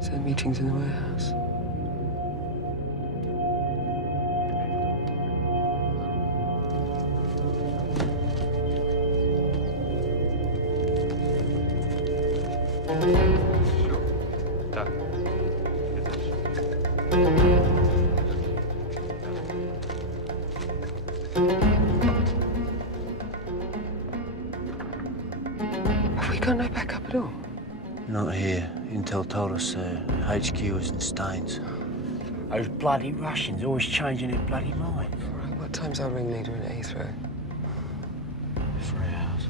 So meetings in the warehouse. Tak. Have we got no backup at all? Not here. Intel told us HQ was in Staines. Those bloody Russians always changing their bloody minds. Right, what time's our ringleader in Heathrow? 3 hours.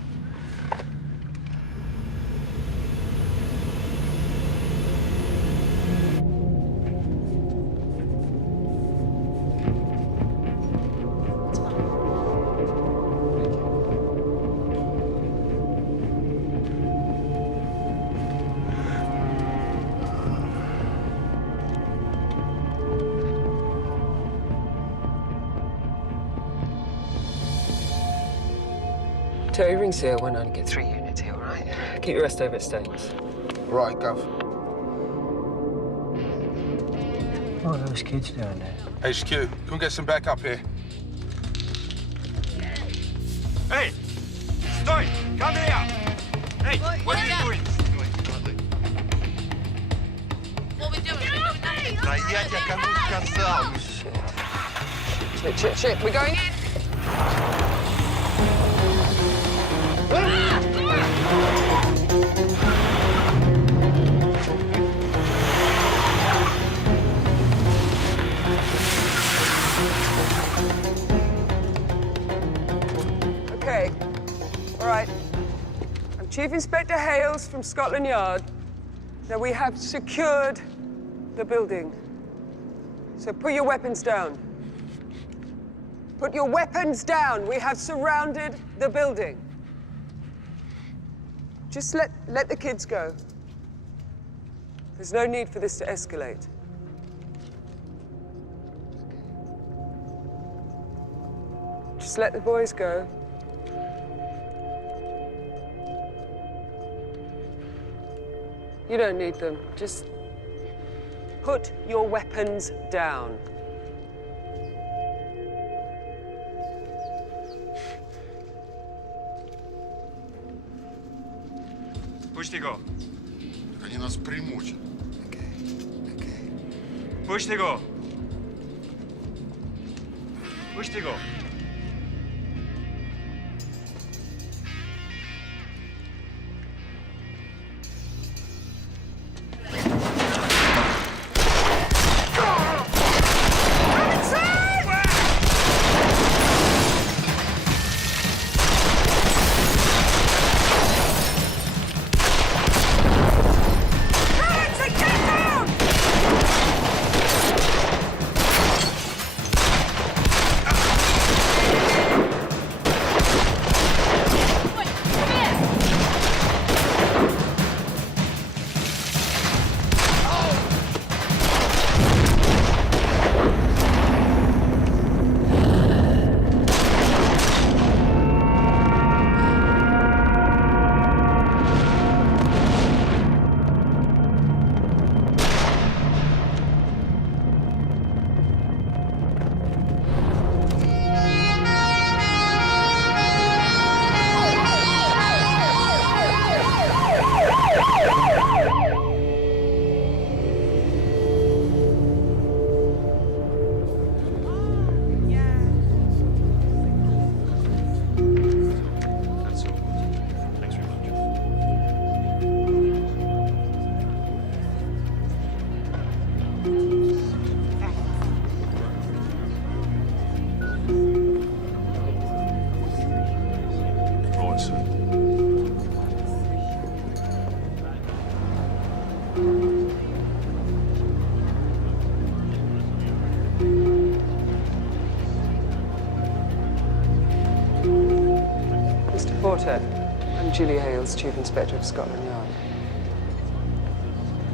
Terry, rings here. Why not get 3 units here, all right? Keep the rest over at Staines. Right, Gov. What are those kids doing there? HQ, can we get some backup here? Hey! Sтой! Come here! Hey, what are you doing? What are we doing? Да я тебе кому сказал. Shit. We're going in. Okay. All right. I'm Chief Inspector Hales from Scotland Yard. Now, we have secured the building. So put your weapons down. Put your weapons down. We have surrounded the building. Just let the kids go. There's no need for this to escalate. Just let the boys go. You don't need them. Just put your weapons down. Пусть его. Они нас примучат. Пусть его. Пусть его. Porter. I'm Julie Hales, Chief Inspector of Scotland Yard.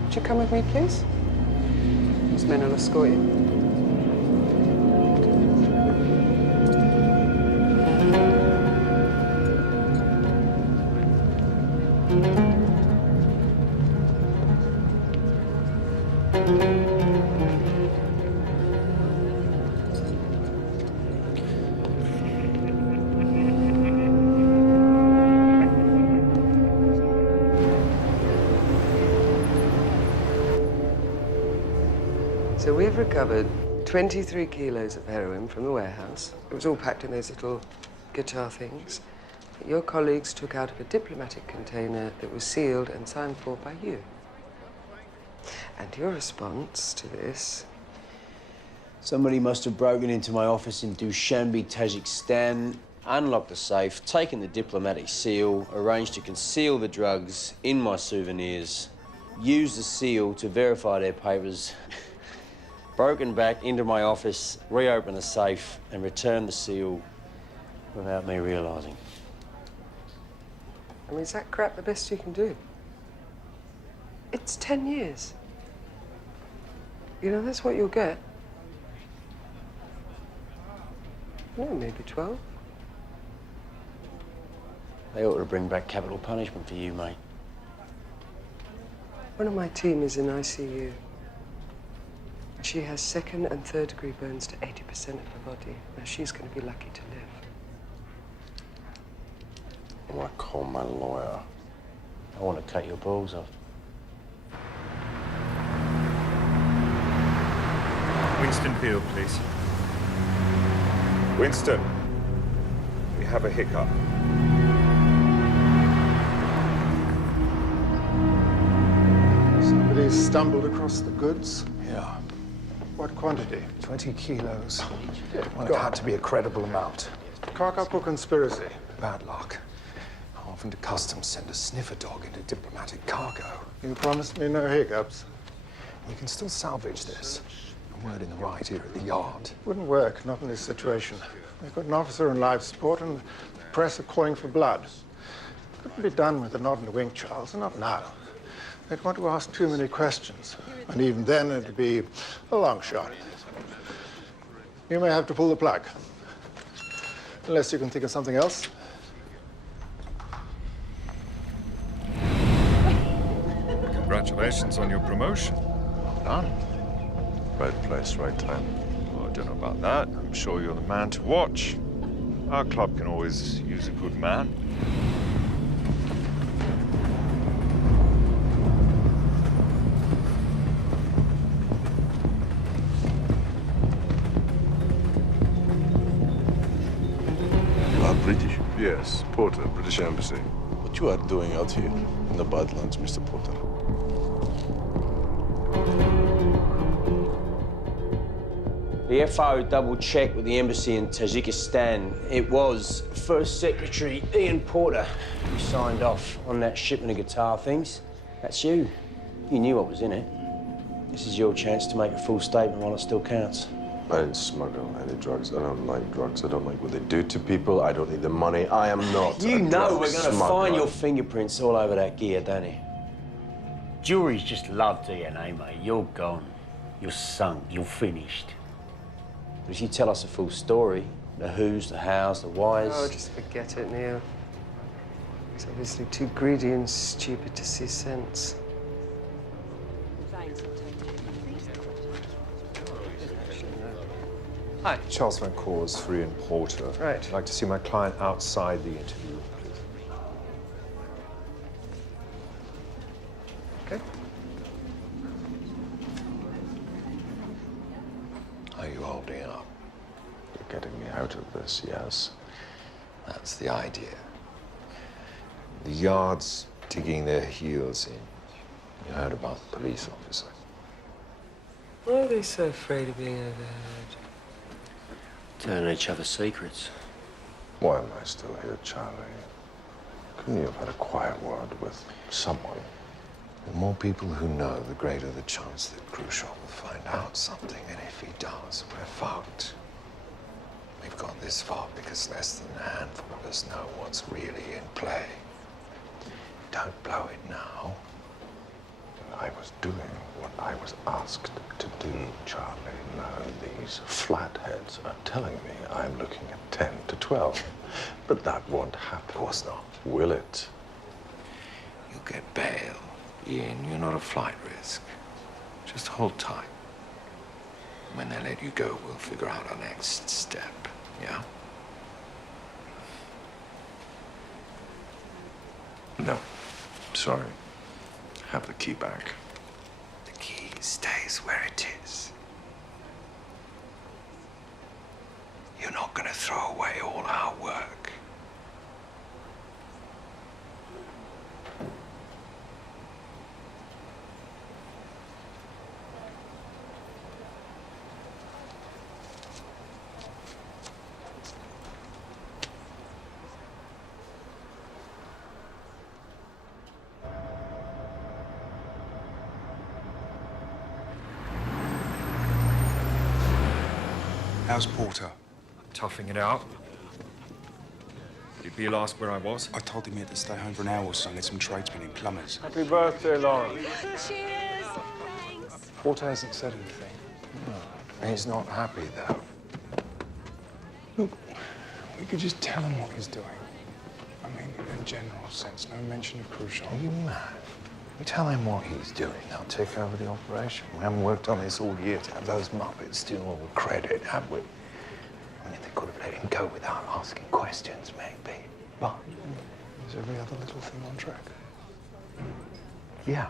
Would you come with me, please? These men will escort you. So we've recovered 23 kilos of heroin from the warehouse. It was all packed in those little guitar things that your colleagues took out of a diplomatic container that was sealed and signed for by you. And your response to this? Somebody must have broken into my office in Dushanbe, Tajikistan, unlocked the safe, taken the diplomatic seal, arranged to conceal the drugs in my souvenirs, used the seal to verify their papers, broken back into my office, reopened the safe, and returned the seal without me realising. I mean, is that crap the best you can do? It's 10 years. You know, that's what you'll get. No, maybe 12. They ought to bring back capital punishment for you, mate. One of my team is in ICU. She has second and third degree burns to 80% of her body. Now, she's going to be lucky to live. I want to call my lawyer. I want to cut your balls off. Winston Field, please. Winston, we have a hiccup. Somebody stumbled across the goods? Yeah, What quantity? 20 kilos. Well, it had to be a credible amount. Cock up or conspiracy? Bad luck. How often do customs send a sniffer dog into diplomatic cargo? You promised me no hiccups. We can still salvage this. A word in the right here at the yard. Wouldn't work, not in this situation. We've got an officer on life support and the press are calling for blood. Couldn't be done with a nod and a wink, Charles, not now. They'd want to ask too many questions. And even then, it'd be a long shot. You may have to pull the plug. Unless you can think of something else. Congratulations on your promotion. Done. Right place, right time. Well, I don't know about that. I'm sure you're the man to watch. Our club can always use a good man. You are British? Yes, Porter, British Embassy. What you are doing out here in the Badlands, Mr. Porter? The FO double-checked with the embassy in Tajikistan. It was First Secretary Ian Porter who signed off on that shipment of guitar things. That's you. You knew what was in it. This is your chance to make a full statement while it still counts. I didn't smuggle any drugs. I don't like drugs. I don't like what they do to people. I don't need the money. I am not You a know drug we're going to smuggler. find your fingerprints all over that gear, don't you? Jury's just love DNA, mate. You're gone. You're sunk. You're finished. But if you tell us the full story, the who's, the hows, the whys... Oh, just forget it, Neil. He's obviously too greedy and stupid to see sense. Hi. Charles Van Coors, Free and Porter. Right. I'd like to see my client outside the interview room, please. Okay. Are you holding up? You're getting me out of this, yes. That's the idea. The yard's digging their heels in. You heard about the police officer. Why are they so afraid of being overheard? Telling each other secrets. Why am I still here, Charlie? Couldn't you have had a quiet word with someone? The more people who know, the greater the chance that Khrushchev will find out something. And if he does, we're fucked. We've got this far because less than a handful of us know what's really in play. Don't blow it now. I was doing what I was asked to do, Charlie. Now, these flatheads are telling me I'm looking at 10 to 12. But that won't happen. Of course not. Will it? You'll get bail. Ian, you're not a flight risk. Just hold tight. When they let you go, we'll figure out our next step, yeah? No. Sorry. Have the key back. The key stays where it is. You're not gonna throw away all our work. How's Porter? Toughing it out. Did Beale ask where I was? I told him he had to stay home for an hour or so and let some tradesmen in plumbers. Happy birthday, Lauren. Cheers. Thanks. Porter hasn't said anything. No, he's not happy, though. Look, we could just tell him what he's doing. I mean, in a general sense, no mention of Khrushchev. Are you mad? We tell him what he's doing, they'll take over the operation. We haven't worked on this all year to have those muppets steal all the credit, have we? I mean, they could have let him go without asking questions, maybe. But Is every other little thing on track? yeah.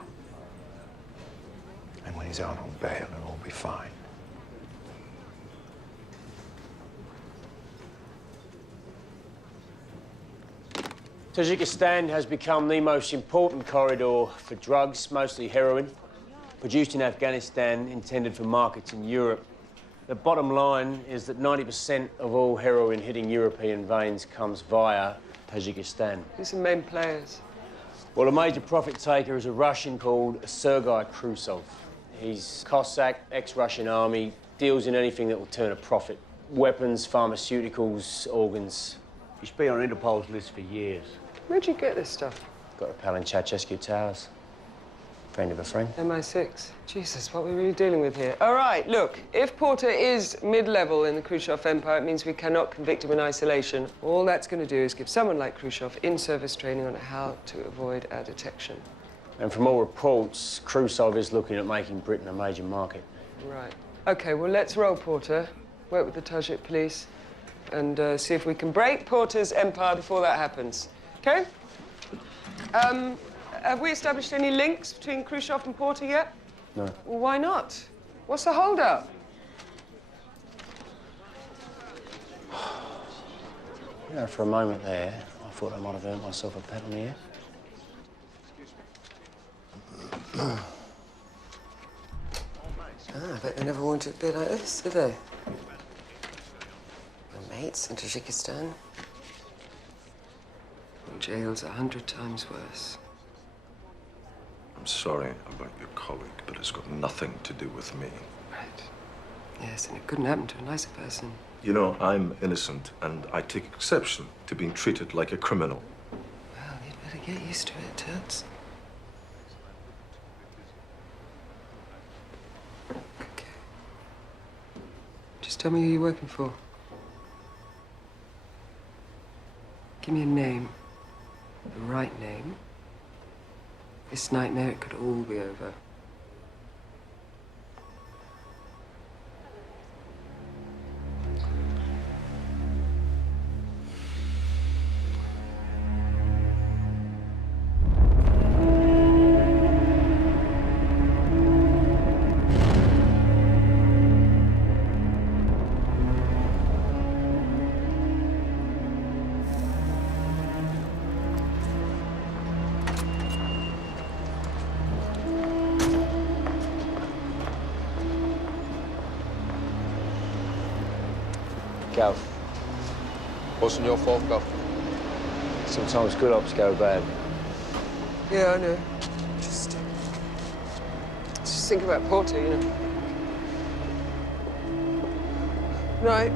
And when he's out on bail, it'll all be fine. Tajikistan has become the most important corridor for drugs, mostly heroin, produced in Afghanistan, intended for markets in Europe. The bottom line is that 90% of all heroin hitting European veins comes via Tajikistan. Who's the main players? Well, a major profit taker is a Russian called Sergei Khrushchev. He's Cossack, ex-Russian army, deals in anything that will turn a profit. Weapons, pharmaceuticals, organs. He's been on Interpol's list for years. Where'd you get this stuff? Got a pal in Ceausescu Towers. Friend of a friend. MI6. Jesus, what are we really dealing with here? All right, look, if Porter is mid-level in the Khrushchev empire, it means we cannot convict him in isolation. All that's going to do is give someone like Khrushchev in-service training on how to avoid our detection. And from all reports, Khrushchev is looking at making Britain a major market. Right. OK, well, let's roll, Porter. Work with the Tajik police and see if we can break Porter's empire before that happens. OK? Have we established any links between Khrushchev and Porter yet? No. Well, why not? What's the hold-up? You know, for a moment there, I thought I might have earned myself a pat on the ear. I bet they never wanted to be like this, did they? My mates in Tajikistan. In jails 100 times worse. I'm sorry about your colleague, but it's got nothing to do with me. Right. Yes, and it couldn't happen to a nicer person. You know, I'm innocent, and I take exception to being treated like a criminal. Well, you'd better get used to it, Toots. Okay. Just tell me who you're working for. Give me a name. The right name. This nightmare, it could all be over. Gov. Wasn't your fault, Gov. Sometimes good ops go bad. Yeah, I know. Just think about Porter, you know. Right.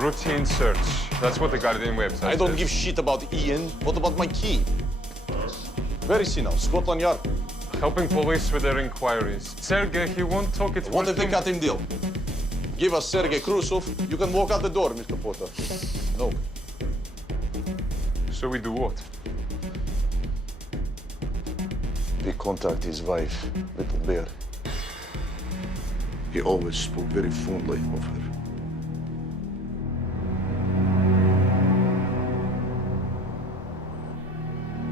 routine search. That's what the Guardian website I don't says. give shit about Ian. What about my key? Where is he now? Scotland Yard? Helping police with their inquiries. Sergei, he won't talk it. What if they cut him deal? Give us Sergei Krusov, you can walk out the door, Mr. Porter. No. So we do what? We contact his wife, Little Bear. He always spoke very fondly of her.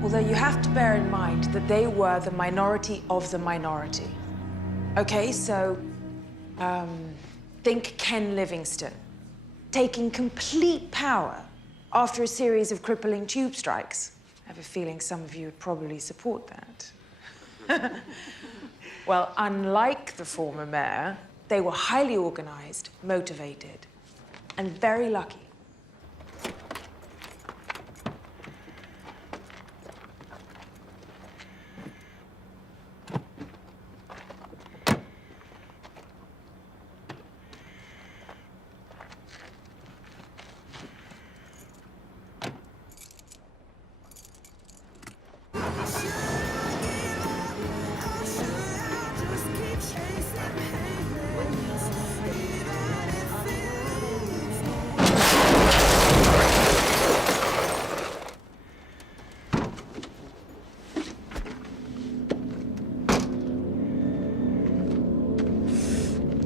Although you have to bear in mind that they were the minority of the minority. Okay, so think Ken Livingstone, taking complete power after a series of crippling tube strikes. I have a feeling some of you would probably support that. Well, unlike the former mayor, they were highly organized, motivated, and very lucky.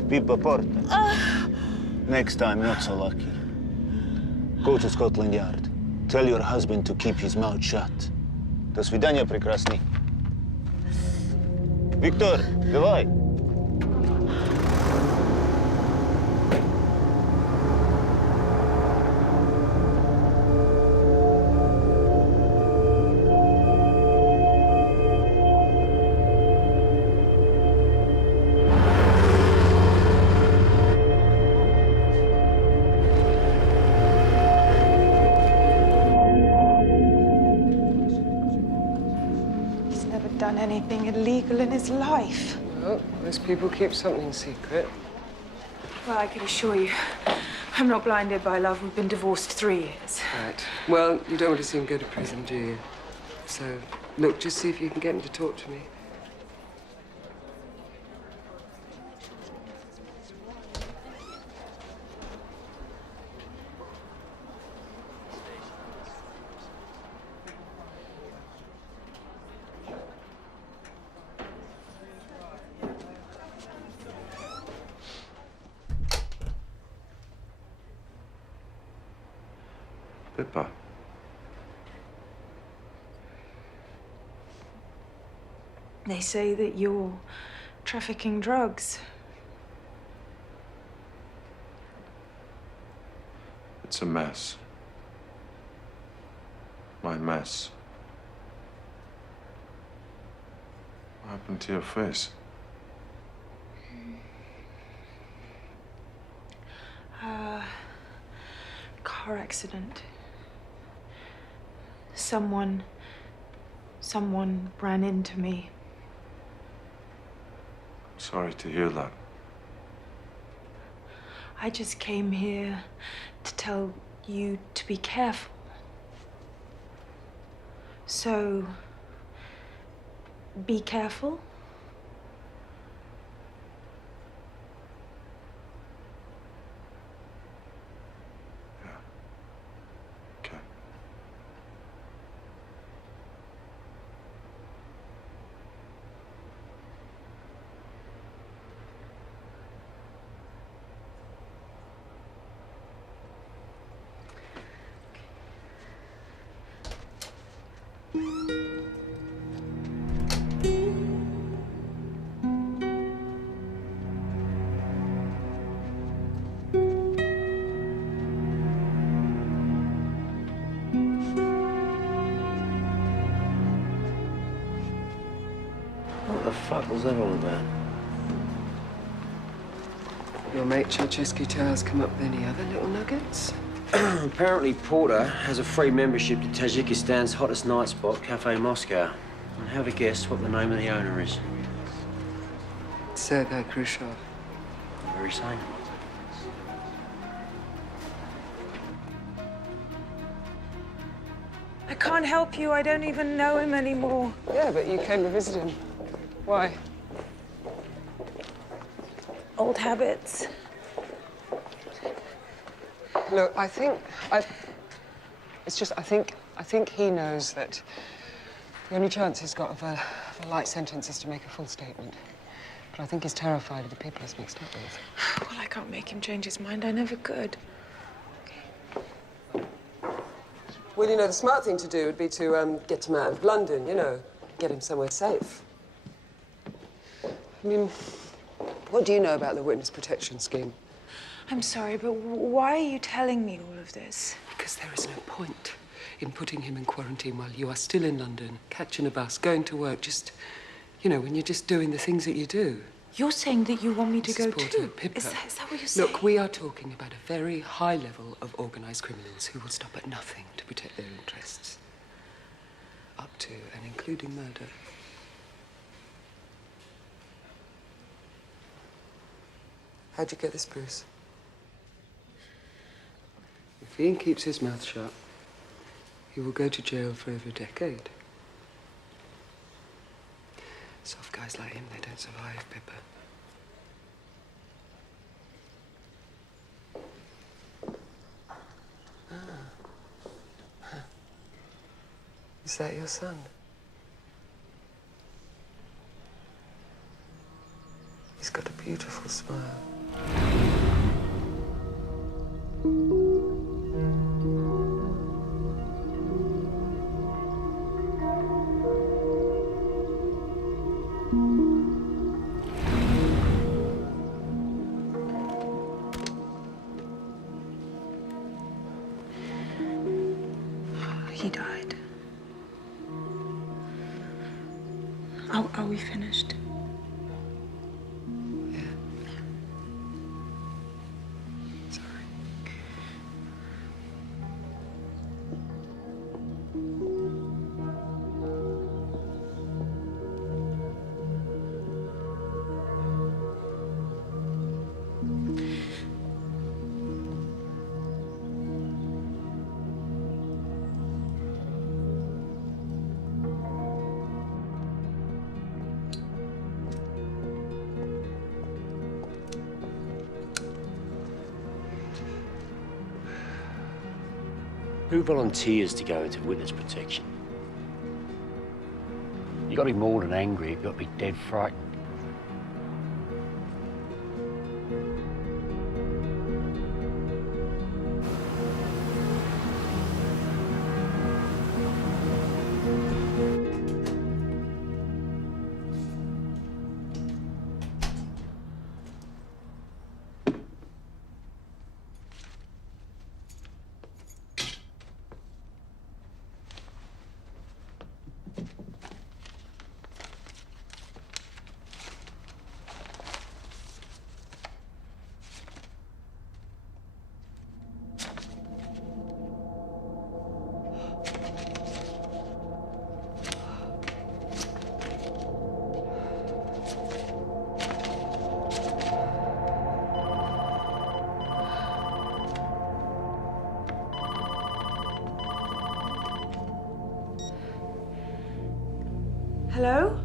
Pippa Porter. Next time, not so lucky. Go to Scotland Yard. Tell your husband to keep his mouth shut. До свидания, прекрасный. Виктор, давай. Done anything illegal in his life. Well, most people keep something secret. Well, I can assure you, I'm not blinded by love. We've been divorced 3 years. Right. Well, you don't want to see him go to prison, do you? So, look, just see if you can get him to talk to me. Pippa. They say that you're trafficking drugs. It's a mess. My mess. What happened to your face? Car accident. Someone ran into me. Sorry to hear that. I just came here to tell you to be careful. So, be careful. Okay. What the fuck was that all about? Your mate Ceausescu has come up with any other little nuggets? Apparently Porter has a free membership to Tajikistan's hottest night spot, Cafe Moscow. And have a guess what the name of the owner is. Sergei Khrushchev. Very same. can't help you. I don't even know him anymore. Yeah, but you came to visit him. Why? Old habits. Look, I think he knows that the only chance he's got of a light sentence is to make a full statement. But I think he's terrified of the people he's mixed up with. Well, I can't make him change his mind. I never could. Well, you know, the smart thing to do would be to get him out of London, you know, get him somewhere safe. I mean, what do you know about the witness protection scheme? I'm sorry, but why are you telling me all of this? Because there is no point in putting him in quarantine while you are still in London, catching a bus, going to work, just, you know, when you're just doing the things that you do. You're saying that you want me to go too? Pippa. Is that what you're saying? Look, we are talking about a very high level of organised criminals who will stop at nothing to protect their interests. Up to and including murder. How'd you get this, Bruce? If Ian keeps his mouth shut, he will go to jail for over a decade. Soft guys like him, they don't survive, Pippa. Is that your son? He's got a beautiful smile. He died. Are we finished? Yeah. Sorry. Who volunteers to go into witness protection? You got to be more than angry, you've got to be dead frightened. Hello?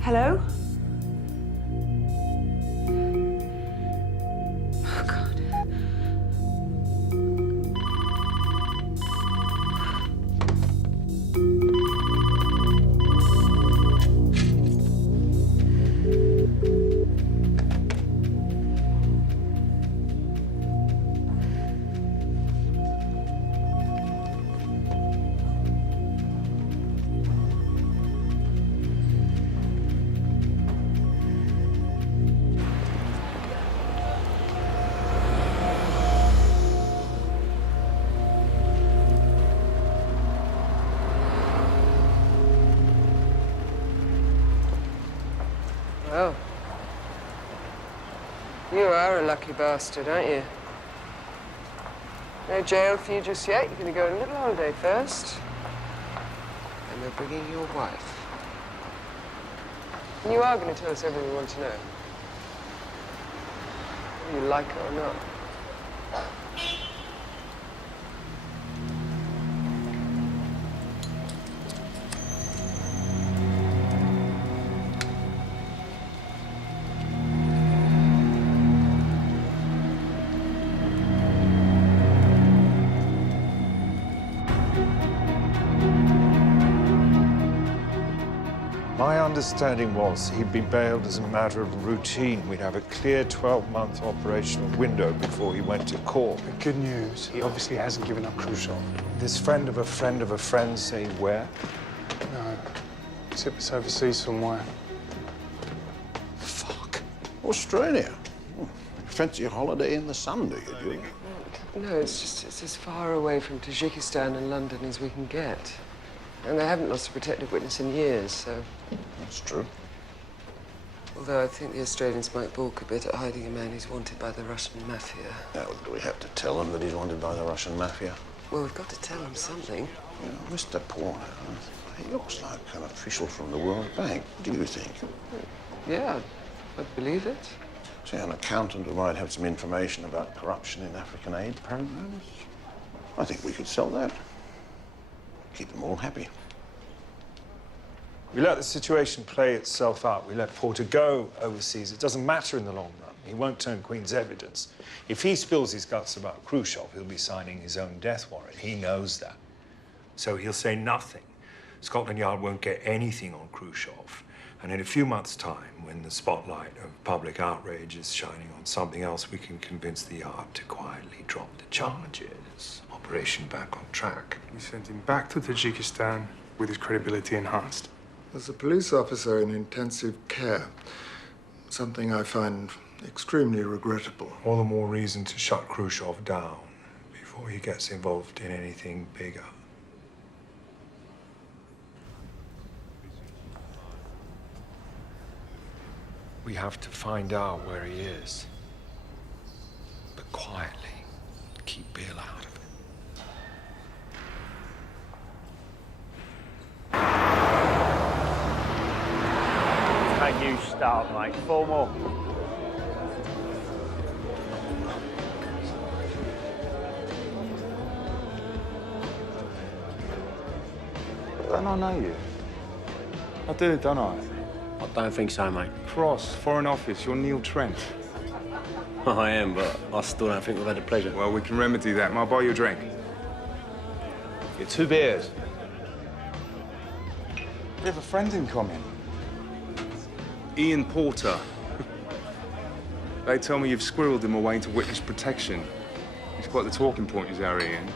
Hello? Oh, God. Oh. You are a lucky bastard, aren't you? No jail for you just yet. You're going to go on a little holiday first. And they're bringing your wife. And you are going to tell us everything we want to know. Whether you like it or not. My understanding was he'd be bailed as a matter of routine. We'd have a clear 12-month operational window before he went to court. But good news, he obviously hasn't given up Khrushchev. This friend of a friend of a friend say where? No, tip us overseas somewhere. Fuck. Australia. Fancy a holiday in the sun, do you, Julie? No, it's as far away from Tajikistan and London as we can get. And they haven't lost a protected witness in years, so... That's true. Although I think the Australians might balk a bit at hiding a man who's wanted by the Russian mafia. Now, do we have to tell them that he's wanted by the Russian mafia? Well, we've got to tell them something. You know, Mr. Porter, he looks like an official from the World Bank. What do you think? Yeah, I believe it. Say, an accountant who might have some information about corruption in African aid programs. I think we could sell that. Keep them all happy. We let the situation play itself out. We let Porter go overseas. It doesn't matter in the long run. He won't turn Queen's evidence. If he spills his guts about Khrushchev, he'll be signing his own death warrant. He knows that. So he'll say nothing. Scotland Yard won't get anything on Khrushchev. And in a few months' time, when the spotlight of public outrage is shining on something else, we can convince the Yard to quietly drop the charges. Operation back on track. We sent him back to Tajikistan with his credibility enhanced. As a police officer in intensive care, something I find extremely regrettable. All the more reason to shut Khrushchev down before he gets involved in anything bigger. We have to find out where he is. But quietly, keep Bill out of it. Can you start, mate? 4 more. Don't I know you? I do, don't I? I don't think so, mate. Cross, Foreign Office, you're Neil Trent. I am, but I still don't think we've had the pleasure. Well, we can remedy that. I'll buy you a drink. Get 2 beers. We have a friend in common. Ian Porter. They tell me you've squirreled him away into witness protection. He's quite the talking point, is our Ian.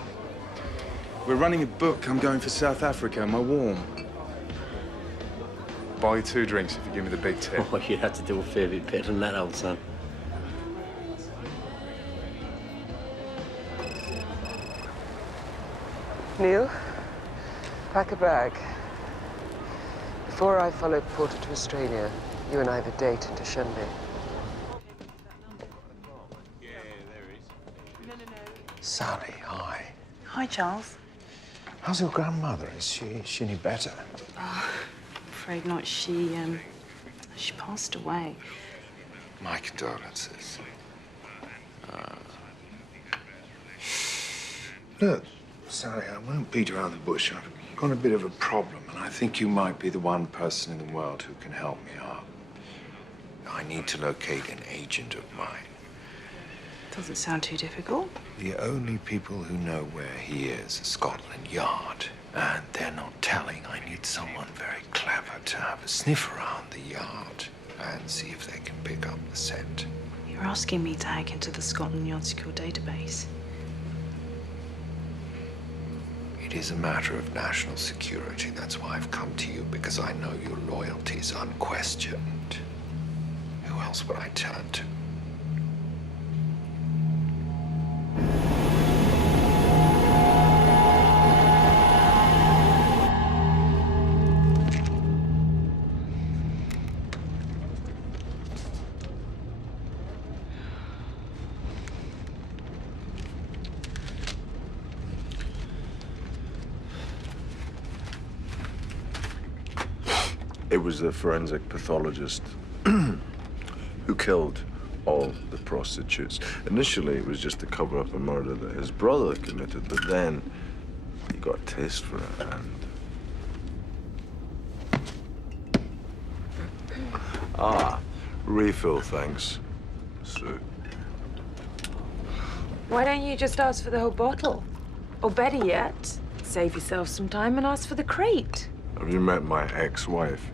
We're running a book. I'm going for South Africa. Am I warm? Buy you 2 drinks if you give me the big tip. Oh, you'd have to do a fair bit better than that, old son. Neil, pack a bag. Before I followed Porter to Australia, you and I have a date into Shenley. Sally, hi. Hi, Charles. How's your grandmother? Is she any better? Oh, afraid not. She passed away. My condolences. Look, Sally, I won't beat around the bush. I've got a bit of a problem, and I think you might be the one person in the world who can help me out. I need to locate an agent of mine. Doesn't sound too difficult. The only people who know where he is Scotland Yard. And they're not telling. I need someone very clever to have a sniff around the yard and see if they can pick up the scent. You're asking me to hack into the Scotland Yard secure database. It is a matter of national security. That's why I've come to you, because I know your loyalty is unquestioned. Who else would I turn to? It was the forensic pathologist who killed all the prostitutes. Initially, it was just to cover up a murder that his brother committed, but then he got a taste for it, and... Ah, refill, thanks, Sue. Why don't you just ask for the whole bottle? Or better yet, save yourself some time and ask for the crate. Have you met my ex-wife?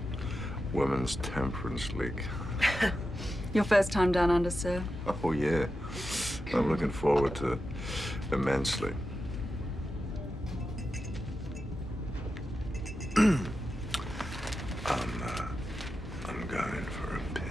Women's temperance league. Your first time down under, sir? Oh, yeah. I'm looking forward to it immensely. I'm going for a piss.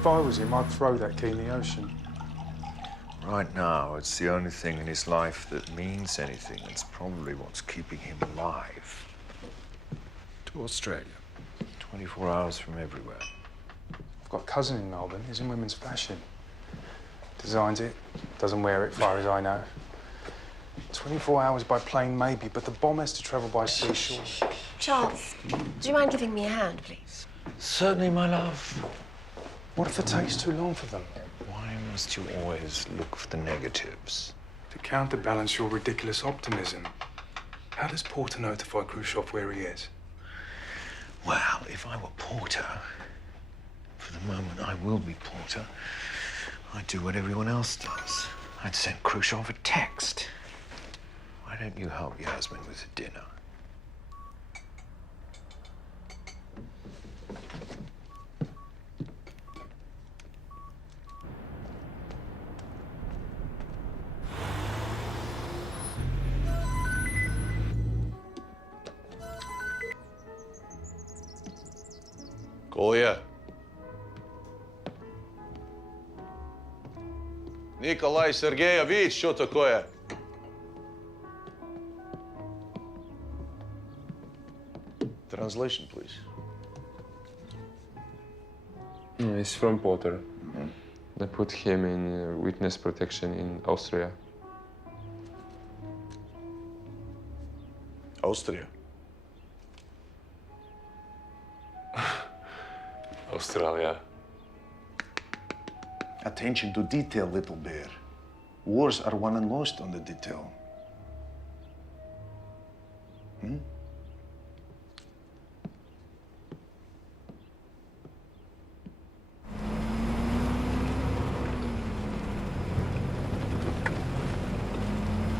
If I was him, I'd throw that key in the ocean. Right now, it's the only thing in his life that means anything. It's probably what's keeping him alive. To Australia. 24 hours from everywhere. I've got a cousin in Melbourne. He's in women's fashion. Designs it, doesn't wear it, far as I know. 24 hours by plane, maybe, but the bomb has to travel by seashore. Charles, do you mind giving me a hand, please? Certainly, my love. What if it takes too long for them? Why must you always look for the negatives? To counterbalance your ridiculous optimism, how does Porter notify Khrushchev where he is? Well, if I were Porter, for the moment I will be Porter, I'd do what everyone else does. I'd send Khrushchev a text. Why don't you help Yasmin with the dinner? Kolja. Nikolaj Sergejević, что такое? Translation, please. He's from Porter. They put him in witness protection in Austria. Austria. Australia. Attention to detail, little bear. Wars are won and lost on the detail.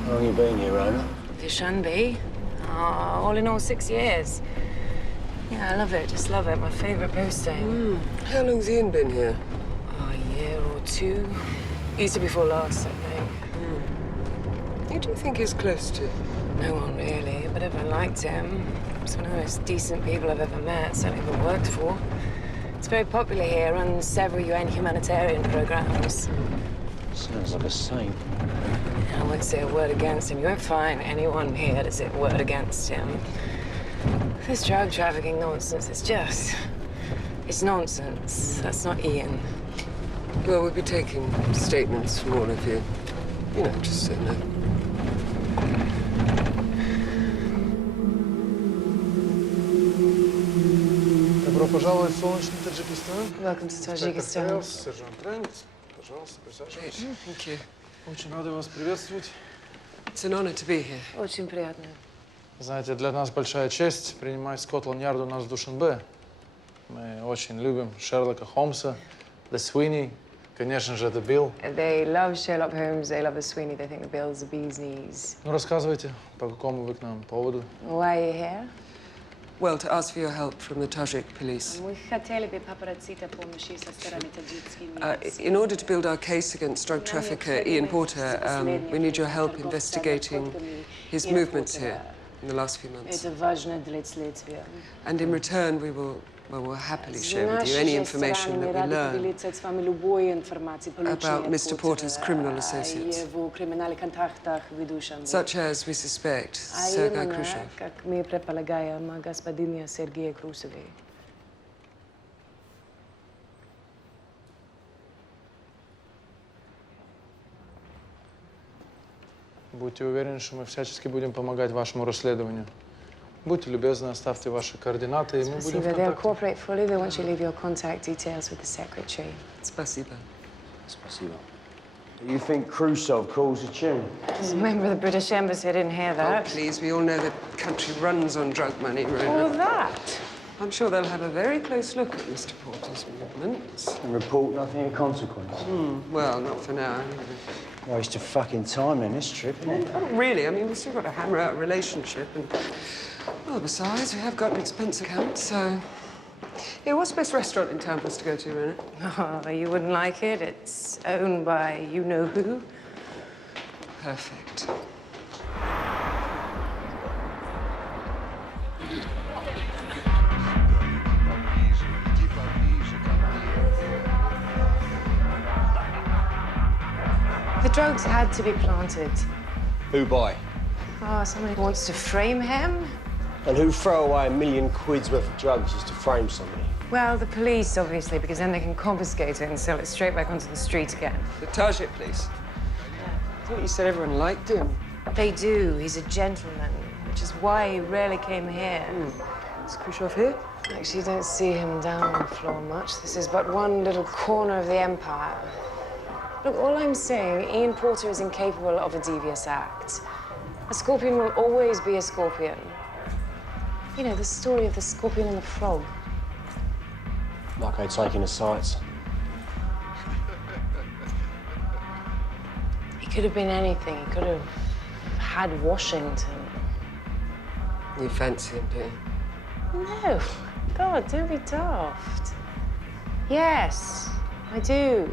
How long you been here, Rona? Dushanbe. All in all, 6 years. Yeah, I love it. Just love it. My favorite posting. How long's Ian been here? A year or two. Easter before last, I think. Who do you think he's close to? No one really, but everyone liked him. He's one of the most decent people I've ever met, certainly ever worked for. It's very popular here, runs several UN humanitarian programs. Sounds like a saint. I won't say a word against him. You won't find anyone here to say a word against him. This drug trafficking nonsense, it's nonsense. That's not Ian. Well, we'll be taking statements from all of you. You know, just so no. Добро пожаловать в солнечный Таджикистан. Welcome to Tajikistan. Сержант Рейнс. Пожалуйста, присаживайтесь. Thank you. Очень рады вас приветствовать. It's an honor to be here. Очень приятно. Знаете, для нас большая честь принимать Скотланд-Ярд у нас в Душанбе. Мы очень любим Шерлока Холмса, The Sweeney, конечно же, The Bill. They love Sherlock Holmes, they love the Sweeney, they think the Bill's the bee's knees. Ну, рассказывайте, по какому вы к нам поводу? Why are you here? Well, to ask for your help from the Tajik police. In order to build our case against drug trafficker Ian Porter, we need your help investigating his movements here in the last few months. And in return, we'll happily share with you any information that we learn about Mr. Porter's criminal associates, such as we suspect Sergei Khrushchev. Будьте уверены, что мы всячески будем помогать вашему расследованию. Будьте любезны, оставьте ваши координаты, и мы будем в They'll контакте. cooperate fully. They want you to leave your contact details with the secretary. Spasibo. Spasibo. You think Khrushchev calls a tune? As a member of the British Embassy, I didn't hear that. Oh, please, we all know the country runs on drug money, Rona. All of that? I'm sure they'll have a very close look at Mr. Porter's movements. And report nothing of consequence. Well, not for now. Waste of fucking time in this trip, isn't it? Not really. I mean, we've still got to hammer out a relationship and... Well, besides, we have got an expense account, so... Yeah, what's the best restaurant in town for us to go to, Rona? Oh, you wouldn't like it. It's owned by you-know-who. Perfect. The drugs had to be planted. Who by? Oh, somebody wants to frame him? And who throw away £1 million worth of drugs just to frame somebody? Well, the police, obviously, because then they can confiscate it and sell it straight back onto the street again. The Tajik police? I thought you said everyone liked him. They do. He's a gentleman, which is why he rarely came here. Is Khrushchev here? Actually, you don't see him down on the floor much. This is but one little corner of the empire. Look, all I'm saying, Ian Porter is incapable of a devious act. A scorpion will always be a scorpion. You know, the story of the scorpion and the frog. Like I taking the sights. He could have been anything. He could have had Washington. You fancy him, do you? No. God, don't be daft. Yes, I do.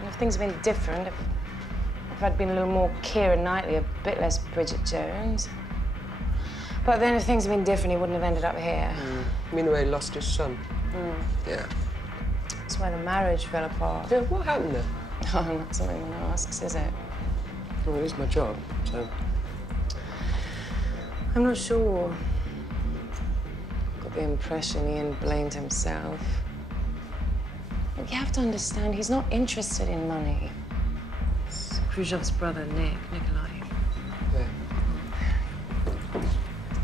And if things had been different, if I'd been a little more Keira Knightley, a bit less Bridget Jones. But then if things had been different, he wouldn't have ended up here. You mean the way he lost his son? Yeah. That's why the marriage fell apart. Yeah, what happened there? Oh, not something one asks, is it? Well, it is my job, so... I'm not sure. Got the impression Ian blamed himself. Look, you have to understand, he's not interested in money. It's Khrushchev's brother, Nikolai. Yeah.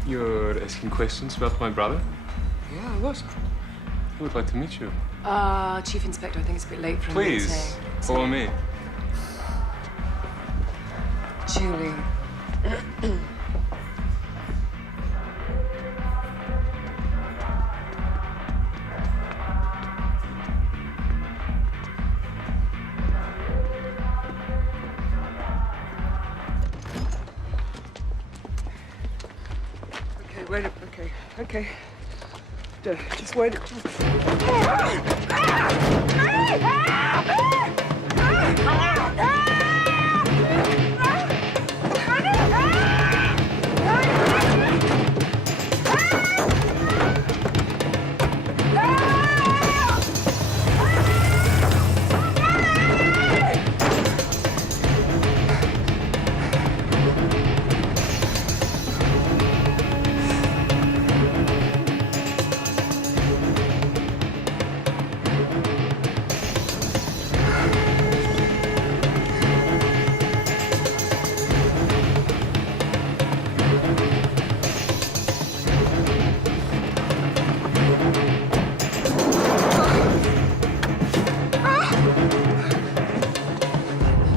You're asking questions about my brother? Yeah, I was. I would like to meet you. Chief Inspector, I think it's a bit late for a Please, meeting. follow me. Julie. Okay, wait. Okay. Just wait.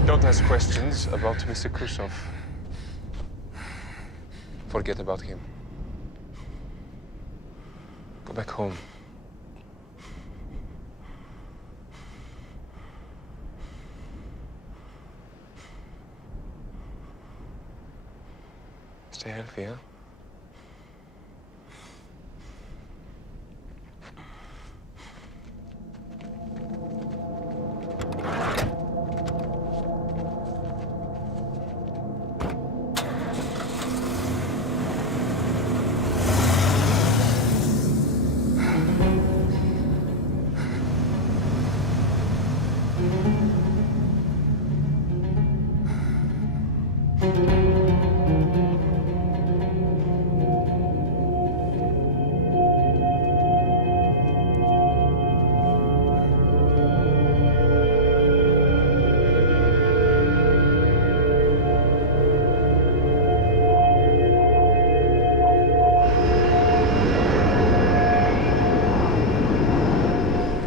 Don't ask questions about Mr. Khrushchev. Forget about him. Go back home. Stay healthy, huh?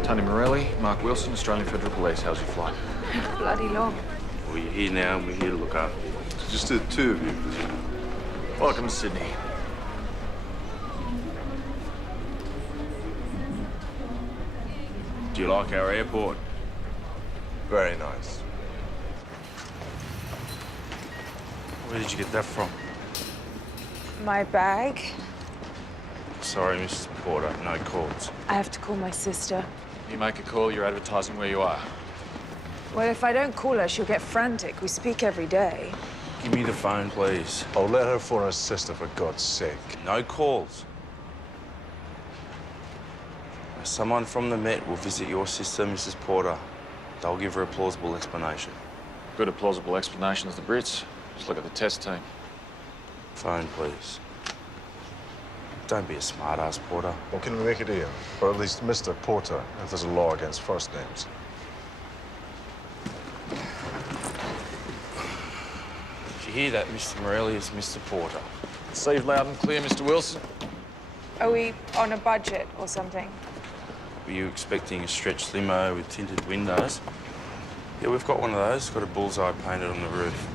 Tony Morelli, Mark Wilson, Australian Federal Police. How's your flight? Bloody long. Well, you're here now, and we're here to look after you. Just the two of you. Welcome to Sydney. Do you like our airport? Very nice. Where did you get that from? My bag. Sorry, Mrs. Porter, no calls. I have to call my sister. You make a call, you're advertising where you are. Well, if I don't call her, she'll get frantic. We speak every day. Give me the phone, please. Oh, let her for her sister, for God's sake. No calls. Someone from the Met will visit your sister, Mrs. Porter. They'll give her a plausible explanation. Good at plausible explanation as the Brits. Just look at the test team. Phone, please. Don't be a smart-ass, Porter. Well, can we make it Ian? Or at least Mr. Porter, if there's a law against first names. Did you hear that, Mr. Morelli is Mr. Porter? Received loud and clear, Mr. Wilson. Are we on a budget or something? Were you expecting a stretch limo with tinted windows? Yeah, we've got one of those. Got a bullseye painted on the roof.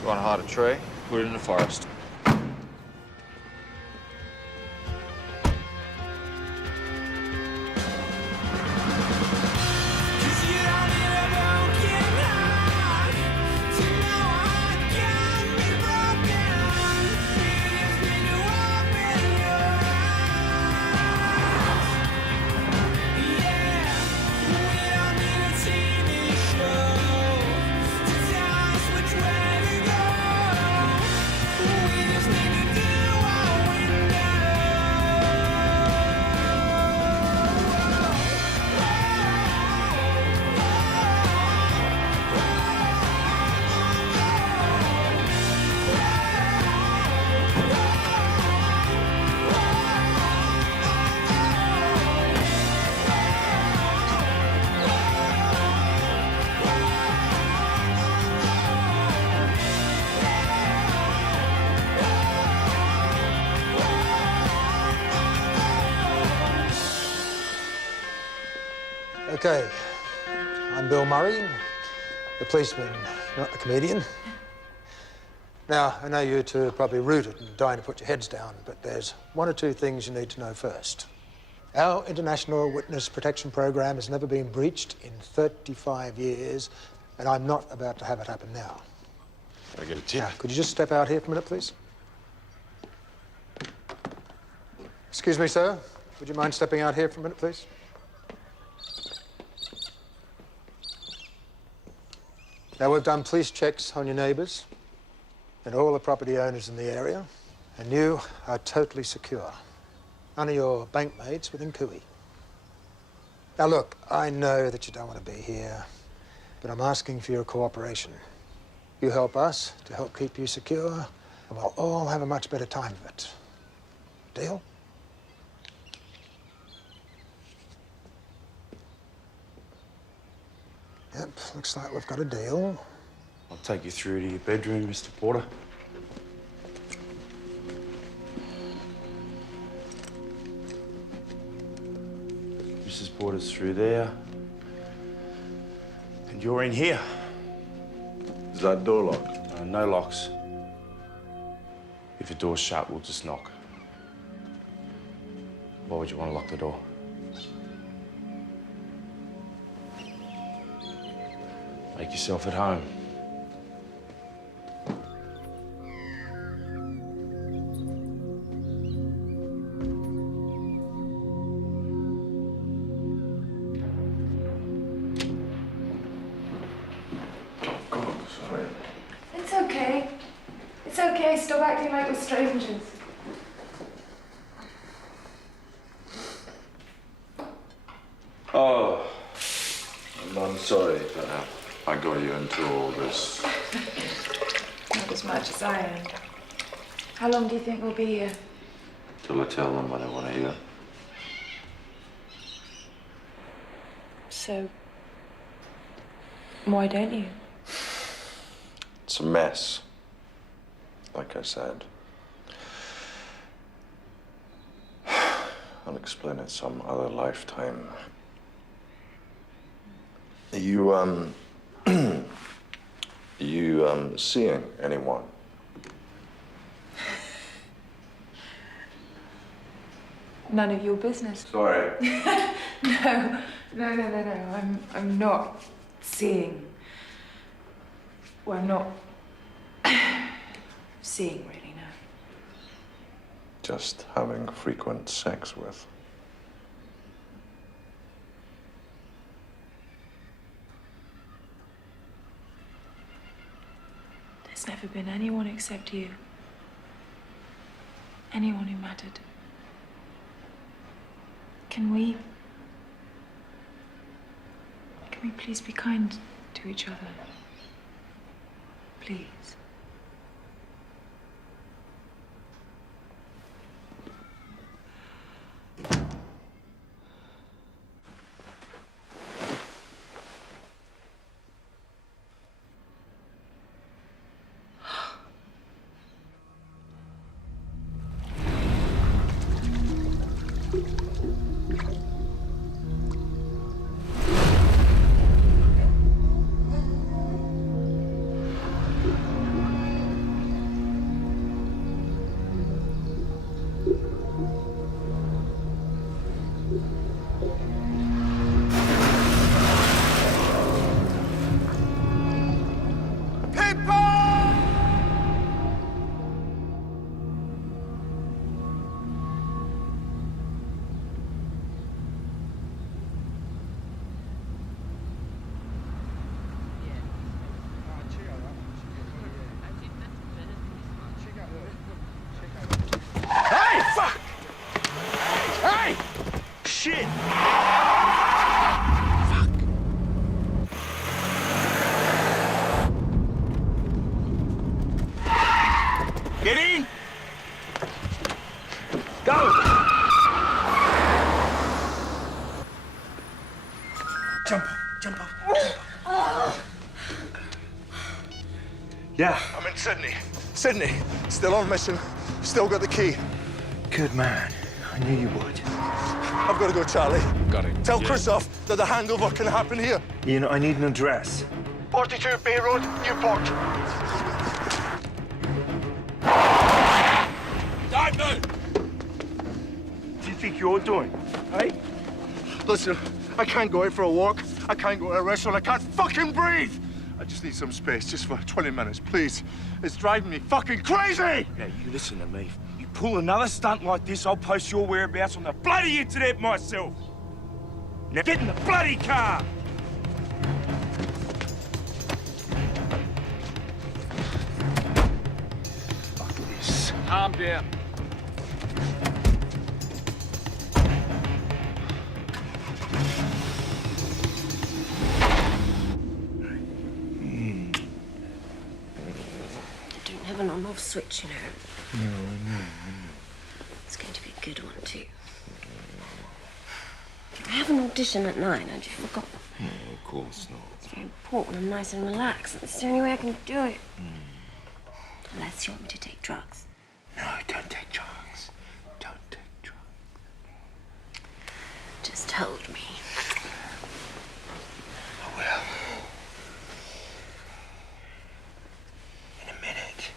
You want to hide a tree? Put it in the forest. Okay, I'm Bill Murray, the policeman, not the comedian. Now, I know you two are probably rooted and dying to put your heads down, but there's one or two things you need to know first. Our International Witness Protection Program has never been breached in 35 years, and I'm not about to have it happen now. Can I get a tip? Now, could you just step out here for a minute, please? Excuse me, sir. Would you mind stepping out here for a minute, please? Now, we've done police checks on your neighbours and all the property owners in the area, and you are totally secure. None of your bank mates within Cooey. Now, look, I know that you don't want to be here, but I'm asking for your cooperation. You help us to help keep you secure, and we'll all have a much better time of it. Deal? Yep, looks like we've got a deal. I'll take you through to your bedroom, Mr. Porter. Mrs. Porter's through there. And you're in here. Is that door locked? No locks. If the door's shut, we'll just knock. Why would you want to lock the door? Make yourself at home. stop acting like we're strangers. Oh, I'm sorry that I got you into all this. Not as much as I am. How long do you think we'll be here? Till I tell them what I want to hear. So, why don't you? It's a mess, like I said. I'll explain it some other lifetime. You seeing anyone? None of your business. Sorry. No. I'm not seeing. Well, I'm not seeing really, no. Just having frequent sex with. There's never been anyone except you. Anyone who mattered. Can we please be kind to each other? Please. Shit! Get in! Go! Jump off. Yeah. I'm in Sydney. Sydney. Still on mission. Still got the key. Good man. I knew you would. I've got to go, Charlie. Got it. Tell Yeah. Christoph that the handover can happen here. You know, I need an address. 42 Bay Road, Newport. Don't move! What do you think you're doing, eh? Listen, I can't go out for a walk. I can't go to a restaurant. I can't fucking breathe. I just need some space, just for 20 minutes, please. It's driving me fucking crazy! Now, you listen to me. You pull another stunt like this, I'll post your whereabouts on the bloody internet myself. Now get in the bloody car! Fuck this. Calm down. Don't have an on-off switch, you know. No. It's going to be a good one, too. I have an audition at 9, and you forgot. No, of course not. It's very important. I'm nice and relaxed. It's the only way I can do it. Unless you want me to take drugs. No, don't take drugs. Don't take drugs. Just hold me. I will. In a minute.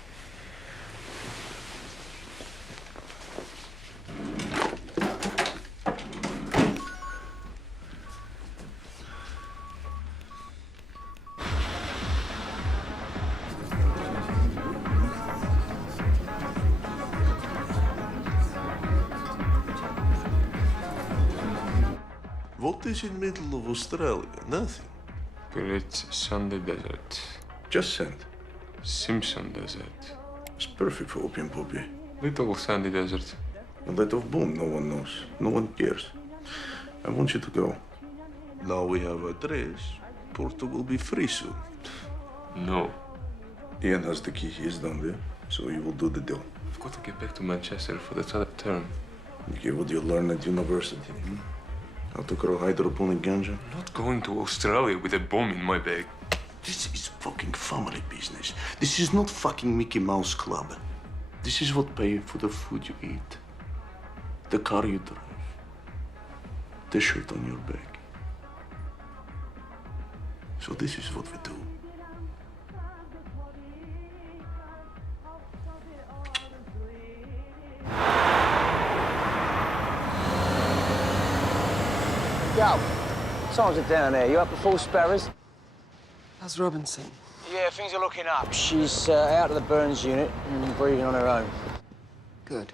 What is in the middle of Australia? Nothing. Great Sandy Desert. Just sand. Simpson Desert. It's perfect for opium poppy. Little sandy desert. A let off bomb, no one knows. No one cares. I want you to go. Now we have a trace. Porto will be free soon. No. Ian has the key. He's down there. So you will do the deal. I've got to get back to Manchester for the third term. Okay, what do you learn at university? How to grow hydroponic ganja? I'm not going to Australia with a bomb in my bag. This is fucking family business. This is not fucking Mickey Mouse Club. This is what pay for the food you eat, the car you drive, the shirt on your back. So this is what we do. Yo, times are down there. You up to full sparrows? How's Robinson? Yeah, things are looking up. She's out of the burns unit and breathing on her own. Good.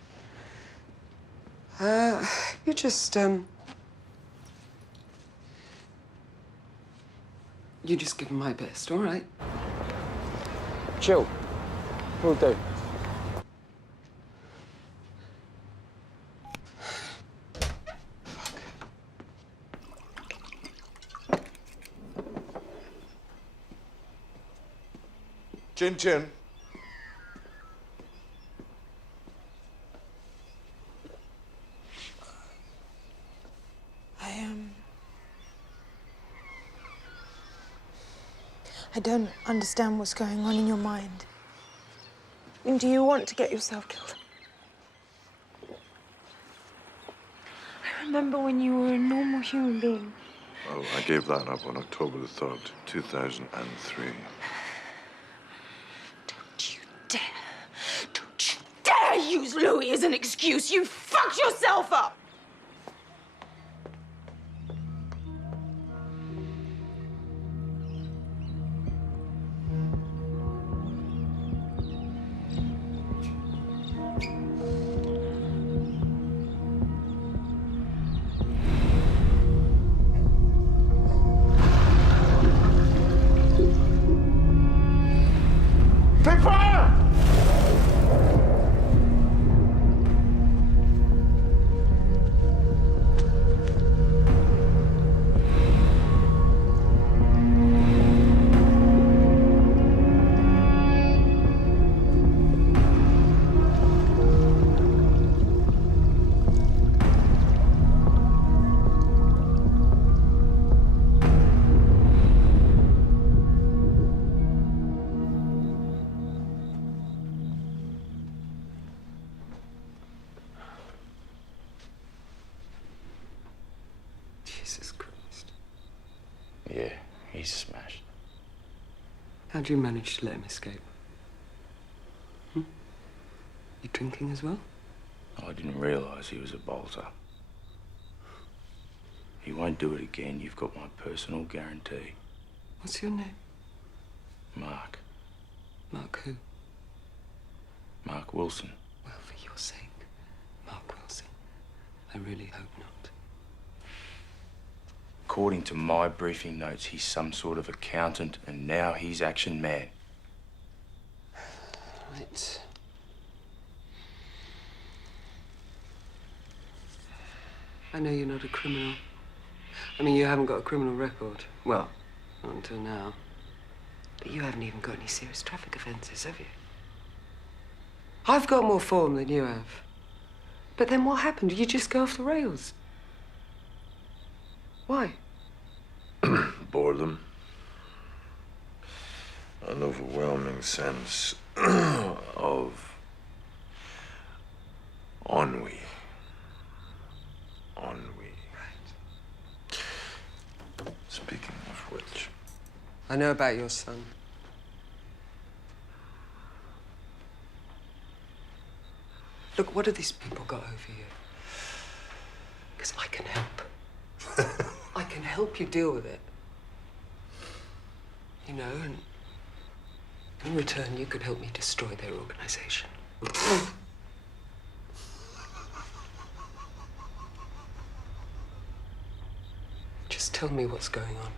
You just, You just give him my best, all right? Chill. Will do. Chin chin. I don't understand what's going on in your mind. And do you want to get yourself killed? I remember when you were a normal human being. Well, I gave that up on October the 3rd, 2003. Dare use Louis as an excuse! You fucked yourself up! Take fire! Jesus Christ. Yeah, he's smashed. How'd you manage to let him escape? You drinking as well? I didn't realise he was a bolter. He won't do it again. You've got my personal guarantee. What's your name? Mark. Mark who? Mark Wilson. Well, for your sake, Mark Wilson, I really hope not. According to my briefing notes, he's some sort of accountant, and now he's action man. Right. I know you're not a criminal. I mean, you haven't got a criminal record. Well, not until now. But you haven't even got any serious traffic offences, have you? I've got more form than you have. But then what happened? Did you just go off the rails? Why? Boredom. An overwhelming sense of ennui. Ennui. Right. Speaking of which... I know about your son. Look, what have these people got over you? Because I can help. I can help you deal with it. You know, and in return, you could help me destroy their organization. Just tell me what's going on.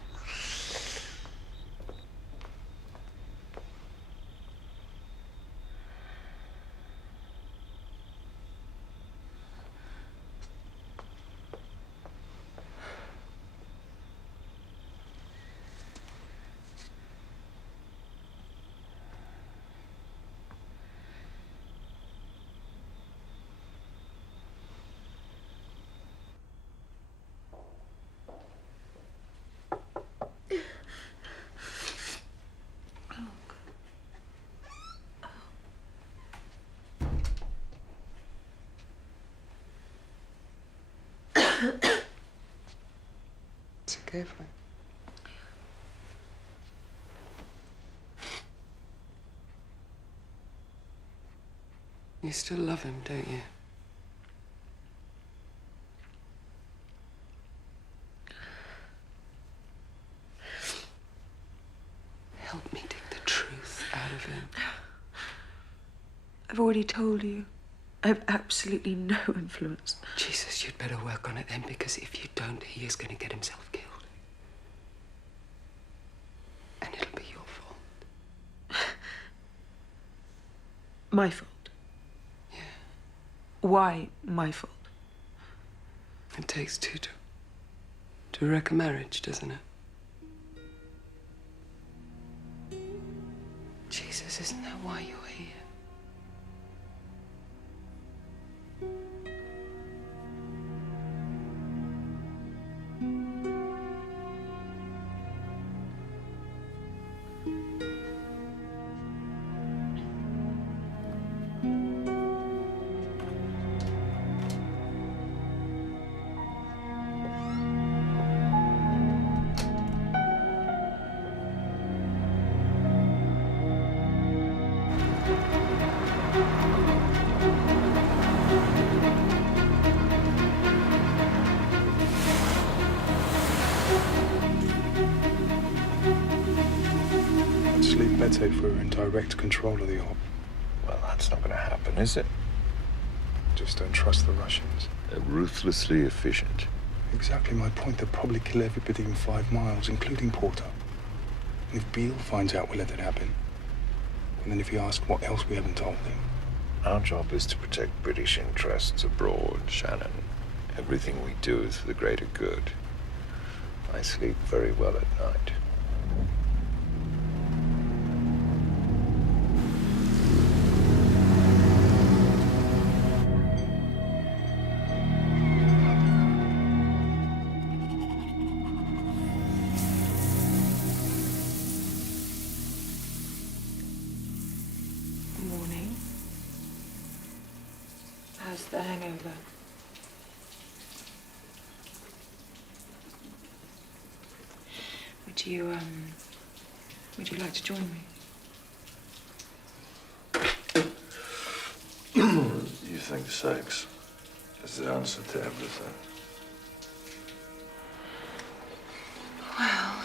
It's okay, fine. You still love him, don't you? Help me take the truth out of him. I've already told you. I have absolutely no influence. Jesus, you'd better work on it then, because if you don't, he is going to get himself killed. And it'll be your fault. My fault? Yeah. Why my fault? It takes two to wreck a marriage, doesn't it? Jesus, isn't that why you're here? Sleep better if we were in direct control of the op. Well, that's not going to happen, is it? Just don't trust the Russians. They're ruthlessly efficient. Exactly my point. They'll probably kill everybody in 5 miles, including Porter. And if Beale finds out, we'll let it happen. And then if he asks what else we haven't told him. Our job is to protect British interests abroad, Shannon. Everything we do is for the greater good. I sleep very well at night. Morning. How's the hangover? Would you like to join me? You think sex is the answer to everything? Well,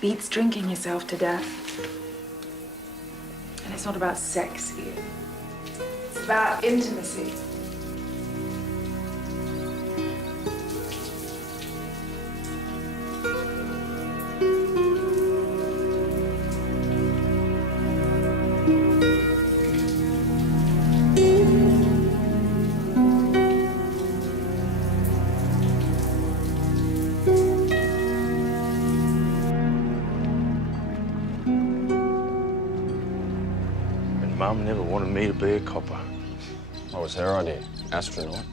beats drinking yourself to death. And it's not about sex here. It's about intimacy. Mum never wanted me to be a copper. What was her idea? Astronaut?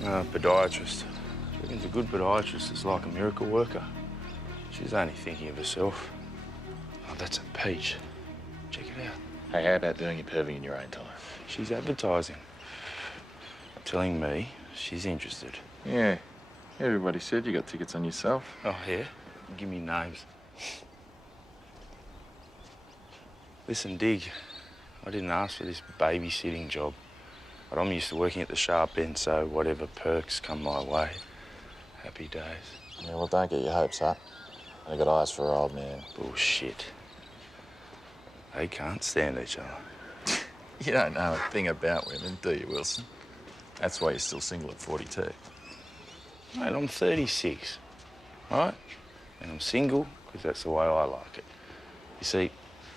Podiatrist. She reckons a good podiatrist is like a miracle worker. She's only thinking of herself. Oh, that's a peach. Check it out. Hey, how about doing your perving in your own time? She's advertising. Telling me she's interested. Yeah. Everybody said you got tickets on yourself. Oh, yeah? Give me names. Listen, Dig. I didn't ask for this babysitting job, but I'm used to working at the sharp end, so whatever perks come my way, happy days. Yeah, well, don't get your hopes up. They got eyes for her old man. Bullshit. They can't stand each other. You don't know a thing about women, do you, Wilson? That's why you're still single at 42. Mate, I'm 36, right? And I'm single because that's the way I like it. You see,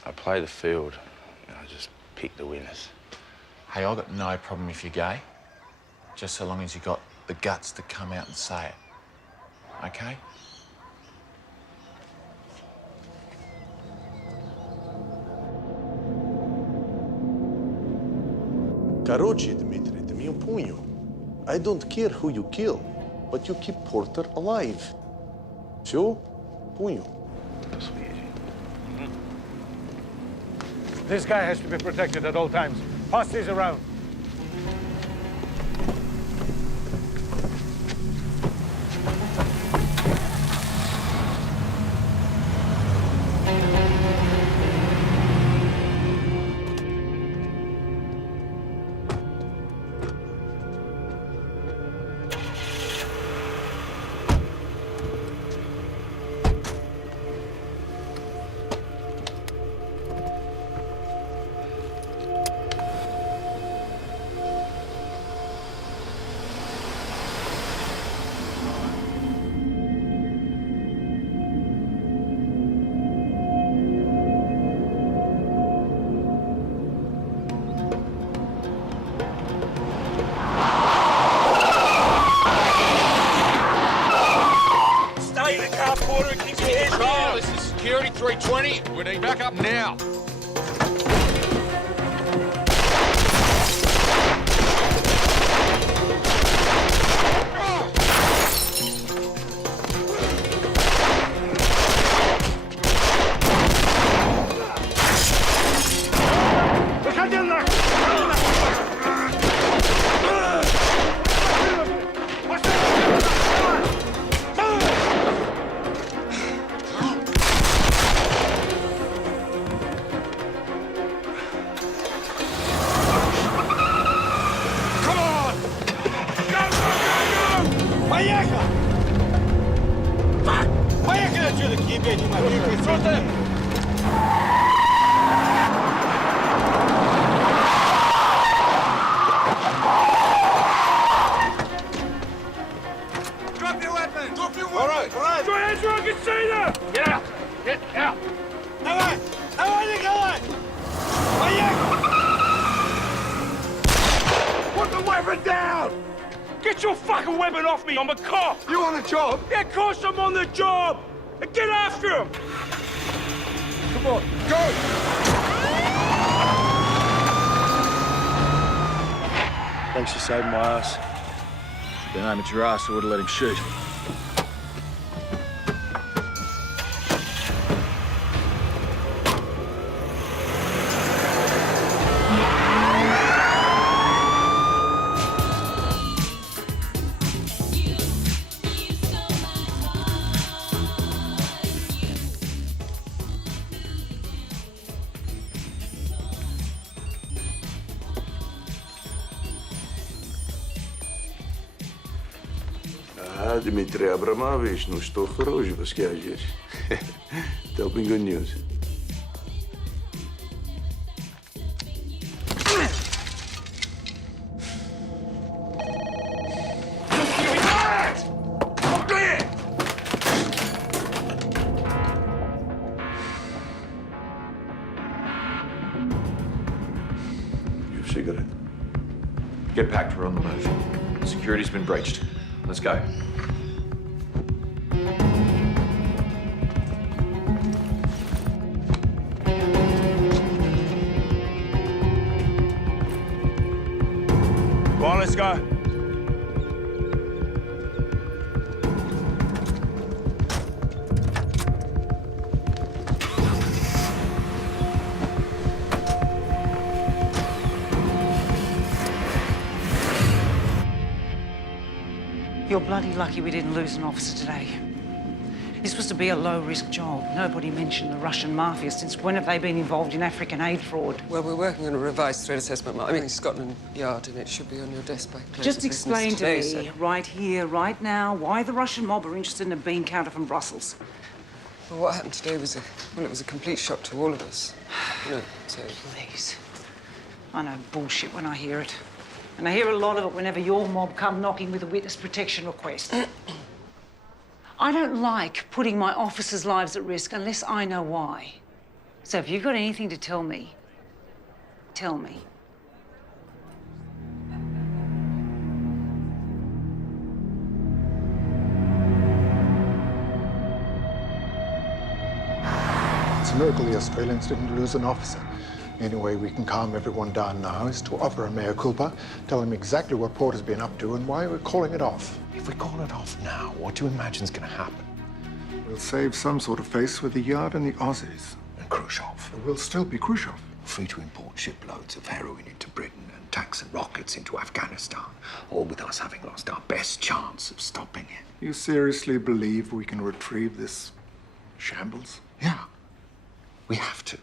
I play the field and I just pick the winners. Hey, I've got no problem if you're gay, just so long as you got the guts to come out and say it. Okay? Короче, Dmitri, ты меня понял. I don't care who you kill, but you keep Porter alive. Все? Понял? This guy has to be protected at all times. Pass these around. 320, we need backup now. Get your fucking weapon off me! I'm a cop! You on a job? Yeah, of course I'm on the job! And get after him! Come on, go! Thanks for saving my ass. If I'd been aiming at your ass, I would have let him shoot. Дмитрий Абрамович, ну что хорошего скажешь? Tell me good news. Your cigarette. Get packed, we're on the move. Security's been breached. Let's go. Go on, let's go. You're bloody lucky we didn't lose an officer today. It's supposed to be a low-risk job. Nobody mentioned the Russian mafia. Since when have they been involved in African aid fraud? Well, we're working on a revised threat assessment. I mean, Scotland Yard, and it should be on your desk by close Just of business explain to today, me, so- right here, right now, why the Russian mob are interested in a bean counter from Brussels. Well, what happened today was it was a complete shock to all of us. You know, so... Please. I know bullshit when I hear it. And I hear a lot of it whenever your mob come knocking with a witness protection request. I don't like putting my officers' lives at risk unless I know why. So if you've got anything to tell me, tell me. It's a miracle the Australians didn't lose an officer. The only way we can calm everyone down now is to offer a mea culpa, tell them exactly what Porter's been up to and why we're calling it off. If we call it off now, what do you imagine's going to happen? We'll save some sort of face with the Yard and the Aussies. And Khrushchev. It will still be Khrushchev. Free to import shiploads of heroin into Britain and tanks and rockets into Afghanistan, all with us having lost our best chance of stopping it. You seriously believe we can retrieve this shambles? Yeah, we have to.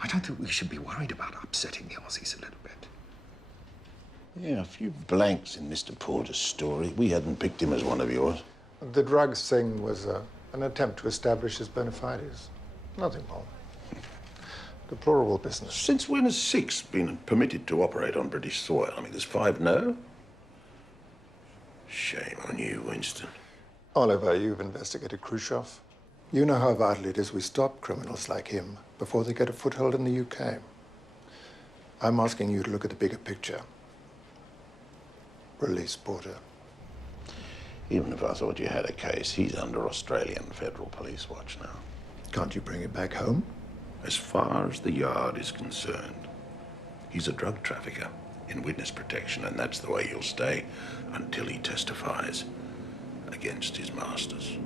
I don't think we should be worried about upsetting the Aussies a little bit. Yeah, a few blanks in Mr. Porter's story. We hadn't picked him as one of yours. The drugs thing was an attempt to establish his bona fides. Nothing more. Deplorable business. Since when has 6 been permitted to operate on British soil? I mean, there's 5 now. Shame on you, Winston. Oliver, you've investigated Khrushchev. You know how vital it is we stop criminals like him before they get a foothold in the UK. I'm asking you to look at the bigger picture. Release Porter. Even if I thought you had a case, he's under Australian Federal Police watch now. Can't you bring it back home? As far as the Yard is concerned, he's a drug trafficker in witness protection, and that's the way he'll stay until he testifies against his masters.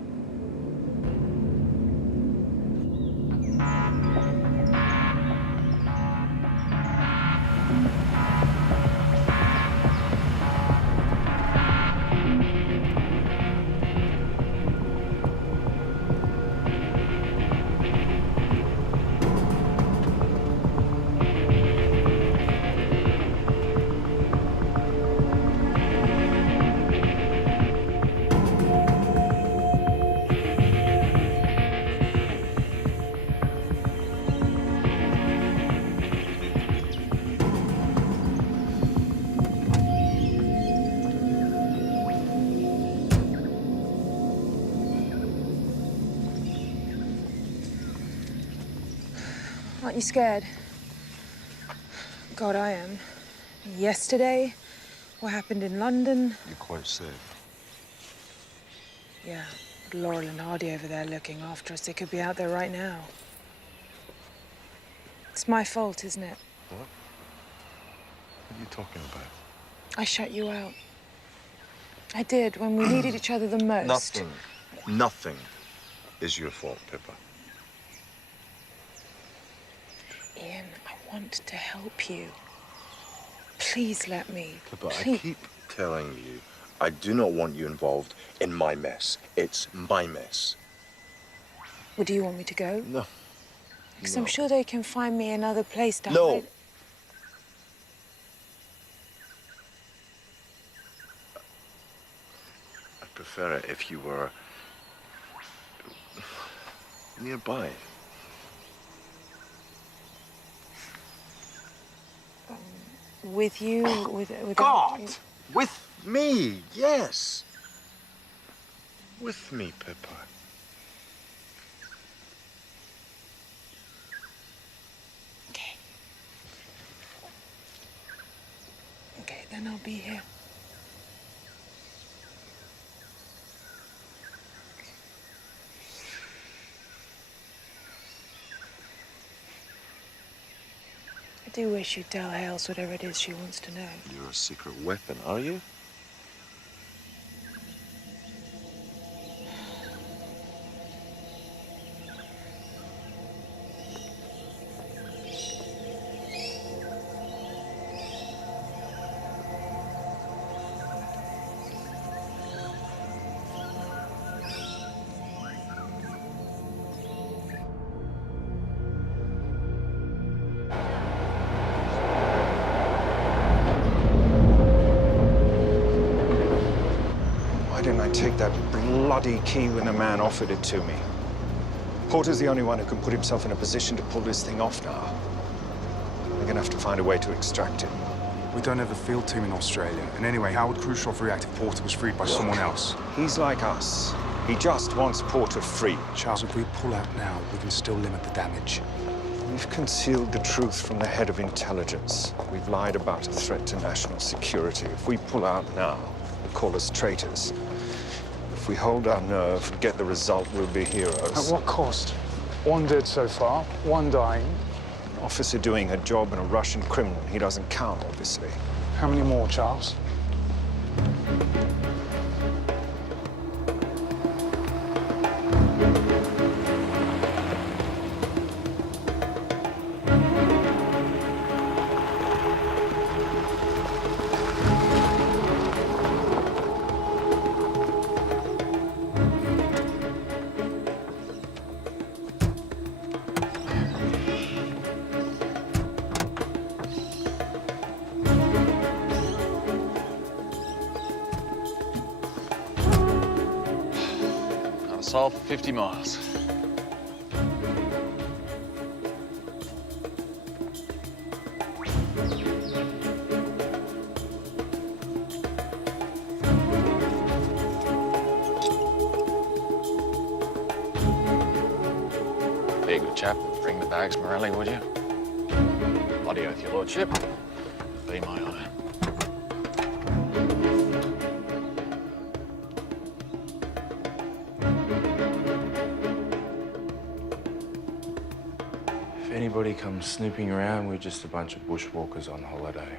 Aren't you scared? God, I am. Yesterday, what happened in London? You're quite safe. Yeah, Laurel and Hardy over there looking after us. They could be out there right now. It's my fault, isn't it? What? What are you talking about? I shut you out. I did, when we needed each other the most. Nothing is your fault, Pippa. Ian, I want to help you. Please let me. Pippa, Please. I keep telling you, I do not want you involved in my mess. It's my mess. Well, do you want me to go? No. Because No. I'm sure they can find me another place to No. hide. I'd prefer it if you were nearby. With you? With God! With me, yes. With me, Pippa. Okay. Okay, then I'll be here. I do wish you'd tell Hales whatever it is she wants to know. You're a secret weapon, are you? Why didn't I take that bloody key when the man offered it to me? Porter's the only one who can put himself in a position to pull this thing off now. We're gonna have to find a way to extract him. We don't have a field team in Australia. And anyway, how would Khrushchev react if Porter was freed by someone else? He's like us. He just wants Porter free. Charles, if we pull out now, we can still limit the damage. We've concealed the truth from the head of intelligence. We've lied about a threat to national security. If we pull out now, they'll call us traitors. If we hold our nerve and get the result, we'll be heroes. At what cost? One dead so far, one dying. An officer doing a job and a Russian criminal. He doesn't count, obviously. How many more, Charles? Solve 50 miles. Be a good chap. Bring the bags, Morelli, would you? Bloody oath, your lordship. Be my honour. anybody comes snooping around, we're just a bunch of bushwalkers on holiday.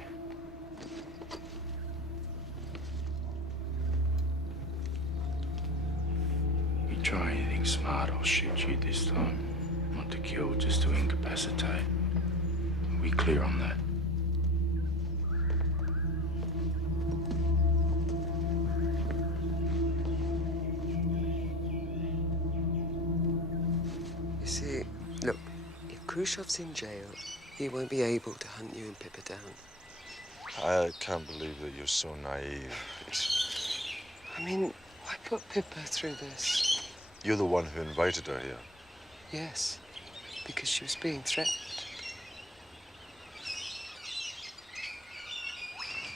You try anything smart, I'll shoot you this time. Not to kill, just to incapacitate. Are we clear on that? You see, look, if Khrushchev's in jail, he won't be able to hunt you and Pippa down. I can't believe that you're so naive. I mean, why put Pippa through this? You're the one who invited her here. Yes, because she was being threatened.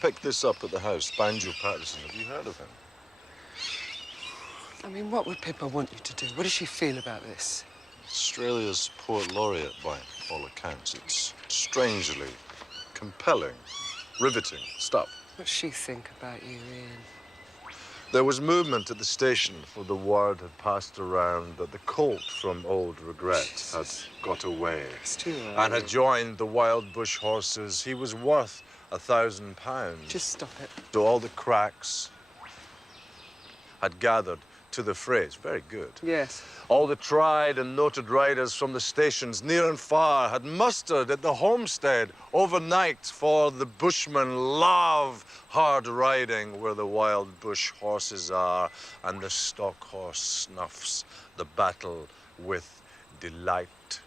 Picked this up at the house, Banjo Patterson. Have you heard of him? I mean, what would Pippa want you to do? What does she feel about this? Australia's poet laureate, by all accounts. It's strangely compelling, riveting stuff. What's she think about you, Ian? There was movement at the station, for the word had passed around that the colt from Old Regret had got away and had joined the wild bush horses. He was worth £1,000. Just stop it. So all the cracks had gathered to the fray. It's very good. Yes. All the tried and noted riders from the stations near and far had mustered at the homestead overnight, for the bushmen love hard riding where the wild bush horses are, and the stock horse snuffs the battle with delight.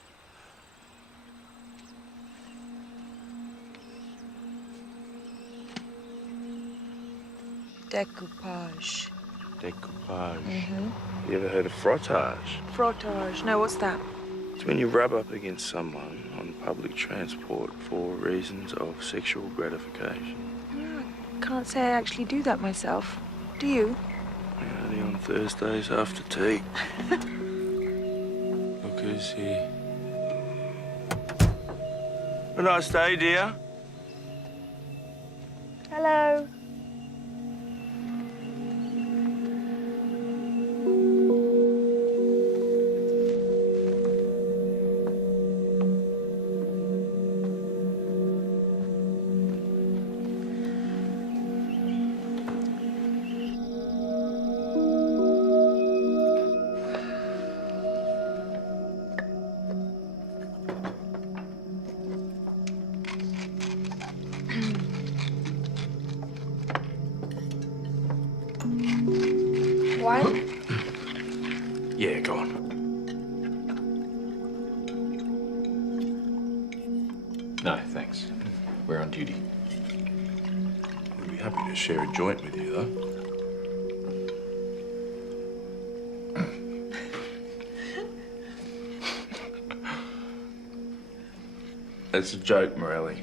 Decoupage. Decoupage. You ever heard of frottage? Frottage. No, what's that? It's when you rub up against someone on public transport for reasons of sexual gratification. I can't say I actually do that myself. Do you? Only on Thursdays after tea. Look who's here. A nice day, dear. Hello. Wine? Yeah, go on. No, thanks. We're on duty. We'd be happy to share a joint with you, though. It's a joke, Morelli.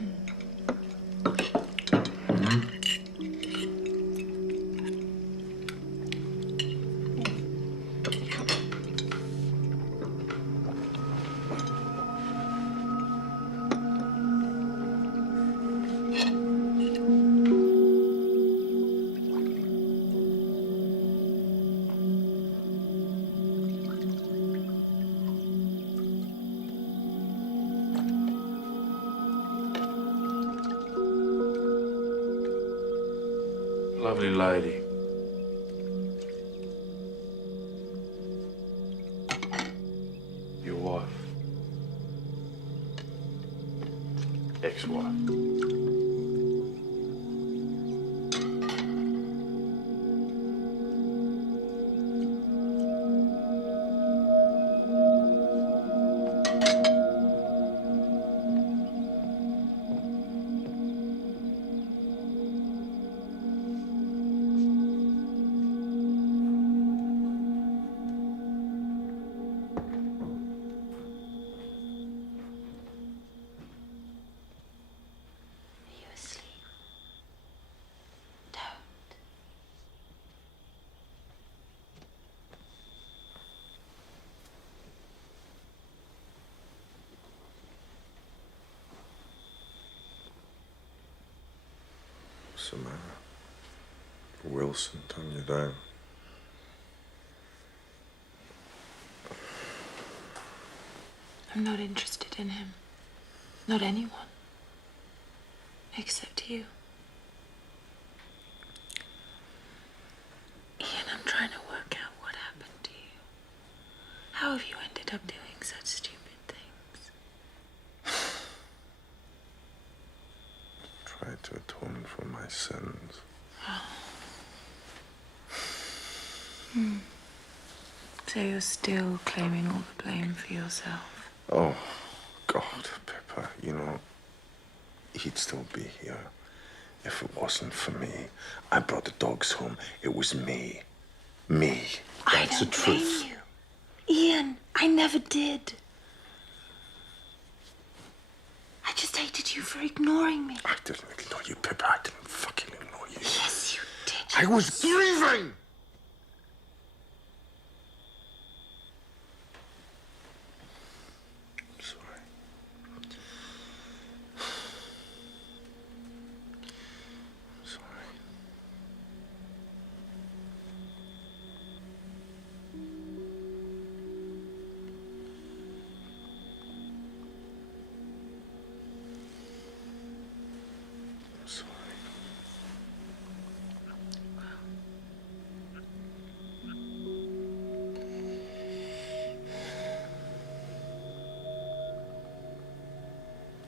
Lovely lady. Your wife. Ex-wife. What's the matter? Wilson turned you down. I'm not interested in him. Not anyone. Except you. Ian, I'm trying to work out what happened to you. How have you ended up doing such stupid things? Try to atone for my sins. So you're still claiming all the blame for yourself? Oh, God, Pippa, you know, he'd still be here if it wasn't for me. I brought the dogs home. It was me. Me. That's the truth. Blame you. Ian, I never did. I just hated you for ignoring me. I didn't ignore you, Pippa. I didn't fucking ignore you. Yes, you did. I was grieving!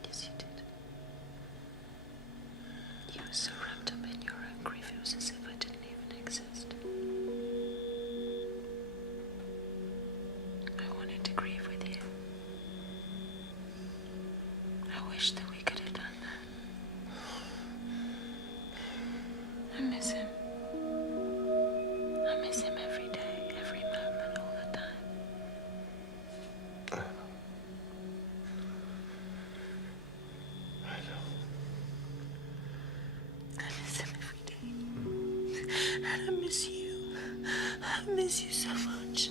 Yes, you did. You were so wrapped up in your own grief, it was as if I didn't even exist. I wanted to grieve with you. I wish that we could have done that. I miss him. I miss him every day, every moment, all the time. I miss him every day. And I miss you. I miss you so much.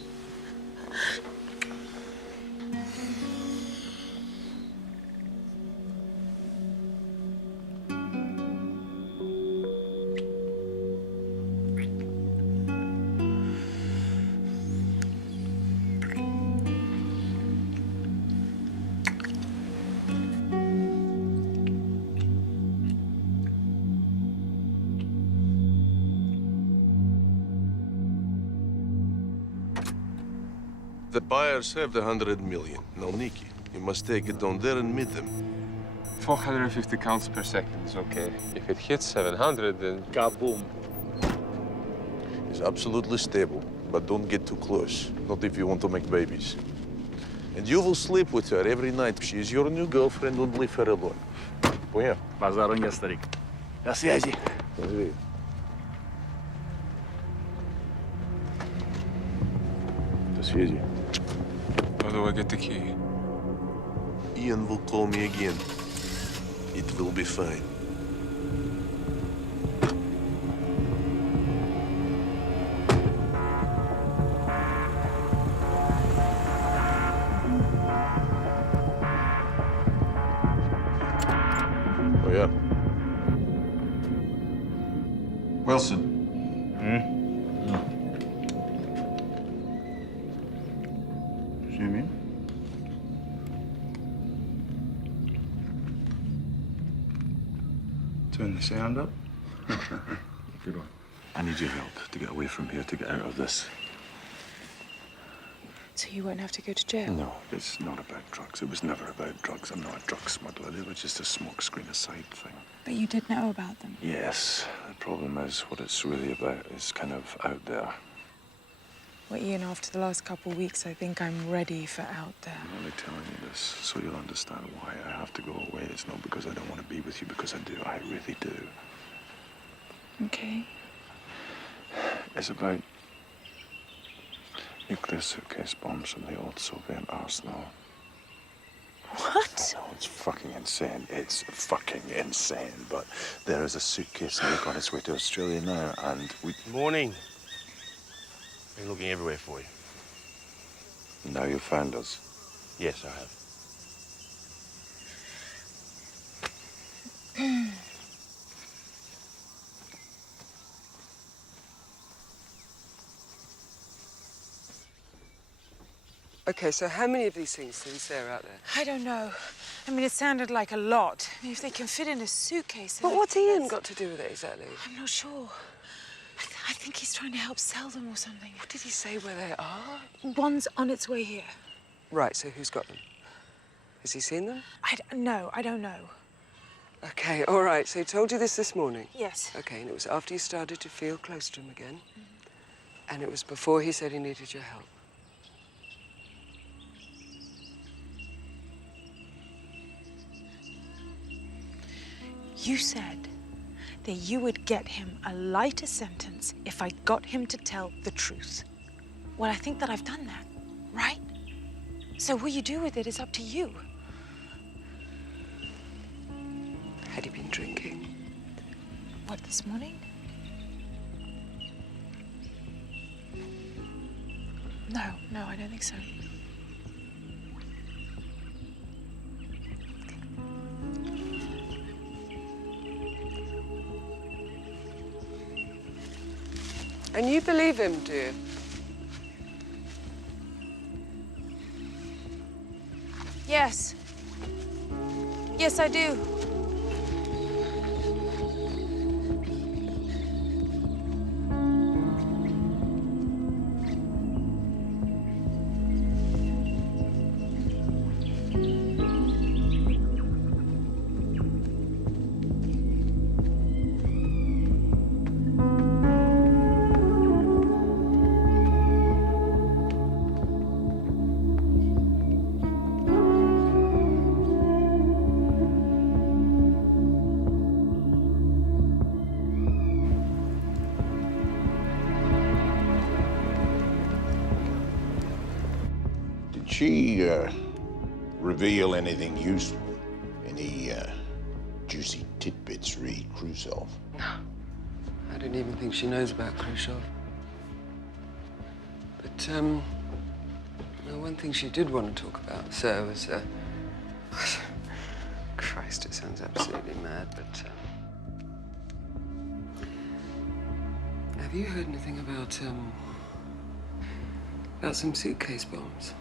The buyers have the 100 million. Now, Nikki, you must take it down there and meet them. 450 counts per second is okay. If it hits 700, then kaboom. It's absolutely stable, but don't get too close. Not if you want to make babies. And you will sleep with her every night. She is your new girlfriend. Don't leave her alone. Понял? Базару нет, старик. До связи. До связи. How do I get the key? Ian will call me again. It will be fine. Oh, yeah. Wilson. Zoom in. Turn the sound up. Good one. I need your help to get away from here, to get out of this. So you won't have to go to jail? No, it's not about drugs. It was never about drugs. I'm not a drug smuggler. It was just a smokescreen aside thing. But you did know about them. Yes. The problem is what it's really about is kind of out there. Well, Ian, after the last couple of weeks, I think I'm ready for out there. I'm only telling you this so you'll understand why I have to go away. It's not because I don't want to be with you, because I do. I really do. Okay. It's about nuclear suitcase bombs from the old Soviet arsenal. What? I know, it's fucking insane. It's fucking insane. But there is a suitcase nuke on its way to Australia now, and we... Morning. Been looking everywhere for you. Now you found us. Yes, I have. Okay, so how many of these things did he say are out there? I don't know. I mean, it sounded like a lot. I mean, if they can fit in a suitcase... But what's Ian got to do with it, exactly? I'm not sure. I think he's trying to help sell them or something. What did he say where they are? One's on its way here. Right, so who's got them? Has he seen them? No, I don't know. Okay, all right, so he told you this morning? Yes. Okay, and it was after you started to feel close to him again? And it was before he said he needed your help? You said that you would get him a lighter sentence if I got him to tell the truth. Well, I think that I've done that, right? So what you do with it is up to you. Had he been drinking? What, this morning? No, I don't think so. And you believe him, do you? Yes. Yes, I do. Did she reveal anything useful? Any juicy tidbits re Khrushchev? No. I don't even think she knows about Khrushchev. But, well, one thing she did want to talk about, sir, was, Christ, it sounds absolutely mad, but, have you heard anything about some suitcase bombs?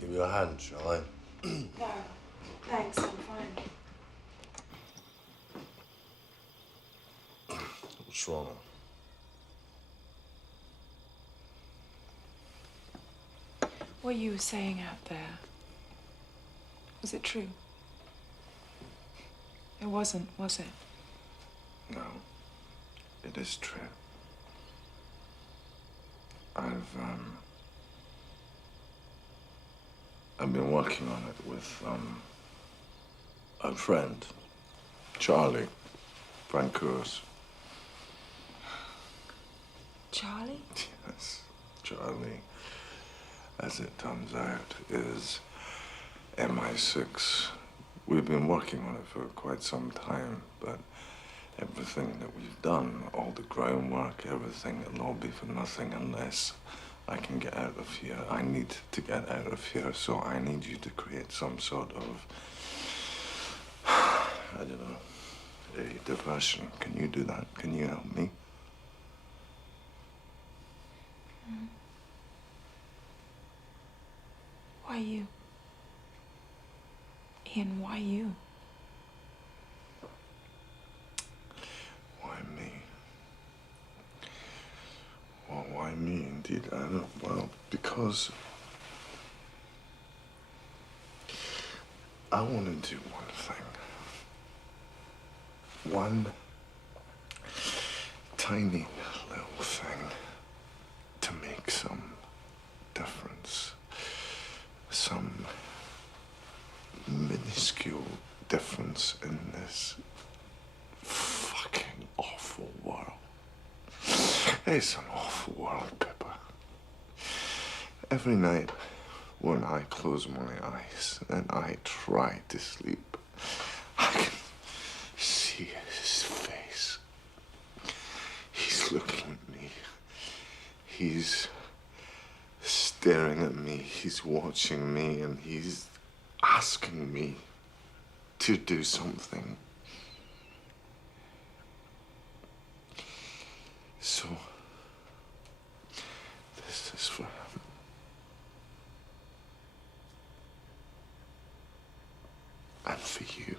Give you a hand, shall I? No, thanks, I'm fine. What's wrong? What you were saying out there, was it true? It wasn't, was it? No, it is true. I've been working on it with a friend, Charlie, Francois. Charlie? Yes, Charlie, as it turns out, is MI6. We've been working on it for quite some time, but everything that we've done, all the groundwork, everything, it'll all be for nothing unless I can get out of here. I need to get out of here, so I need you to create some sort of, I don't know, a diversion. Can you do that? Can you help me? Why you? Ian, why you? Why me? Well, why me, indeed? I don't, well, because I want to do one thing. One tiny little thing to make some difference. Some minuscule difference in this fucking awful world. It's an awful world, Pippa. Every night when I close my eyes and I try to sleep, I can see his face. He's looking at me. He's staring at me, he's watching me, and he's asking me to do something. So, this is for him. And for you.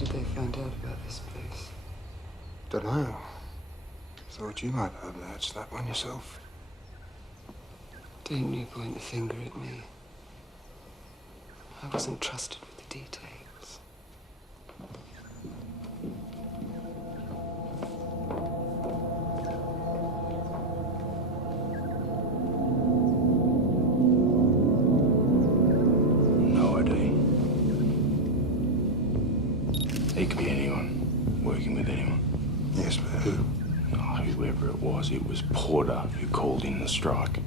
did they find out about this place? Don't know. Thought you might have hatched that one yourself. Don't you point the finger at me. I wasn't trusted with the details. No idea. He could be anyone. Working with anyone. Yes, but who? Oh, whoever it was Porter who called in the strike.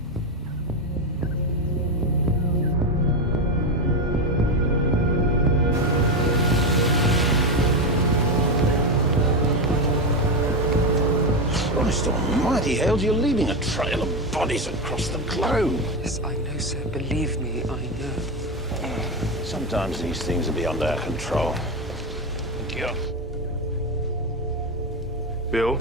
Christ almighty, Hales, you're leaving a trail of bodies across the globe. Yes, I know, sir. Believe me, I know. Sometimes these things are beyond our control. Thank you. Bill?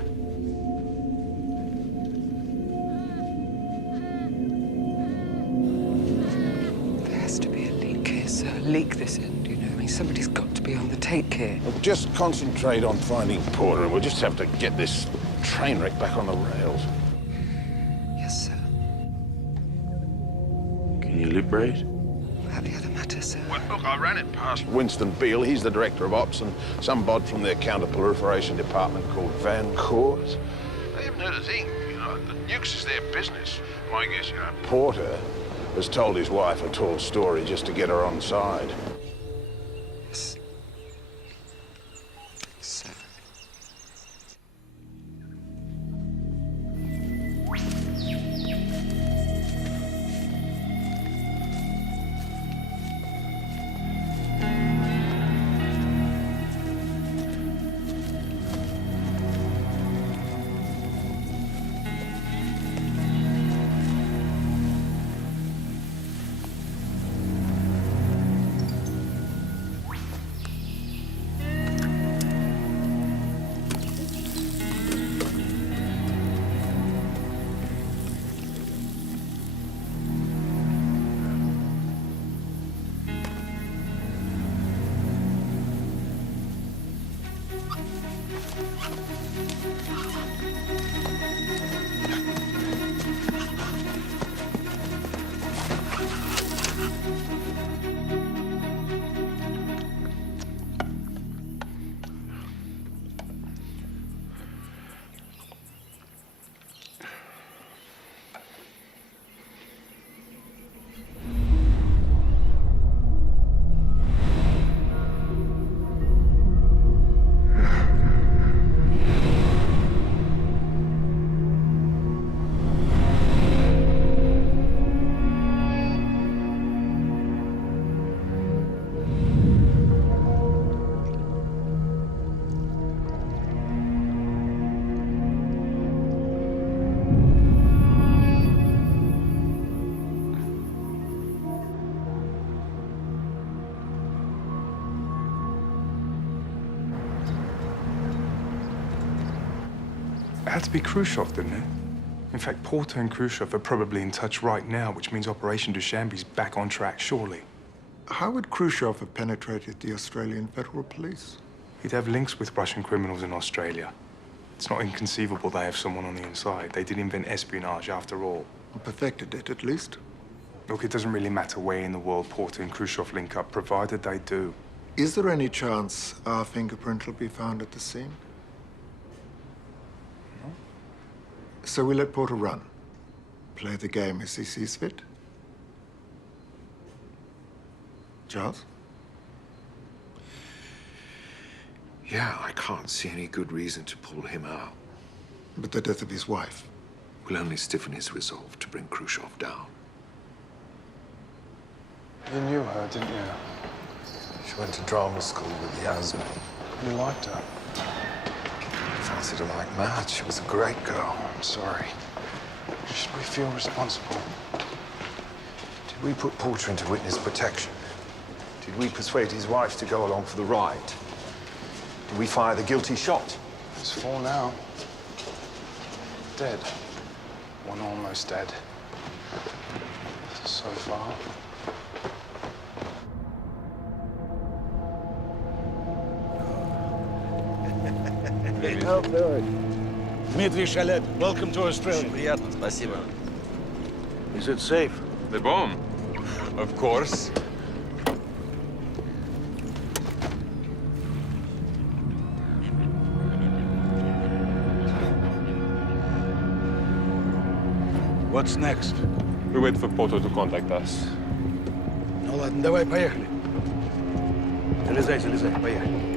There has to be a leak here, sir. A leak this end, you know. I mean, somebody's got to be on the take here. Well, just concentrate on finding Porter, and we'll just have to get this train wreck back on the rails. Yes, sir. Can you lip read? About the other matter, sir. Well, look, I ran it past Winston Beale. He's the director of ops, and some bod from their counter-proliferation department called Van Court. They haven't heard a thing. You know, the nukes is their business. My guess, you know, Porter has told his wife a tall story just to get her on side. Yes. Sir. It had to be Khrushchev, didn't it? In fact, Porter and Khrushchev are probably in touch right now, which means Operation Dushanbe's back on track, surely. How would Khrushchev have penetrated the Australian Federal Police? He'd have links with Russian criminals in Australia. It's not inconceivable they have someone on the inside. They did invent espionage, after all. Perfected it, at least. Look, it doesn't really matter where in the world Porter and Khrushchev link up, provided they do. Is there any chance our fingerprint will be found at the scene? No. So we let Porter run. Play the game as he sees fit. Charles? Yeah, I can't see any good reason to pull him out. But the death of his wife will only stiffen his resolve to bring Khrushchev down. You knew her, didn't you? She went to drama school with Yasmin. You liked her. I fancied her like mad. She was a great girl. I'm sorry. Should we feel responsible? Did we put Porter into witness protection? Did we persuade his wife to go along for the ride? Did we fire the guilty shot? There's 4 now. Dead. 1 almost dead. So far. Dmitry Shalet, welcome to Australia. Приятно, спасибо. Is it safe? The bomb? Of course. What's next? We wait for Poto to contact us. Ну ладно, давай, поехали. Залезай, поехали.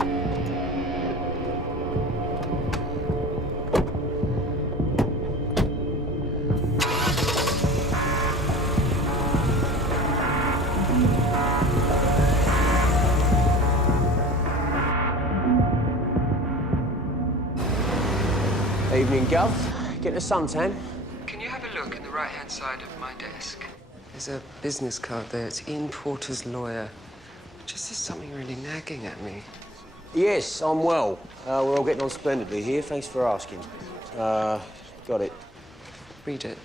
Evening, Gov. Getting a suntan? Can you have a look in the right-hand side of my desk? There's a business card there. It's Ian Porter's lawyer. Just there's something really nagging at me. Yes, I'm well. We're all getting on splendidly here. Thanks for asking. Got it. Read it.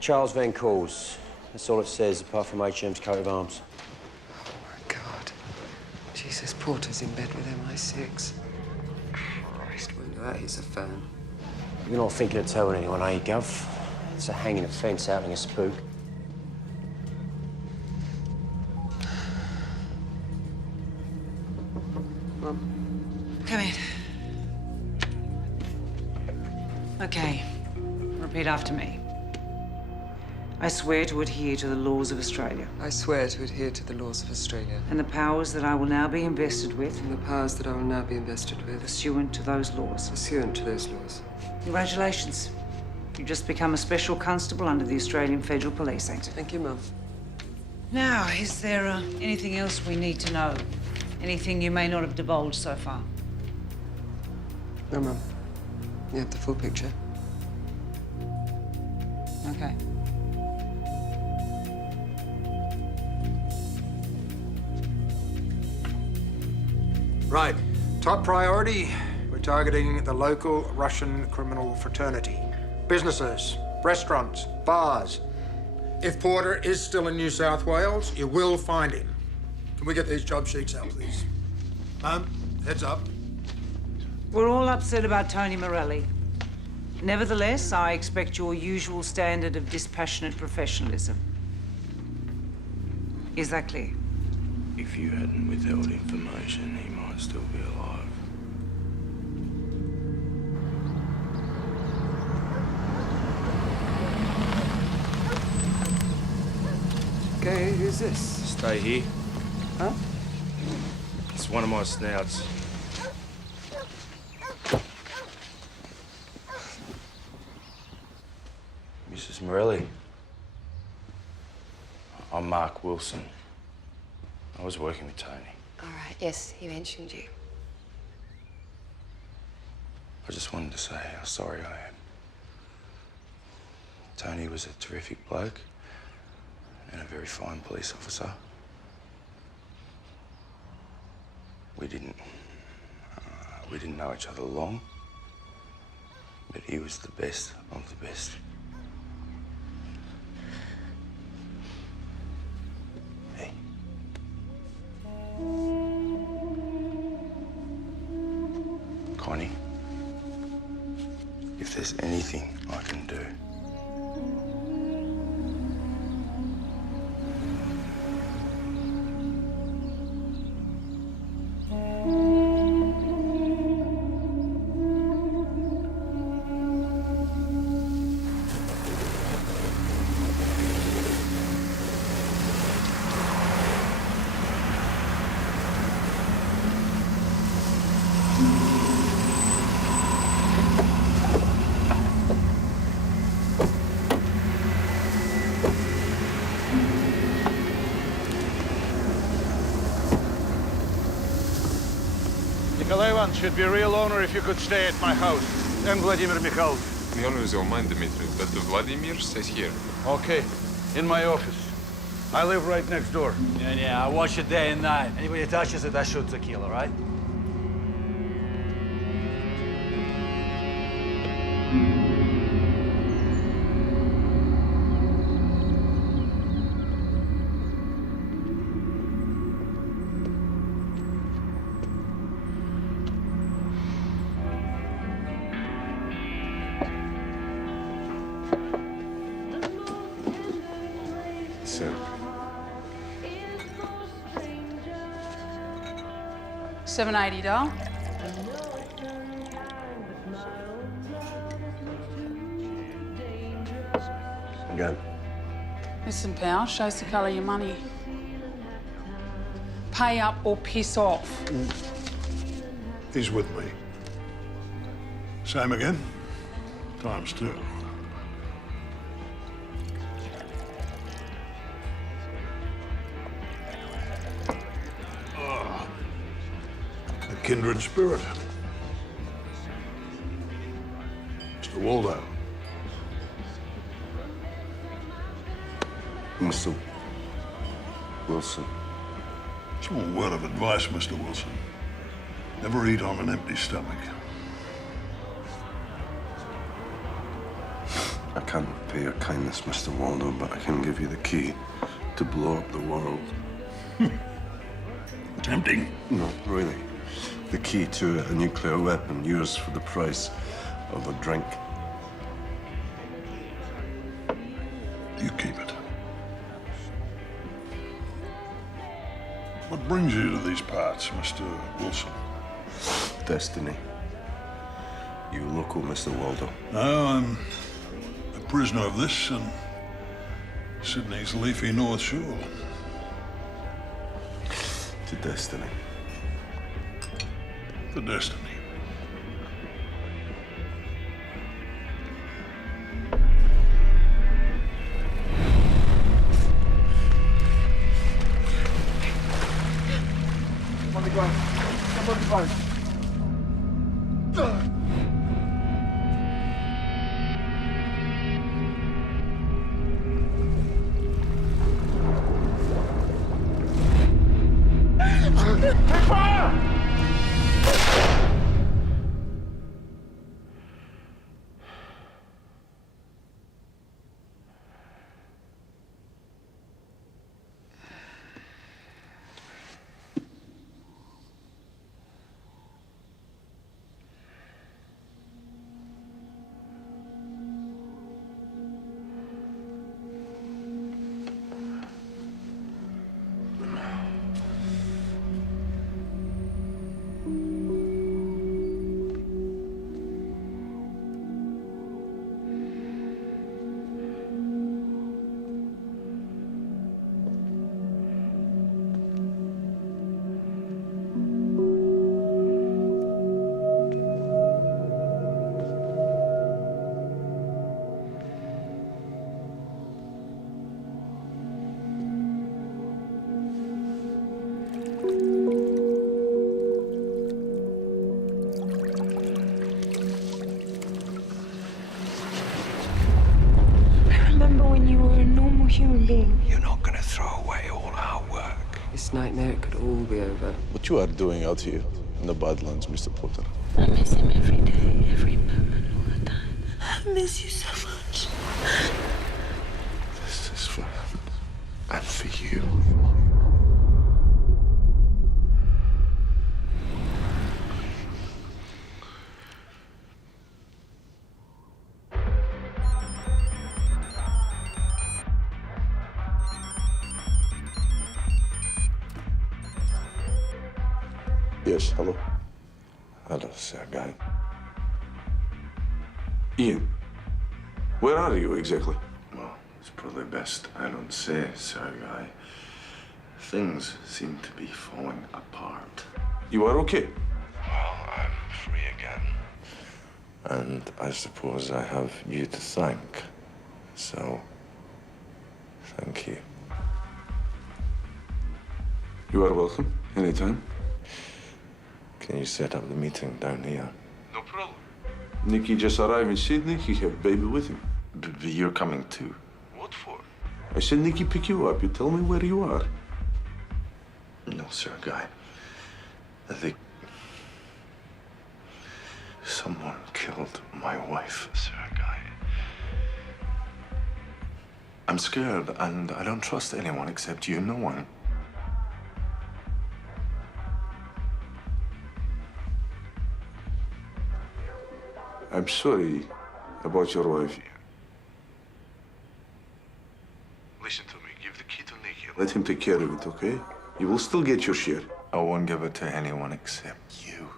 Charles Van Coors. That's all it says, apart from HM's coat of arms. Oh, my God. Jesus, Porter's in bed with MI6. Christ, wonder that he's a fan. You're not thinking of telling anyone, are you, Gov? It's a hanging offence outing a spook. Come in. Okay. Repeat after me. I swear to adhere to the laws of Australia. I swear to adhere to the laws of Australia. And the powers that I will now be invested with. And the powers that I will now be invested with. Pursuant to those laws. Pursuant to those laws. Congratulations. You've just become a special constable under the Australian Federal Police Act. Thank you, Mum. Now, is there anything else we need to know? Anything you may not have divulged so far? No, Mum. You have the full picture. Okay. Right. Top priority, we're targeting the local Russian criminal fraternity. Businesses, restaurants, bars. If Porter is still in New South Wales, you will find him. Can we get these job sheets out, please? Heads up. We're all upset about Tony Morelli. Nevertheless, I expect your usual standard of dispassionate professionalism. Is that clear? If you hadn't withheld information, he might still be alive. Okay, who's this? Stay here. Huh? It's one of my snouts. Mrs. Morelli. I'm Mark Wilson. I was working with Tony. All right, yes, he mentioned you. I just wanted to say how sorry I am. Tony was a terrific bloke and a very fine police officer. We didn't know each other long, but he was the best of the best. Hey. Connie, if there's anything I can do, Nikolai Ivanovich, you'd be a real honor if you could stay at my house. And Vladimir Mikhailovich. The honor is all mine, Dmitry, but Vladimir stays here. Okay, in my office. I live right next door. Yeah, I watch it day and night. Anybody touches it, I shoot to kill, all right? $7.80, doll. Again. Listen, pal, shows the colour of your money. Pay up or piss off. He's with me. Same again? Times two. Oh, a kindred spirit. Mr. Waldo. Mr. Wilson. Small word of advice, Mr. Wilson. Never eat on an empty stomach. I can't pay your kindness, Mr. Waldo, but I can give you the key to blow up the world. Tempting. No, really. The key to a nuclear weapon, yours for the price of a drink. You keep it. What brings you to these parts, Mr. Wilson? Destiny. You local, Mr. Waldo? No, I'm a prisoner of this and Sydney's leafy North Shore. To destiny. To destiny. On the ground. Come on the ground. Fire! Human being. You're not going to throw away all our work. This nightmare, it could all be over. What you are doing out here in the Badlands, Mr. Potter? I miss him every day, every moment, all the time. I miss you so much. This is for him and for you. Yes, hello. Hello, Sergei. Ian, where are you exactly? Well, it's probably best I don't say, Sergei. Things seem to be falling apart. You are okay? Well, I'm free again. And I suppose I have you to thank. So, thank you. You are welcome, anytime. Can you set up the meeting down here? No problem. Nicky just arrived in Sydney. He have baby with him. But you're coming too. What for? I said Nicky pick you up. You tell me where you are. No, Sergei. I think someone killed my wife, Sergei. I'm scared, and I don't trust anyone except you. No one. I'm sorry about your wife. Listen to me. Give the key to Nicky. Let him take care of it, okay? You will still get your share. I won't give it to anyone except you.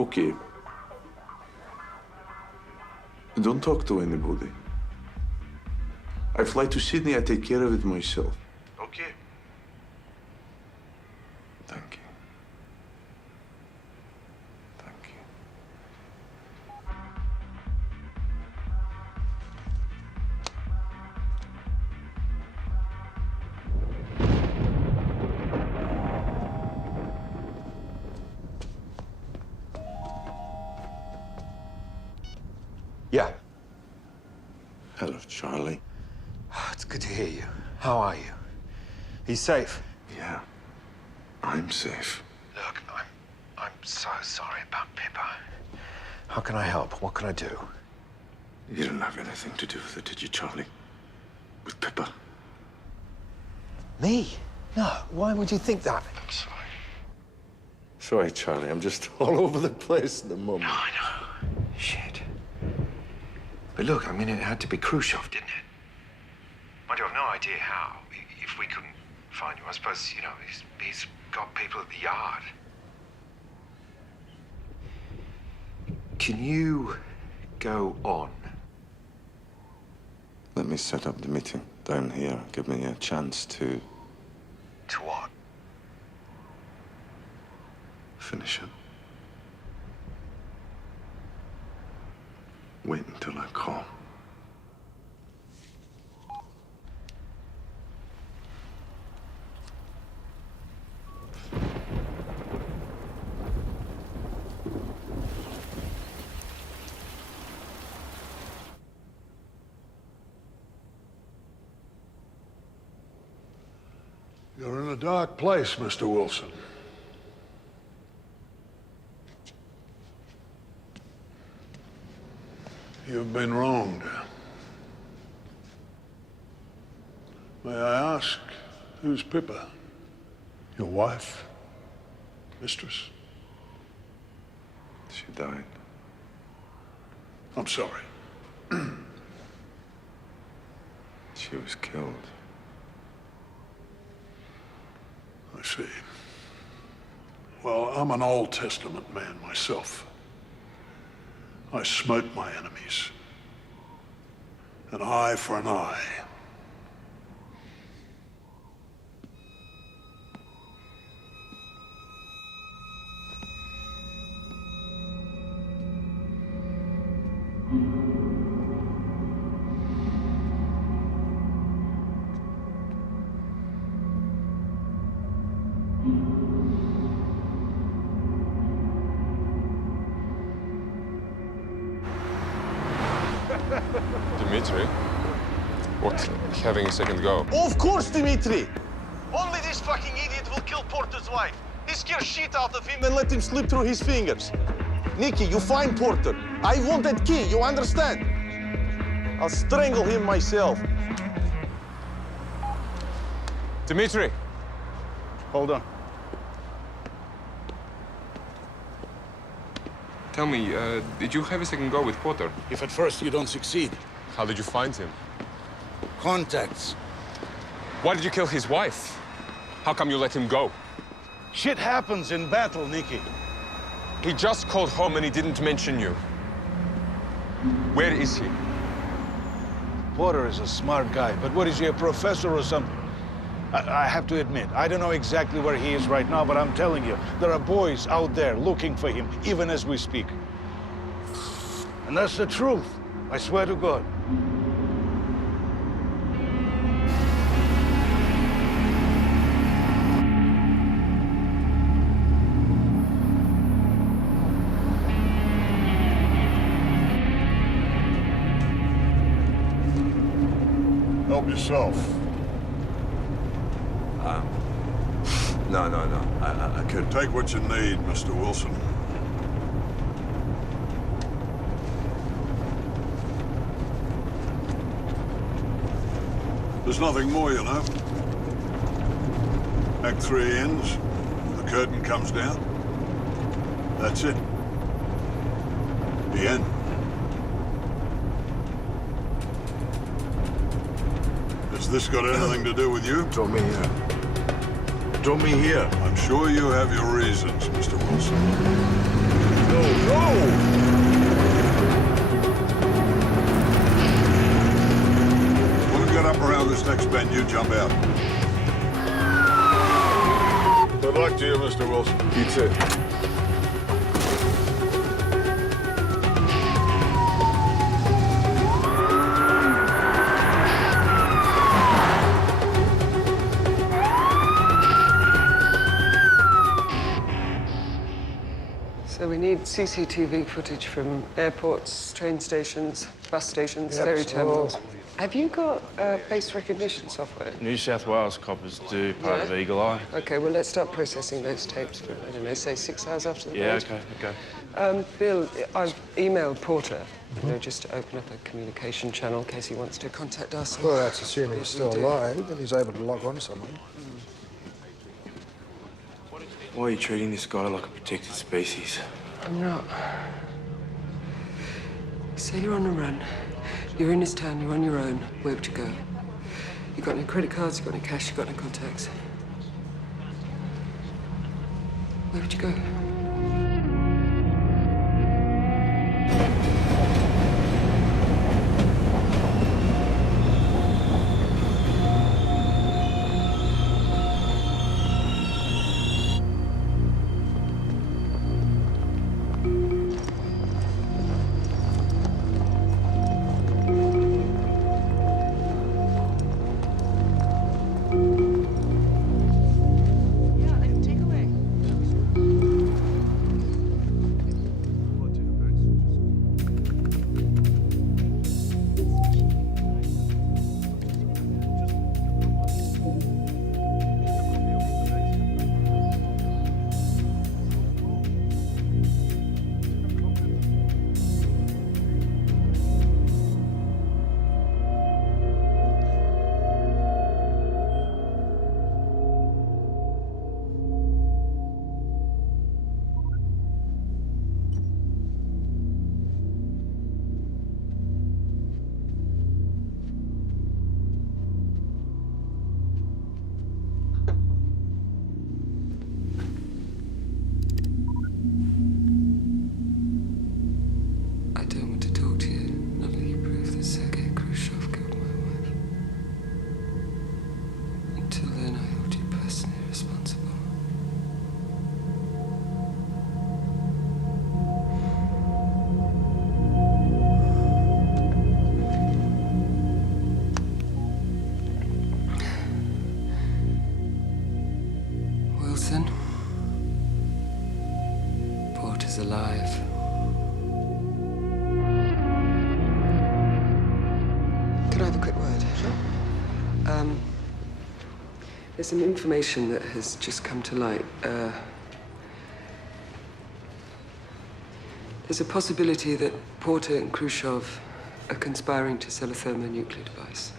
Okay. Don't talk to anybody. I fly to Sydney, I take care of it myself. Okay. Thank you. Thank you. Yeah. Hello, Charlie. It's good to hear you. How are you? He's safe? Yeah, I'm safe. Look, I'm so sorry about Pippa. How can I help? What can I do? You didn't have anything to do with it, did you, Charlie? With Pippa? Me? No, why would you think that? I'm sorry. Sorry, Charlie, I'm just all over the place at the moment. No, I know. Shit. But look, I mean, it had to be Khrushchev, didn't it? Mind you, I've no idea how. If we couldn't find you, I suppose, you know, he's got people at the yard. Can you go on? Let me set up the meeting down here. Give me a chance to... To what? Finish it. Wait until I call. You're in a dark place, Mr. Wilson. You've been wronged. May I ask, who's Pippa? Your wife? Mistress? She died. I'm sorry. She was killed. I see. Well, I'm an Old Testament man myself. I smote my enemies. An eye for an eye. Dimitri? What? Having a second go? Of course, Dimitri! Only this fucking idiot will kill Porter's wife. He scares shit out of him and let him slip through his fingers. Nikki, you find Porter. I want that key, you understand? I'll strangle him myself. Dimitri! Hold on. Tell me, did you have a second go with Porter? If at first you don't succeed. How did you find him? Contacts. Why did you kill his wife? How come you let him go? Shit happens in battle, Nikki. He just called home and he didn't mention you. Where is he? Porter is a smart guy, but what is he, a professor or something? I have to admit, I don't know exactly where he is right now, but I'm telling you, there are boys out there looking for him, even as we speak. And that's the truth, I swear to God. Help yourself. No. I couldn't. Take what you need, Mr. Wilson. There's nothing more, you know. Act 3 ends, the curtain comes down. That's it. The end. Has this got anything to do with you? Drop me here. Drop me here. I'm sure you have your reasons, Mr. Wilson. No, no! When we get up around this next bend, you jump out. Good luck to you, Mr. Wilson. You too. So we need CCTV footage from airports, train stations, bus stations, Yep, ferry so- terminals. Have you got face recognition software? New South Wales coppers do, part of Eagle Eye. Okay, well, let's start processing those tapes for, I don't know, say 6 hours after the Yeah, vote. okay. Bill, I've emailed Porter, you know, just to open up a communication channel in case he wants to contact us. Well, that's assuming he's Yes, still we do. alive and he's able to log on someone. Why are you treating this guy like a protected species? I'm not. Say you're on a run. You're in this town, you're on your own. Where would you go? You got any credit cards, you got any cash, you got any contacts? Where would you go? Wilson. Porter's alive. Could I have a quick word? Sure. There's some information that has just come to light. There's a possibility that Porter and Khrushchev are conspiring to sell a thermonuclear device.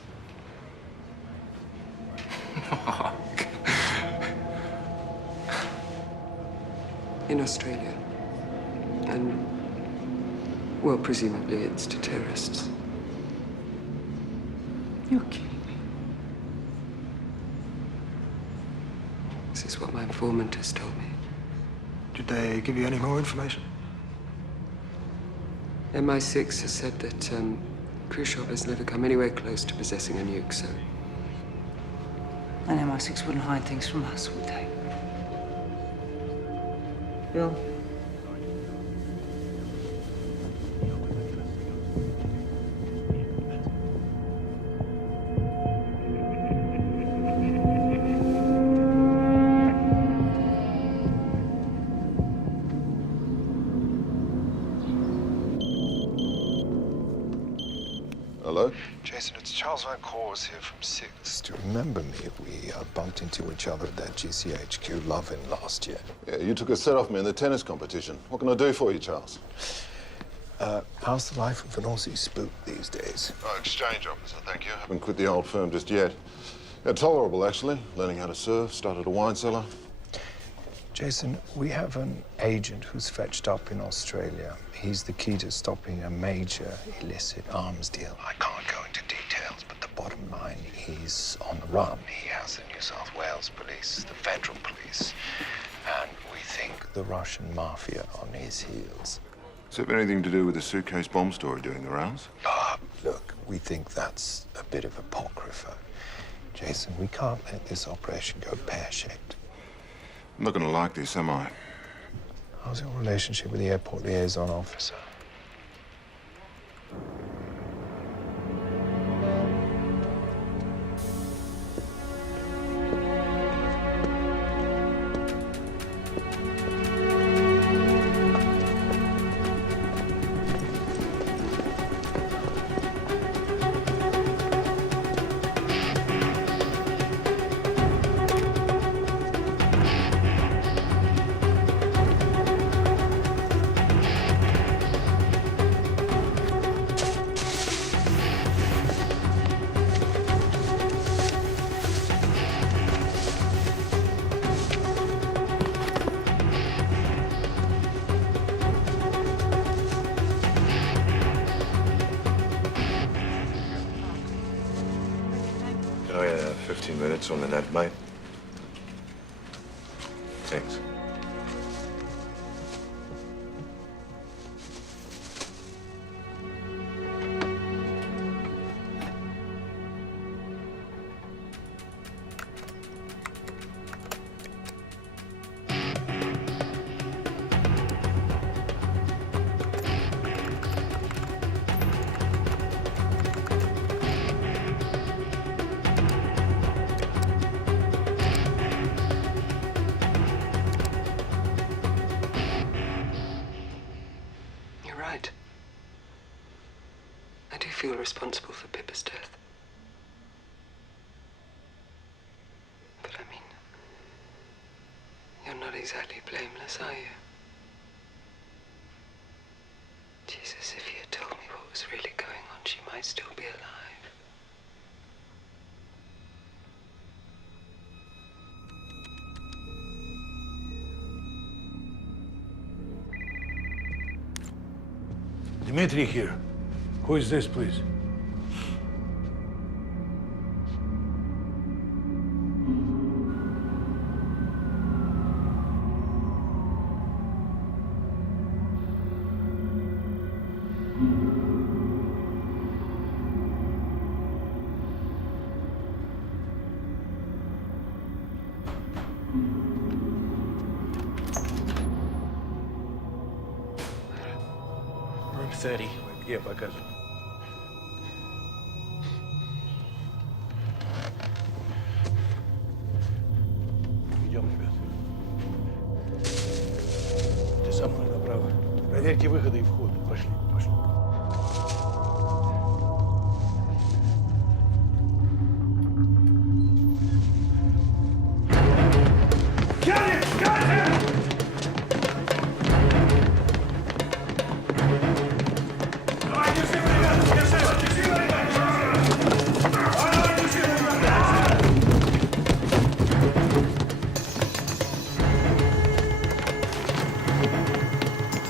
In Australia. And, well, presumably it's to terrorists. You're kidding me. This is what my informant has told me. Did they give you any more information? MI6 has said that Khrushchev has never come anywhere close to possessing a nuke, so... And MI6 wouldn't hide things from us, would they? Bill? Hello? Jason, it's Charles Van Cors here from Six. Do you remember me? We bumped into each other at that GCHQ Love-In last year. Yeah, you took a set off me in the tennis competition. What can I do for you, Charles? How's the life of an Aussie spook these days? Oh, exchange officer, thank you. Haven't quit the old firm just yet. Yeah, tolerable, actually. Learning how to surf, started a wine cellar. Jason, we have an agent who's fetched up in Australia. He's the key to stopping a major illicit arms deal. I can't go into details, but the bottom line he's on the run. He has the New South Wales police, the federal police, and we think the Russian mafia on his heels. Does it have anything to do with the suitcase bomb story doing the rounds? Look, we think that's a bit of apocrypha. Jason, we can't let this operation go pear-shaped. I'm not going to like this, am I? How's your relationship with the airport liaison officer? Oh, yeah, 15 minutes on the net, mate. Thanks. You're right. I do feel responsible for Pippa's death. But I mean, you're not exactly blameless, are you? Jesus, if you had told me what was really going on, she might still be alive. Dmitri here. Who is this, please? Room 30. Yeah, показывай. Идем, ребят. Ты со мной направо. Проверьте выходы и входы. Пошли, пошли.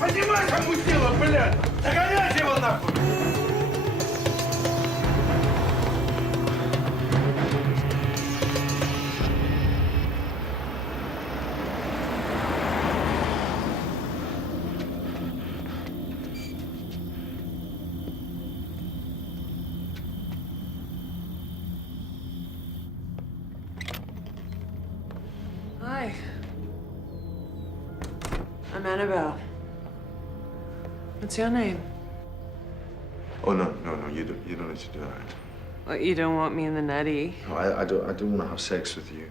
Поднимайся, мудила, блядь! Догоняйте его нахуй! Hi. I'm Annabelle. What's your name? Oh, no, you don't need to do that. What, you don't want me in the natty? No, I don't want to have sex with you.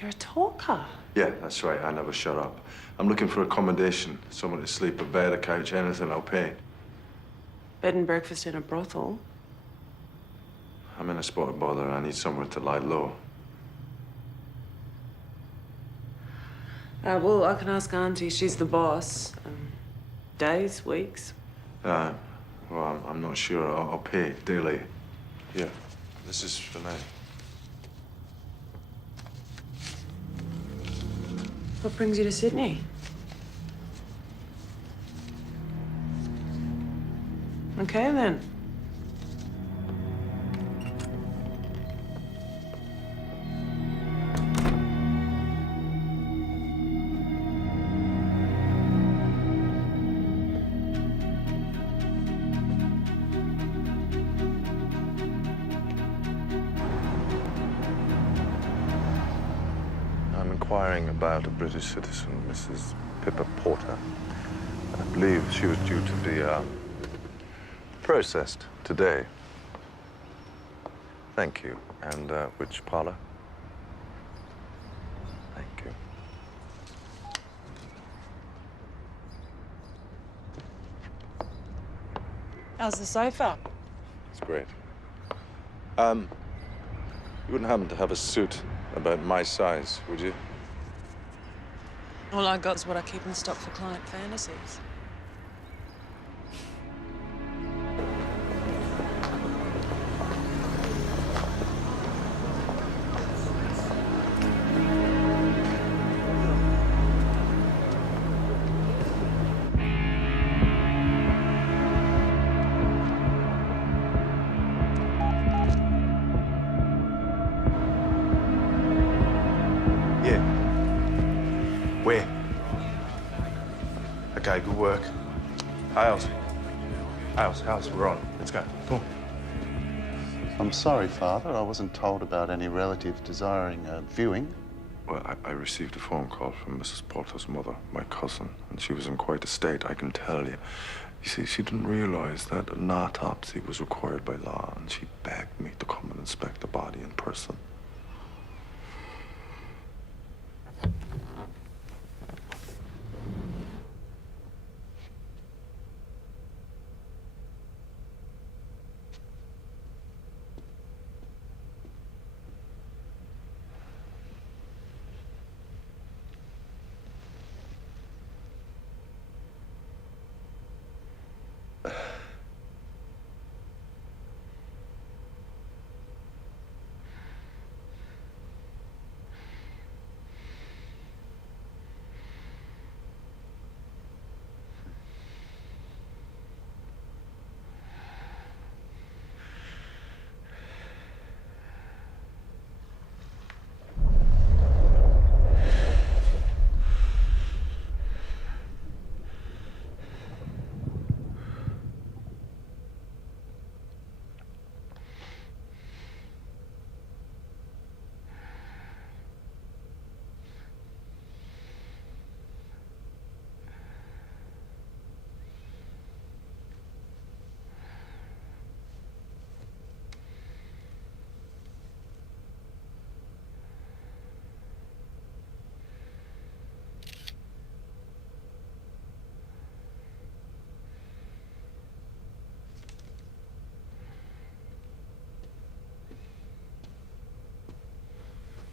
You're a talker. Yeah, that's right, I never shut up. I'm looking for accommodation, someone to sleep, a bed, a couch, anything, I'll pay. Bed and breakfast in a brothel. I'm in a spot of bother, I need somewhere to lie low. Well, I can ask Auntie. She's the boss. Days, weeks? Well, I'm not sure. I'll pay daily. Here, this is for now. What brings you to Sydney? Okay, then. inquiring about a British citizen, Mrs. Pippa Porter. I believe she was due to be processed today. Thank you. And which parlor? Thank you. How's the sofa? It's great. You wouldn't happen to have a suit about my size, would you? All I got is what I keep in stock for client fantasies. Where? Okay, good work. Hales, we're on. Let's go. Come on. I'm sorry, Father. I wasn't told about any relative desiring a viewing. Well, I received a phone call from Mrs. Porter's mother, my cousin, and she was in quite a state, I can tell you. You see, she didn't realize that an autopsy was required by law, and she begged me to come and inspect the body in person.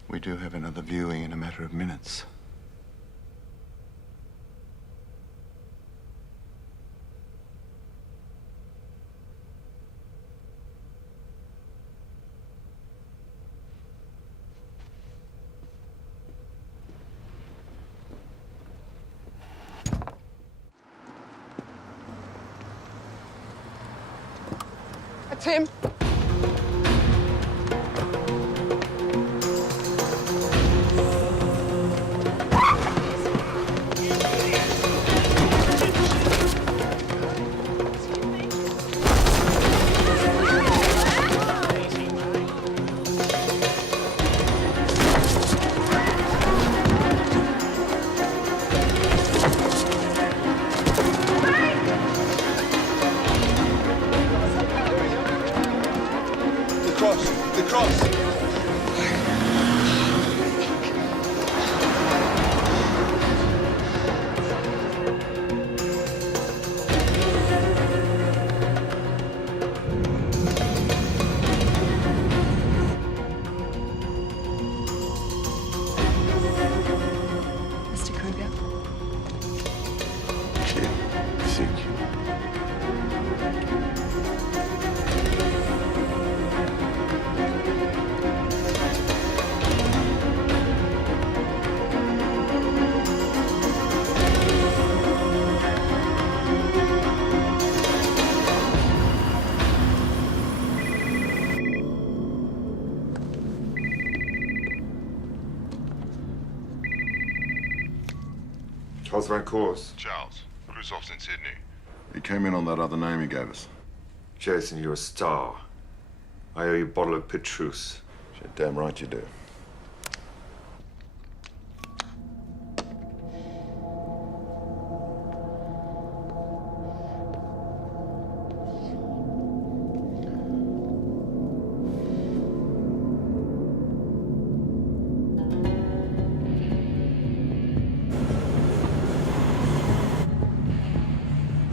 We do have another viewing in a matter of minutes. Tim. The cross! Mr. Kruger? Thank you. How's that course? Charles. Crusoe's in Sydney. He came in on that other name he gave us. Jason, you're a star. I owe you a bottle of Petrus. You're damn right you do.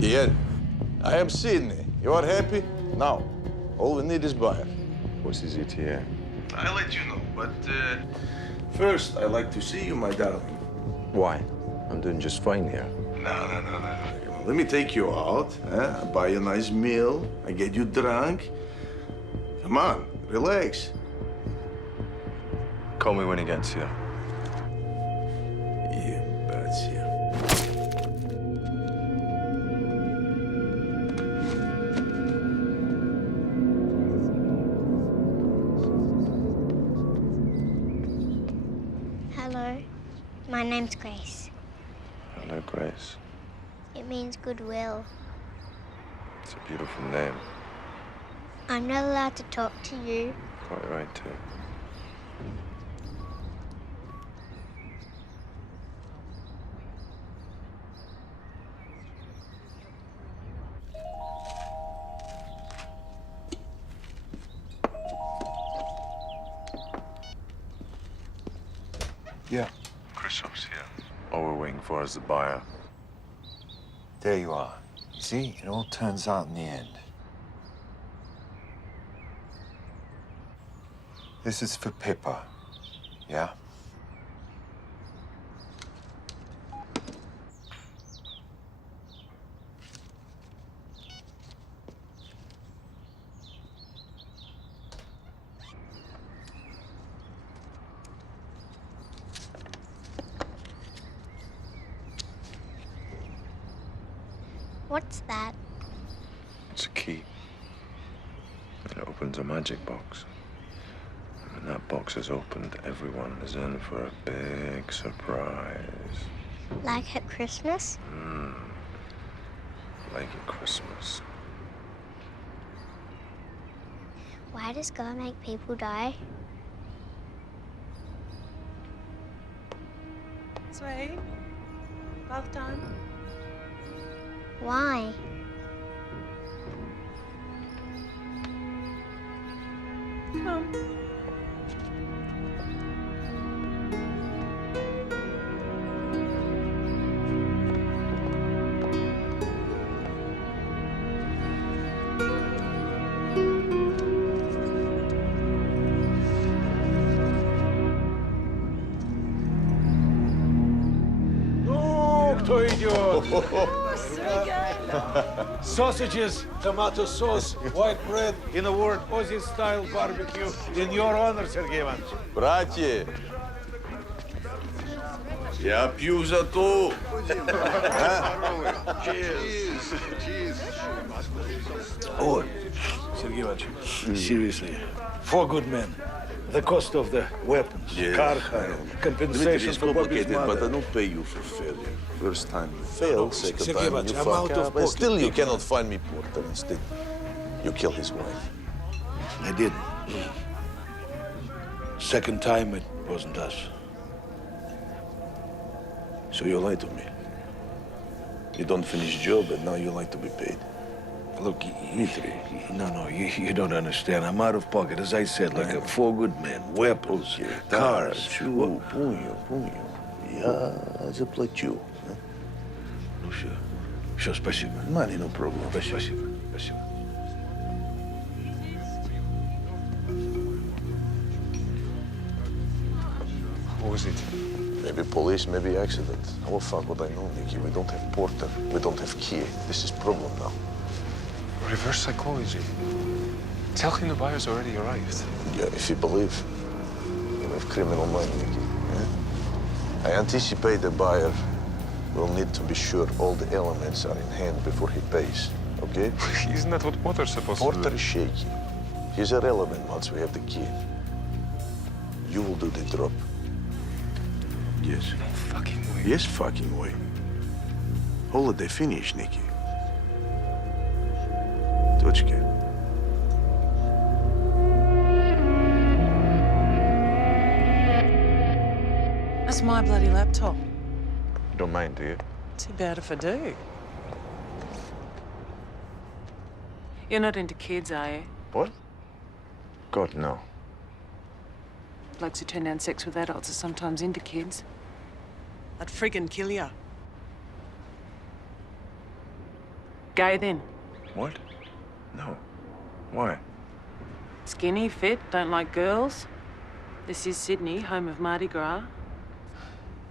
Bien. I am Sydney. You are happy? Now, all we need is buyer. What's his ETA? I'll let you know, but first, I'd like to see you, my darling. Why? I'm doing just fine here. No. Let me take you out. I buy you a nice meal. I get you drunk. Come on, relax. Call me when he gets here. Yeah, that's here. Hello, my name's Grace. Hello, Grace. It means goodwill. It's a beautiful name. I'm not allowed to talk to you. Quite right, too. Yeah. Chris Hope's here. All we're waiting for is the buyer. There you are. You see, it all turns out in the end. This is for Pippa, yeah? What's that? It's a key. It opens a magic box. And when that box is opened, everyone is in for a big surprise. Like at Christmas? Like at Christmas. Why does God make people die? Sweet. Bath time. Why? Come on. Кто идет? Sausages, tomato sauce, white bread, in a word, Aussie-style barbecue. In your honor, Сергей Иванович. Братья, я пью за ту. Oh, Sergey Ivanovich, seriously, 4 good men. The cost of the weapons, car hire, compensation for Bobby's but I mother. don't pay you for failure. First time. Fail, second Sergey time, you Ivanovich, I'm fuck out of up. And pocket. still, you cannot find me Porter. Instead, you kill his wife. I didn't. Second time, it wasn't us. So you lied to me. You don't finish job, and now you like to be paid. Look, no, you don't understand. I'm out of pocket, as I said, like 4 good men, weapons, cars. Понял. Я заплачу. Ну, все. Все, спасибо. Money, no problem. Спасибо. What was it? Maybe police, maybe accident. Oh, fuck what I know, Nicky. We don't have Porter. We don't have key. This is problem now. Reverse psychology. Tell him the buyer's already arrived. Yeah, if you believe. You have criminal mind, Nicky. I anticipate the buyer will need to be sure all the elements are in hand before he pays, okay? Isn't that what Potter's supposed to Porter do? is shaky. He's irrelevant once we have the key. You will do the drop. Yes. No fucking way. Yes, fucking way. Holiday finished, Nicky. Точки. That's my bloody laptop. You don't mind, do you? Too bad if I do. You're not into kids, are you? What? God, no. Blokes who turn down sex with adults are sometimes into kids. I'd friggin' kill you. Gay then? What? No. Why? Skinny, fit, don't like girls? This is Sydney, home of Mardi Gras.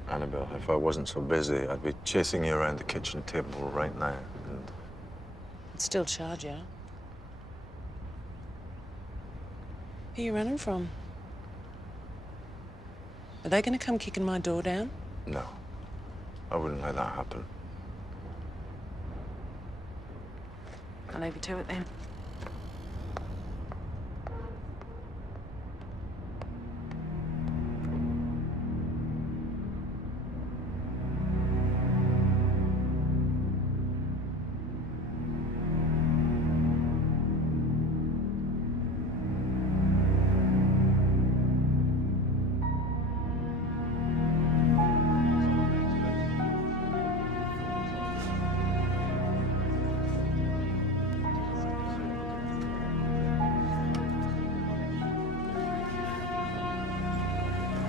Annabelle, if I wasn't so busy, I'd be chasing you around the kitchen table right now. And I'd still charge you. Who are you running from? Are they going to come kicking my door down? no, I wouldn't let that happen. I'll leave you to it then.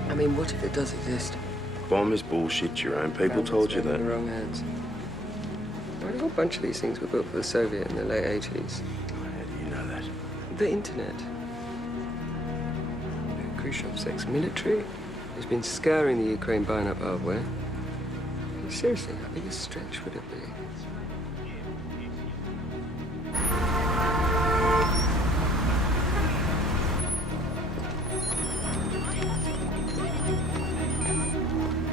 I mean, what if it does exist? Bomb is bullshit. Your own people told you that. In the wrong hands. A whole bunch of these things were built for the Soviet in the late 80s. How do you know that? The internet. Khrushchev's ex-military. He's been scouring the Ukraine buying up hardware. Seriously, how big a stretch would it be?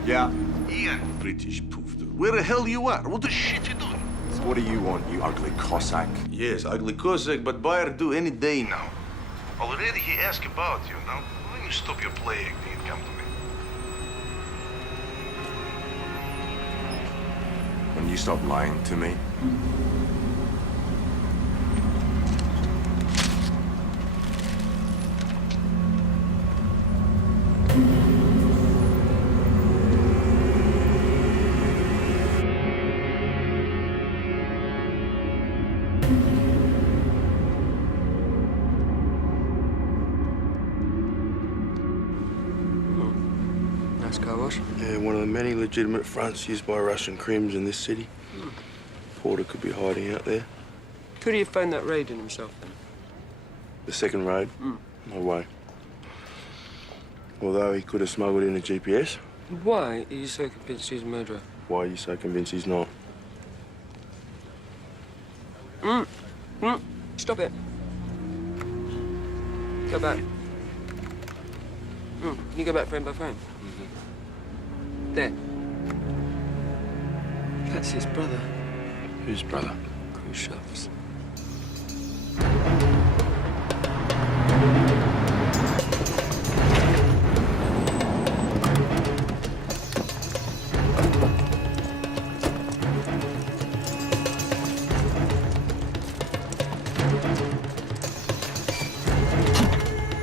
Yeah. Ian, British poofter. Where the hell you are? What the shit you doing? So what do you want, you ugly Cossack? Yes, ugly Cossack, but buyer do any day now. Already he asked about you, now. Why don't you stop your play acting and come to me? When you stop lying to me? Nice car wash. Yeah, one of the many legitimate fronts used by Russian crims in this city. Porter could be hiding out there. Could he have phoned that raid in himself, then? The second raid? No way. Although he could have smuggled in a GPS. Why are you so convinced he's a murderer? Why are you so convinced he's not? Stop it. Go back. Can you go back frame by frame? There. That's his brother. Whose brother? Khrushchev's.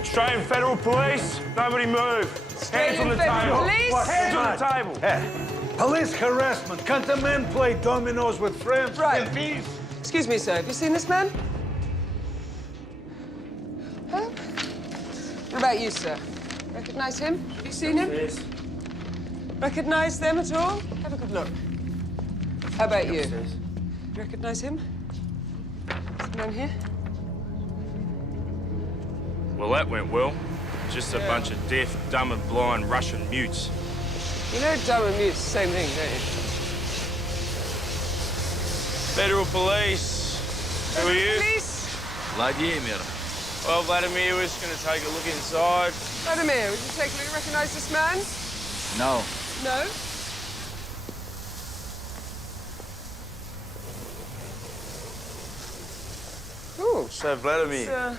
Australian Federal Police, nobody move. Hands on the Federal table. Police? What? Hands on the table. Hey, police harassment. Can't a man play dominoes with friends Right. in peace? Excuse me, sir. Have you seen this man? Huh? What about you, sir? Recognize him? Have you seen him? Recognize them at all? Have a good look. How about you? Recognize him? This man here? Well, that went well. Just a bunch of deaf, dumb and blind Russian mutes. You know dumb and mute's the same thing, don't you? Federal Police. Who are you? Police? Vladimir. Well, Vladimir, we're just going to take a look inside. Vladimir, would you take a look? Recognize this man? No. No? Ooh. So, Vladimir, Sir.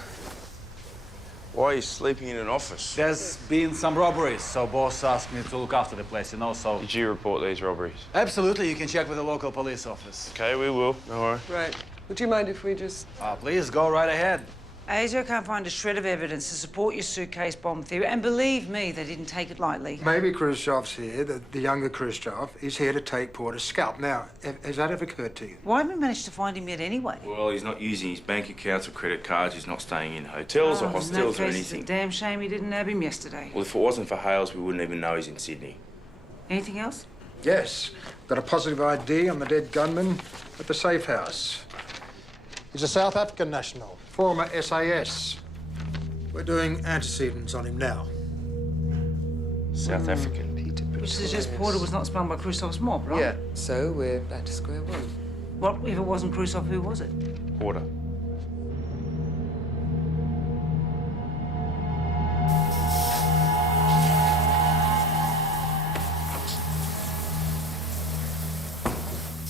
why are you sleeping in an office? There's been some robberies, so boss asked me to look after the place, you know, so... Did you report these robberies? Absolutely, you can check with the local police office. Okay, we will. All right. Right. Would you mind if we just... Please, go right ahead. Azo can't find a shred of evidence to support your suitcase bomb theory, and believe me, they didn't take it lightly. Maybe Khrushchev's here, the younger Khrushchev, is here to take Porter's scalp. Now, has that ever occurred to you? Why haven't we managed to find him yet anyway? Well, he's not using his bank accounts or credit cards. He's not staying in hotels or hostels or It's a anything. damn shame he didn't nab him yesterday. Well, if it wasn't for Hales, we wouldn't even know he's in Sydney. Anything else? Yes. Got a positive ID on the dead gunman at the safe house. He's a South African national, former SAS. We're doing antecedents on him now. South African. Which suggests Porter was not sprung by Khrushchev's mob, right? Yeah, so we're back to square one. What if it wasn't Khrushchev, who was it? Porter.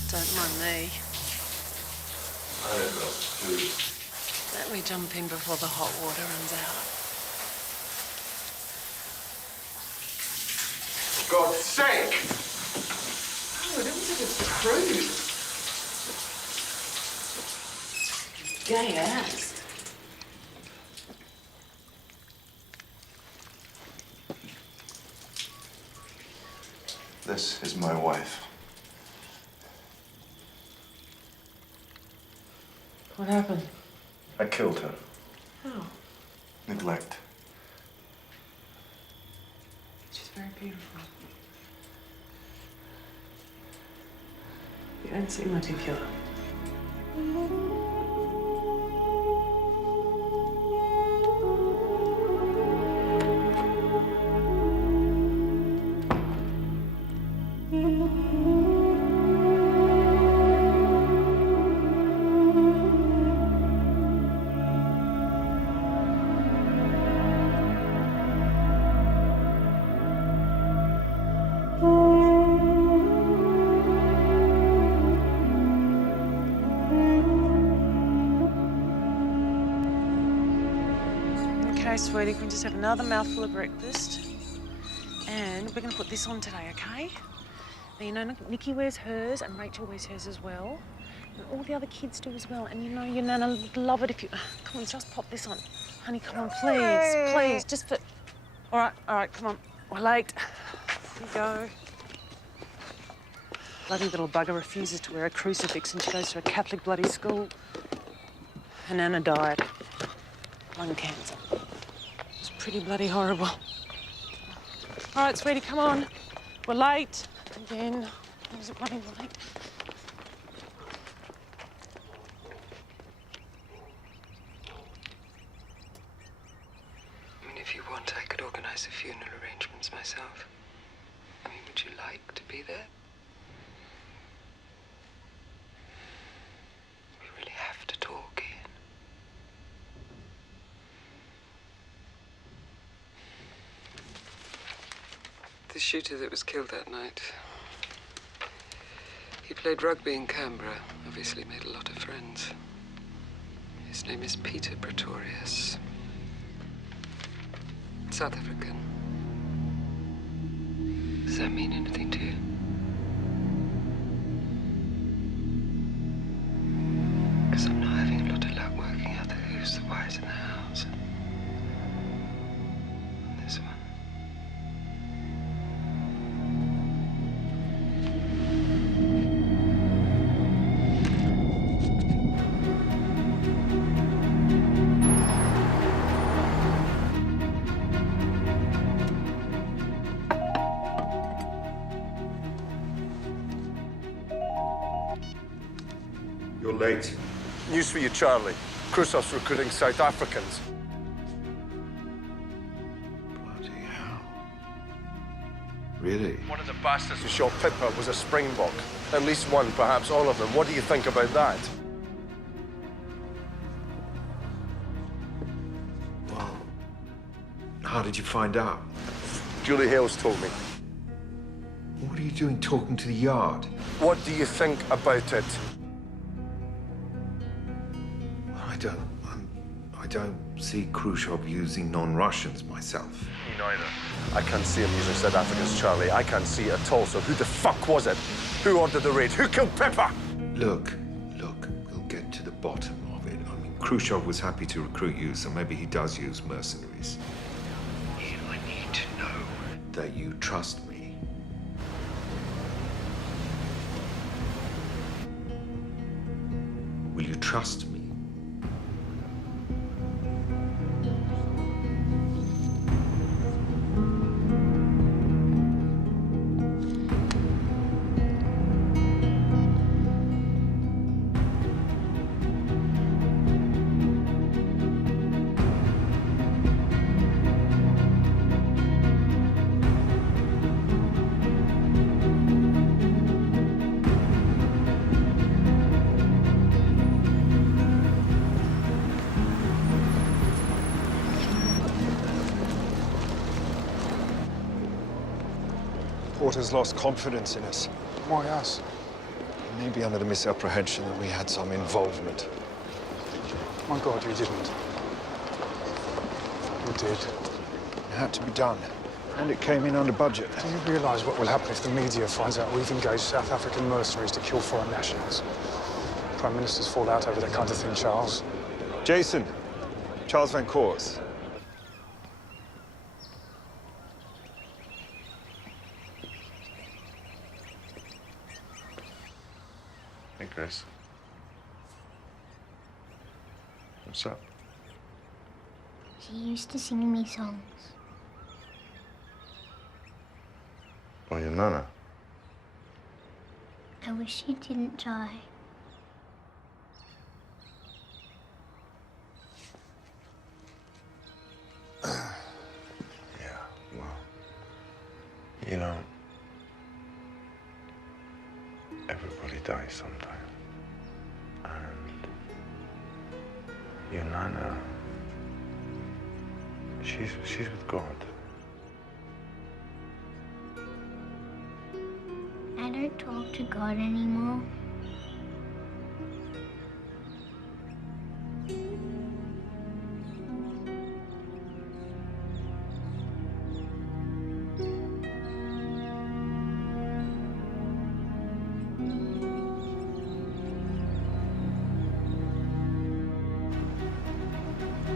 Don't mind me. Let me jump in before the hot water runs out. For God's sake! Oh, it was a cruise. Gay ass. This is my wife. What happened? I killed her. How? Neglect. She's very beautiful. You don't seem like a killer. Okay, sweetie, can we just have another mouthful of breakfast? And we're gonna put this on today, okay? Now, you know, Nikki wears hers and Rachel wears hers as well. And all the other kids do as well. And you know your Nana would love it if you... Come on, just pop this on. Honey, come on, please, please, just for... All right, come on. We're late. Here you go. Bloody little bugger refuses to wear a crucifix and she goes to a Catholic bloody school. And Nana died. Lung cancer. It was pretty bloody horrible. All right, sweetie, come on. We're late. Again. Why is it bloody late? I mean, if you want, I could organise the funeral arrangements myself. I mean, would you like to be there? We really have to talk, Ian. The shooter that was killed that night, he played rugby in Canberra, obviously made a lot of friends. His name is Peter Pretorius. South African. Does that mean anything to you? Because I'm not having a lot of luck working out the who's, the whys, and the hows. And this one. You're late. News for you, Charlie. Khrushchev's recruiting South Africans. Bloody hell. Really? One of the bastards who shot Pippa was a Springbok. At least one, perhaps all of them. What do you think about that? Well, how did you find out? Julie Hales told me. What are you doing talking to the yard? What do you think about it? I don't see Khrushchev using non-Russians myself. Me neither. I can't see him using South Africans, Charlie. I can't see it at all. So who the fuck was it? Who ordered the raid? Who killed Pippa? Look, we'll get to the bottom of it. I mean, Khrushchev was happy to recruit you, so maybe he does use mercenaries. Ian, I need to know that you trust me. Will you trust me? Porter's lost confidence in us. Why us? Maybe under the misapprehension that we had some involvement. My God, you didn't. You did. It had to be done. And it came in under budget. Do you realise what will happen if the media finds out we've engaged South African mercenaries to kill foreign nationals? Prime Ministers fall out over that kind of thing, Charles. Jason, Charles Van Coors. Hey, Chris. What's up? She used to sing me songs. Oh, your nana? I wish she didn't die. Yeah, well, you know, everybody dies sometime. And your nana, she's with God. I don't talk to God anymore.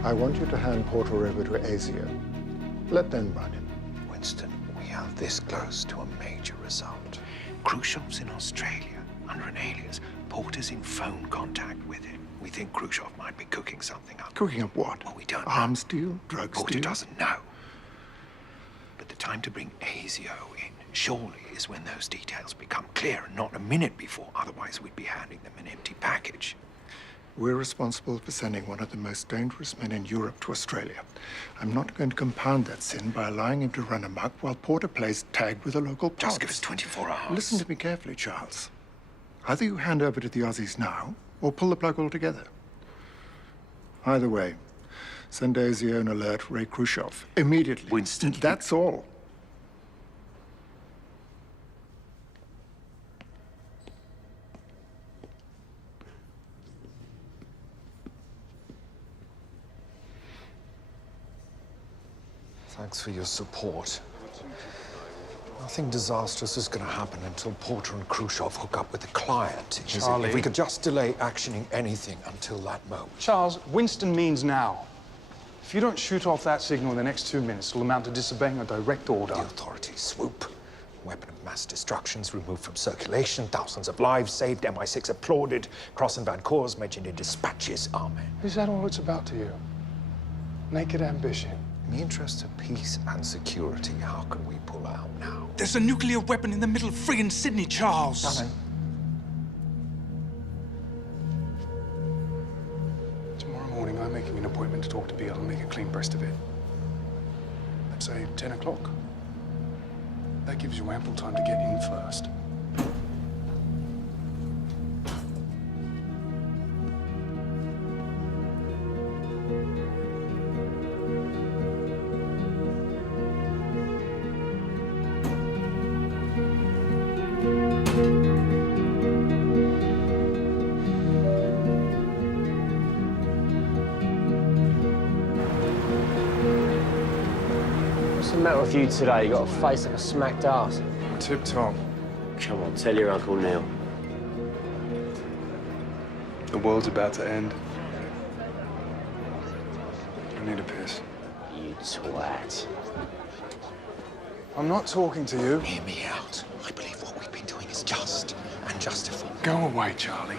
I want you to hand Porter over to Asia. Let them run him. Winston, we are this close to a major result. Khrushchev's in Australia under an alias. Porter's in phone contact with him. We think Khrushchev might be cooking something up. Cooking up what? Well, we don't know. Arms deal? Drugs Porter deal? doesn't know. But the time to bring ASIO in, surely, is when those details become clear, and not a minute before. Otherwise, we'd be handing them an empty package. We're responsible for sending one of the most dangerous men in Europe to Australia. I'm not going to compound that sin by allowing him to run amok while Porter plays tag with the local cops. Just give us 24 hours. Listen to me carefully, Charles. Either you hand over to the Aussies now, or pull the plug altogether. Either way, send ASIO an alert Ray Khrushchev immediately. Winston. That's all. Thanks for your support. Nothing disastrous is going to happen until Porter and Khrushchev hook up with the client. Charlie. If we could just delay actioning anything until that moment. Charles, Winston means now. If you don't shoot off that signal in the next 2 minutes, it'll amount to disobeying a direct order. The authorities swoop. Weapon of mass destruction's removed from circulation. Thousands of lives saved. MI6 applauded. Cross and Van Coors mentioned in dispatches. Amen. Is that all it's about to you? Naked ambition? In the interest of peace and security, how can we pull out now? There's a nuclear weapon in the middle of friggin' Sydney, Charles. Darling. Tomorrow morning, I'm making an appointment to talk to Beale and make a clean breast of it. Let's say 10 o'clock. That gives you ample time to get in first. What's the matter with you today? You got a face like a smacked ass. Tip-top. Come on, tell your Uncle Neil. The world's about to end. I need a piss. You twat. I'm not talking to you. Hear me out. I believe what we've been doing is just and justified. Go away, Charlie.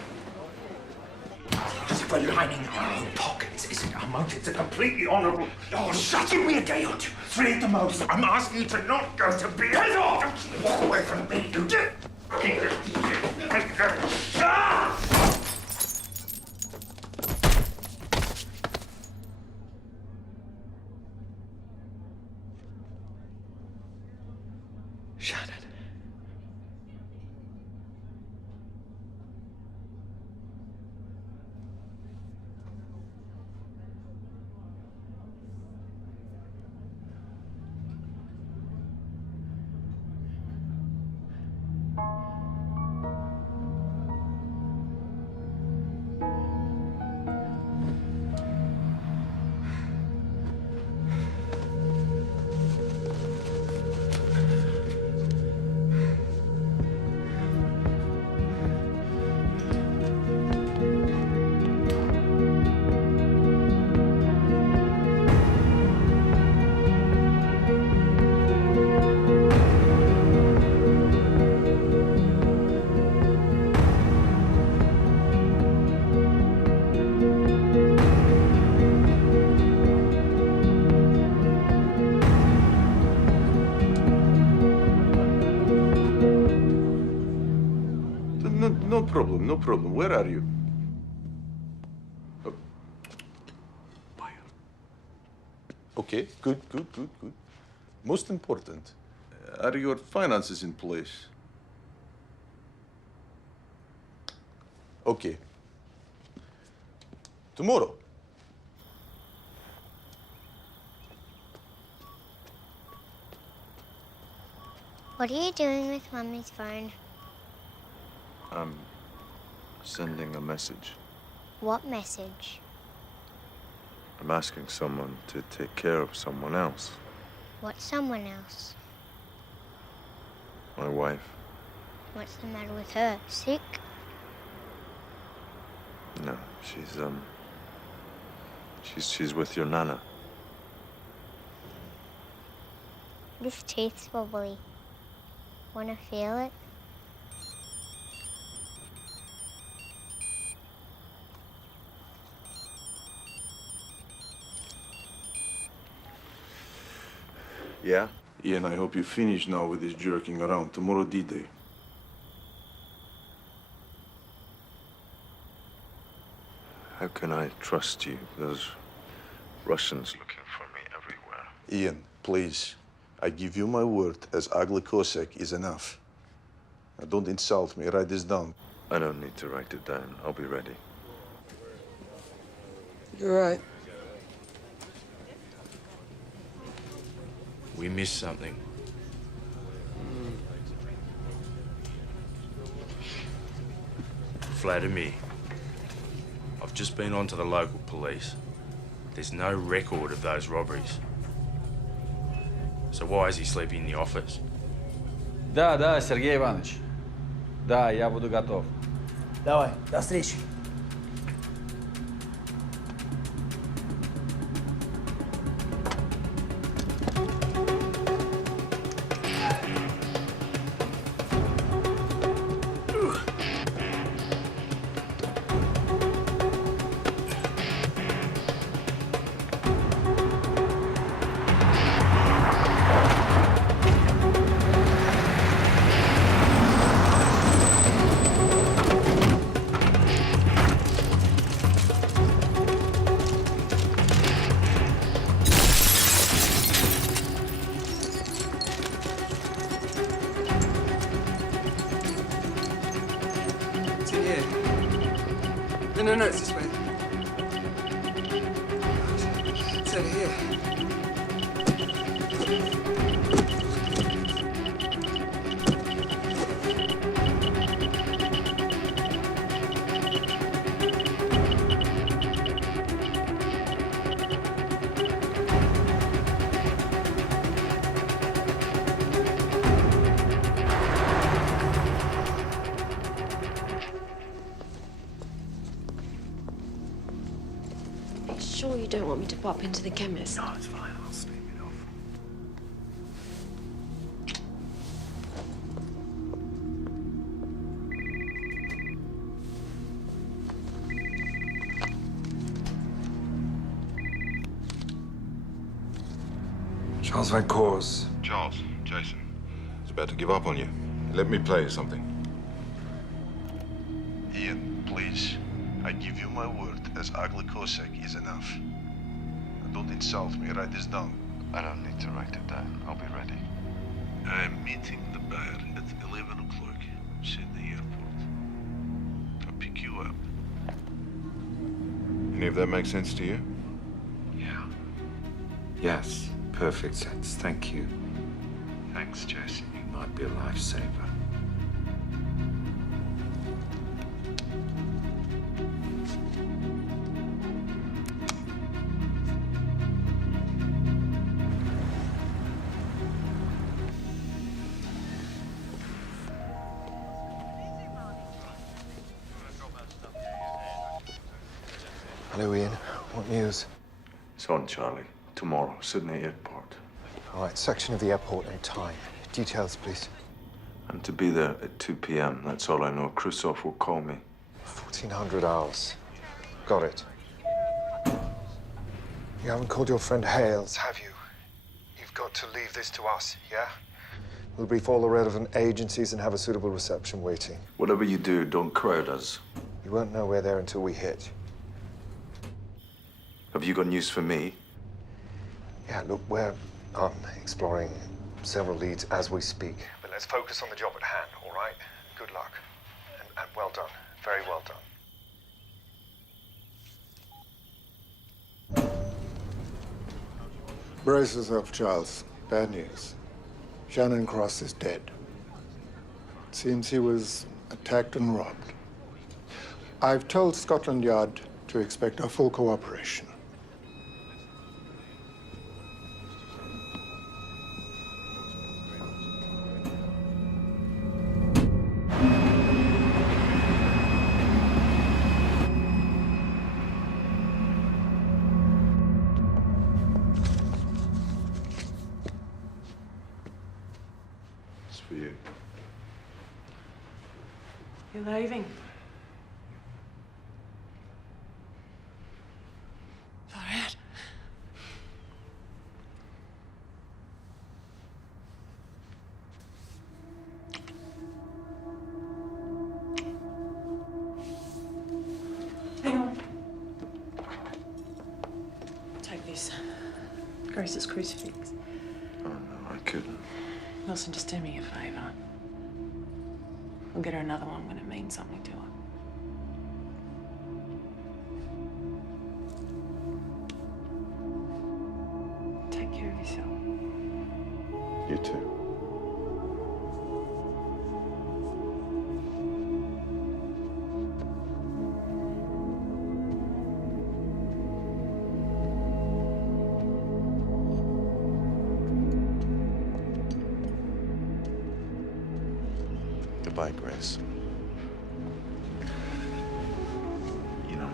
As if we're lining our own pockets. Isn't our motives are completely honourable? Oh, shut it! Give me a day or two. 3 at the most. I'm asking you to not go to bed. Get off! Walk away from me, you did. Shannon. problem, no problem. Where are you? Okay, good. Most important, are your finances in place? Okay. Tomorrow. What are you doing with Mummy's phone? I'm sending a message. What message? I'm asking someone to take care of someone else. What's someone else? My wife. What's the matter with her? Sick? No, she's with your nana. This teeth's wobbly. Wanna feel it? Yeah? Ian, I hope you finish now with this jerking around. Tomorrow D-Day. How can I trust you? There's Russians looking for me everywhere. Ian, please. I give you my word, as ugly Cossack is enough. Now, don't insult me. Write this down. I don't need to write it down. I'll be ready. You're right. We missed something. Vladimir, I've just been on to the local police. There's no record of those robberies. So why is he sleeping in the office? Да, Сергей Иванович. Да, я буду готов. Давай, до встречи. No, it's this way. It's over here. Sure you don't want me to pop into the chemist? No, it's fine. I'll sleep it off. Charles Van Coors. Charles, Jason, he's about to give up on you. Let me play you something. Ian, please. I give you my word, as ugly Cossack is enough. Now, don't insult me. Write this down. I don't need to write it down. I'll be ready. I'm meeting the buyer at 11 o'clock. Sydney Airport. I'll pick you up. Any of that make sense to you? Yeah. Yes, perfect sense. Thank you. Thanks, Jason. You might be a lifesaver. Hello, Ian. What news? It's on, Charlie. Tomorrow, Sydney Airport. All right, section of the airport and time. Details, please. I'm to be there at 2 p.m. That's all I know. Krusov will call me. 1400 hours. Got it. You haven't called your friend Hales, have you? You've got to leave this to us, yeah? We'll brief all the relevant agencies and have a suitable reception waiting. Whatever you do, don't crowd us. You won't know we're there until we hit. Have you got news for me? Yeah, look, we're exploring several leads as we speak. But let's focus on the job at hand, all right? Good luck. And well done. Very well done. Brace yourself, Charles. Bad news. Shannon Cross is dead. It seems he was attacked and robbed. I've told Scotland Yard to expect our full cooperation. For you. You're leaving. Far out. Hang on. Take this. Grace's crucifix. Oh, no, I couldn't. Wilson, just do me a favour. We'll get her another one when it means something to her. Take care of yourself. You too. Goodbye, Grace. You know,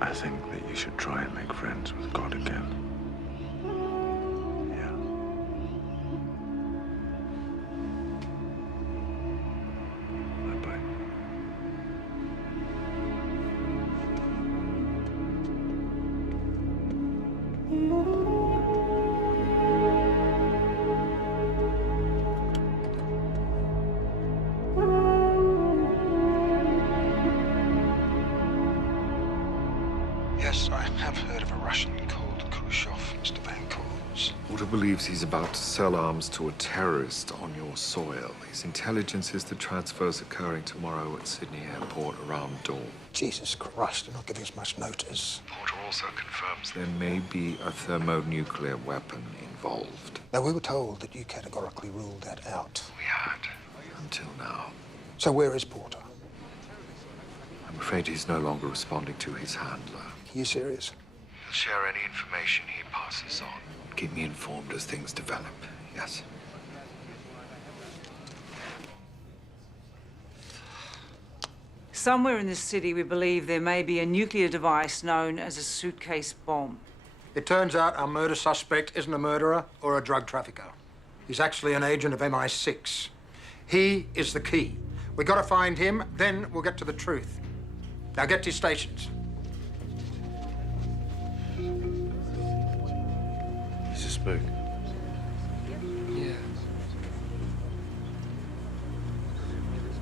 I think that you should try and make friends with God again. Yeah. Bye-bye. Yes, I have heard of a Russian called Khrushchev, Mr. Van Corns. Porter believes he's about to sell arms to a terrorist on your soil. His intelligence is the transfers occurring tomorrow at Sydney Airport around dawn. Jesus Christ, they're not giving us much notice. Porter also confirms there may be a thermonuclear weapon involved. Now, we were told that you categorically ruled that out. We had, until now. So where is Porter? I'm afraid he's no longer responding to his handler. Are you serious? He'll share any information he passes on. Keep me informed as things develop, yes. Somewhere in this city, we believe there may be a nuclear device known as a suitcase bomb. It turns out our murder suspect isn't a murderer or a drug trafficker. He's actually an agent of MI6. He is the key. We gotta find him, then we'll get to the truth. Now get to your stations. He's a spook. Yeah.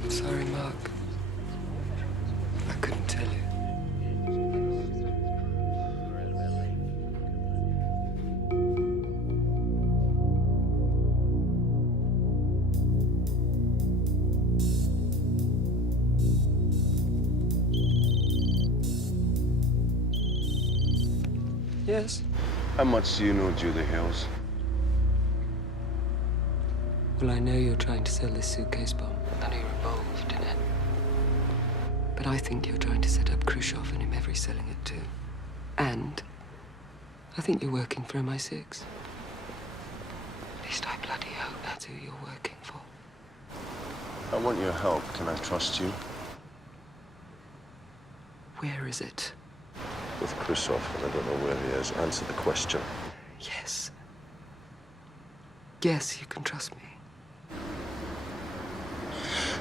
Sorry, Mark. I couldn't tell you. Yes? How much do you know Julie Hills? Well, I know you're trying to sell this suitcase bomb. I know you're involved in it. But I think you're trying to set up Khrushchev and him every selling it too. And I think you're working for MI6. At least I bloody hope that's who you're working for. I want your help. Can I trust you? Where is it? With Khrushchev, and I don't know where he is. Answer the question. Yes. Yes, you can trust me.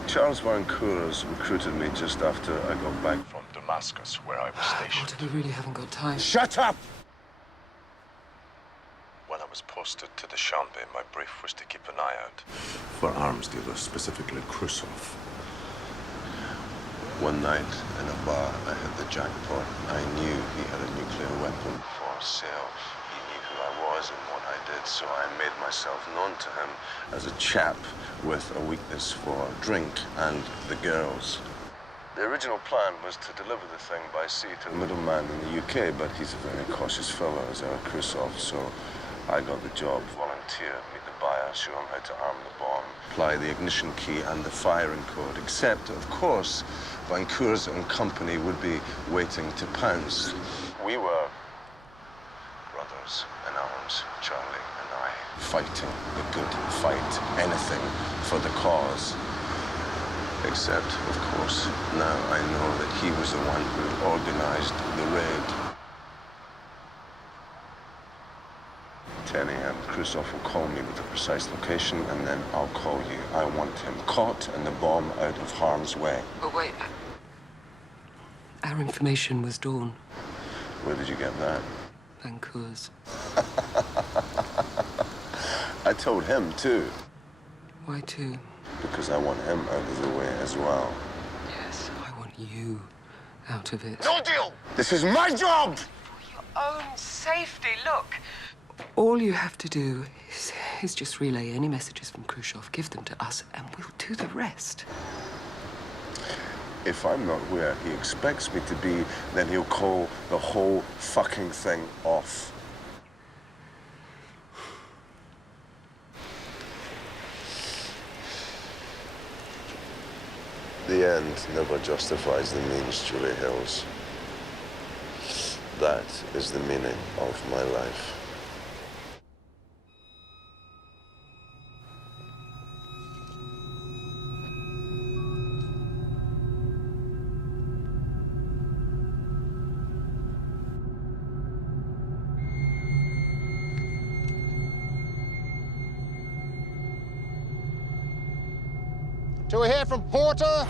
Charles Van Coors recruited me just after I got back from Damascus, where I was stationed. Walter, we really haven't got time. Shut up! When I'm was posted to the Shambi. My brief was to keep an eye out. For arms dealers, specifically Khrushchev. One night in a bar, I hit the jackpot. I knew he had a nuclear weapon for sale. He knew who I was and what I did, so I made myself known to him as a chap with a weakness for drink and the girls. The original plan was to deliver the thing by sea to the middleman in the UK, but he's a very cautious fellow, as our Khrushchev, so I got the job. Volunteer, meet the buyer, show him how to arm the bomb, apply the ignition key and the firing code, except, of course, Van Coors and company would be waiting to pounce. We were brothers in arms, Charlie and I, fighting the good fight, anything for the cause. Except, of course, now I know that he was the one who organized the raid. 10 a.m. Khrushchev will call me with the precise location, and then I'll call you. I want him caught and the bomb out of harm's way. But wait. Our information was Dawn. Where did you get that? Van Coors. I told him, too. Why too? Because I want him out of the way as well. Yes, I want you out of it. No deal! This is my job! For your own safety, look. All you have to do is just relay any messages from Khrushchev, give them to us, and we'll do the rest. If I'm not where he expects me to be, then he'll call the whole fucking thing off. The end never justifies the means, Julie Hills. That is the meaning of my life. Till we hear from Porter,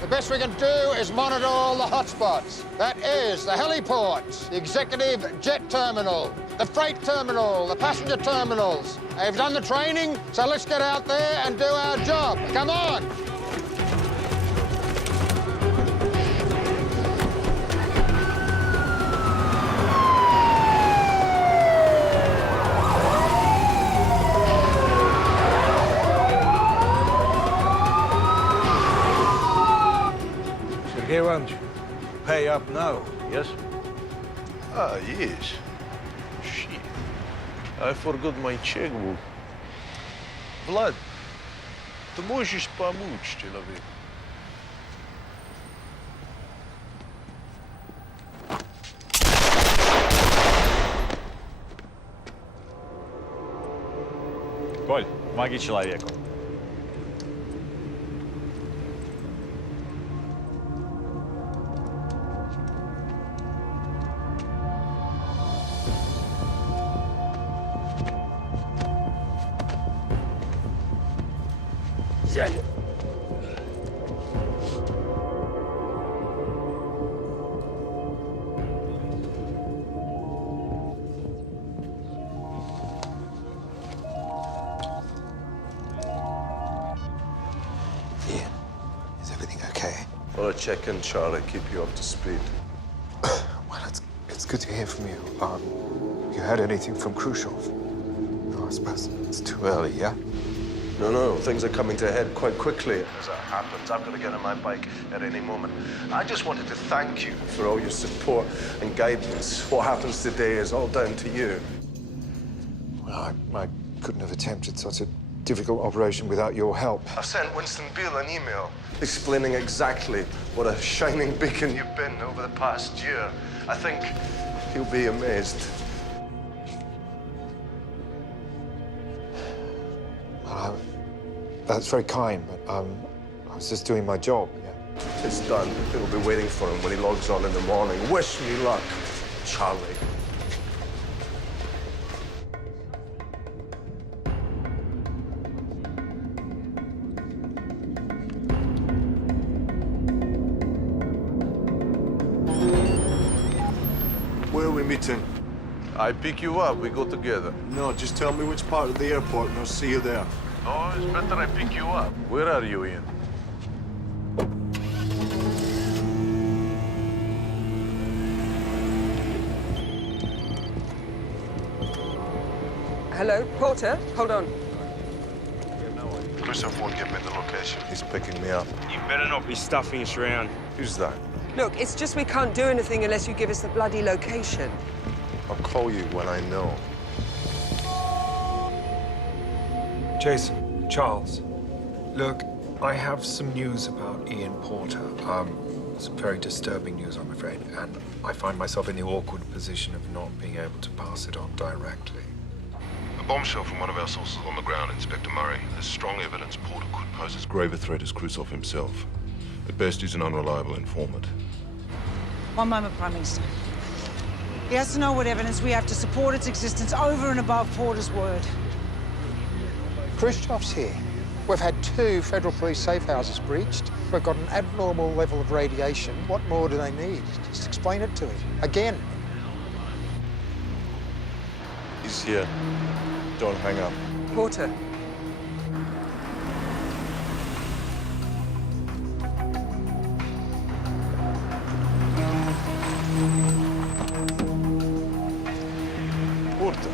the best we can do is monitor all the hotspots. That is the heliports, the executive jet terminal, the freight terminal, the passenger terminals. They've done the training, so let's get out there and do our job. Come on! Sergei Ivanovich, pay up now, yes? Ah, yes. Shit. I forgot my checkbook. Vlad, ты можешь помочь человеку? Коль, помоги человеку. Взяли. Ian, is everything okay? Well, I'll check in, Charlie. Keep you up to speed. Well, it's good to hear from you. You heard anything from Khrushchev? No, I suppose it's too early, yeah? No, things are coming to a head quite quickly. As that happens, I've got to get on my bike at any moment. I just wanted to thank you for all your support and guidance. What happens today is all down to you. Well, I couldn't have attempted such a difficult operation without your help. I've sent Winston Beale an email explaining exactly what a shining beacon you've been over the past year. I think he'll be amazed. Well, that's very kind, but I was just doing my job, yeah. It's done. It'll be waiting for him when he logs on in the morning. Wish me luck, Charlie. Where are we meeting? I pick you up, we go together. No, just tell me which part of the airport and I'll see you there. No, it's better I pick you up. Where are you, Ian? Hello, Porter? Hold on. Khrushchev won't give me the location. He's picking me up. You better not be stuffing us around. Who's that? Look, it's just we can't do anything unless you give us the bloody location. I'll call you when I know. Jason, Charles, look, I have some news about Ian Porter. Some very disturbing news, I'm afraid, and I find myself in the awkward position of not being able to pass it on directly. A bombshell from one of our sources on the ground, Inspector Murray. There's strong evidence Porter could pose as grave a threat as Khrushchev himself. At best, he's an unreliable informant. One moment, Prime Minister. He has to know what evidence we have to support its existence over and above Porter's word. Khrushchev's here. We've had 2 federal police safe houses breached. We've got an abnormal level of radiation. What more do they need? Just explain it to him. Again. He's here. Don't hang up. Porter. Porter.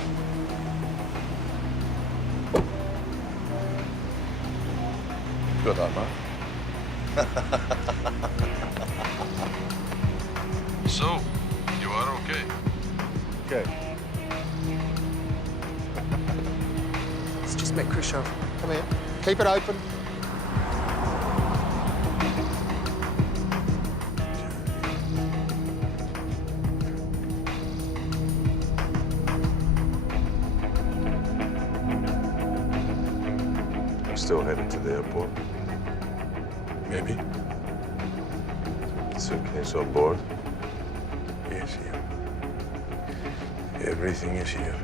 Good on, man. So, you are okay? Okay. Let's just make Khrushchev. Come here. Keep it open. I'm still headed to the airport. Maybe. Suitcase on board? Yes, here. Everything is here.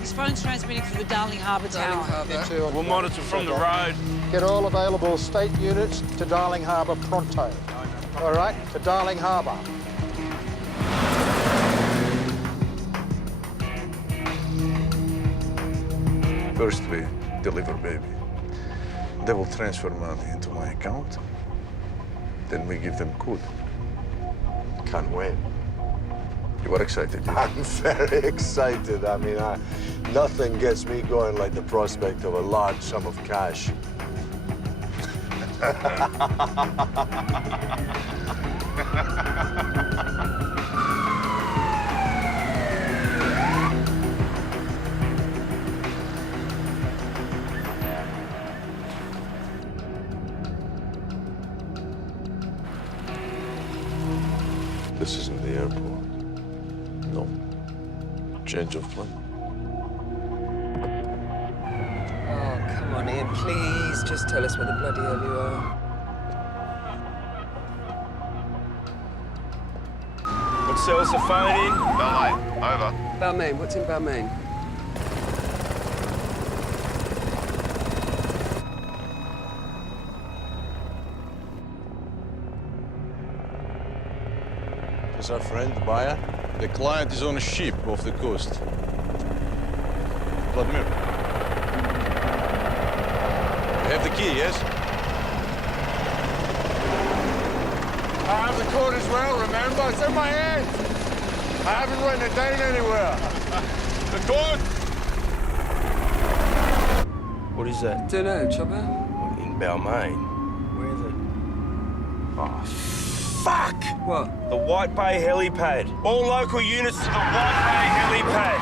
His phone's transmitting through the Darling Harbour Tower. We'll monitor from the road. Get all available state units to Darling Harbour pronto. All right? To Darling Harbour. First we deliver baby. They will transfer money into my account. Then we give them code. Can't wait. You are excited? I'm very excited. I mean, nothing gets me going like the prospect of a large sum of cash. This isn't the airport. No. Change of plan. Oh, come on, Ian, please. Just tell us where the bloody hell you are. What cell's the phone in? Balmain, over. Balmain, what's in Balmain? Is our friend the buyer? The client is on a ship off the coast. Vladimir. You have the key, yes? I have the code as well, remember? It's in my hand. I haven't written it down anywhere. The code? What is that? Dunno, Chopper. In Balmain. Where the... Oh, fuck! What? The White Bay helipad. All local units to the White Bay helipad.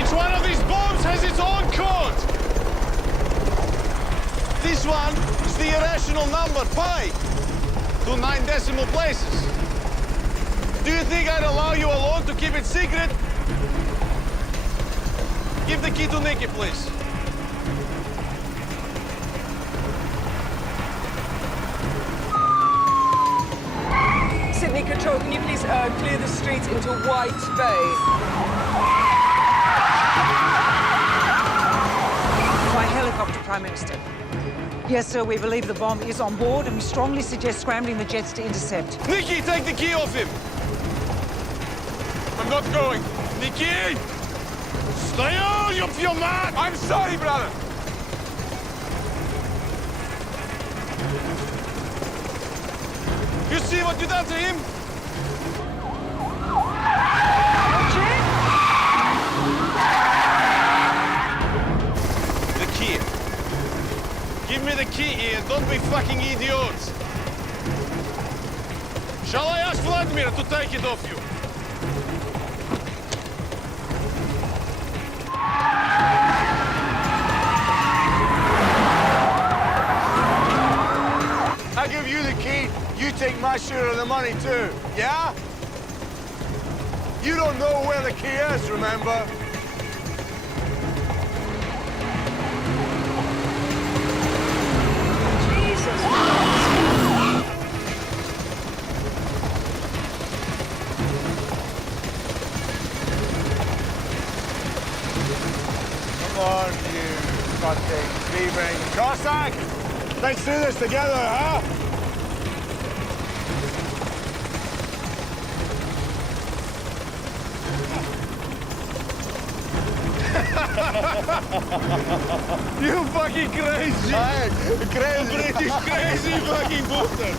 Each one of these bombs has its own code. This one is the irrational number, pi, to 9 decimal places. Do you think I'd allow you alone to keep it secret? Give the key to Nicky, please. Sydney Control, can you please clear the streets into White Bay? Prime Minister. Yes, sir, we believe the bomb is on board and we strongly suggest scrambling the jets to intercept. Nikki, take the key off him! I'm not going. Nikki! Stay on, you're mad! I'm sorry, brother! You see what you done to him? The key. Give me the key here. Don't be fucking idiots. Shall I ask Vladimir to take it off you? I give you the key, you take my share of the money too, yeah? You don't know where the key is, remember? Jesus. Come on, you fucking thieving Cossack! Let's do this together, huh? You fucking crazy! Hey, crazy! British crazy fucking bastard!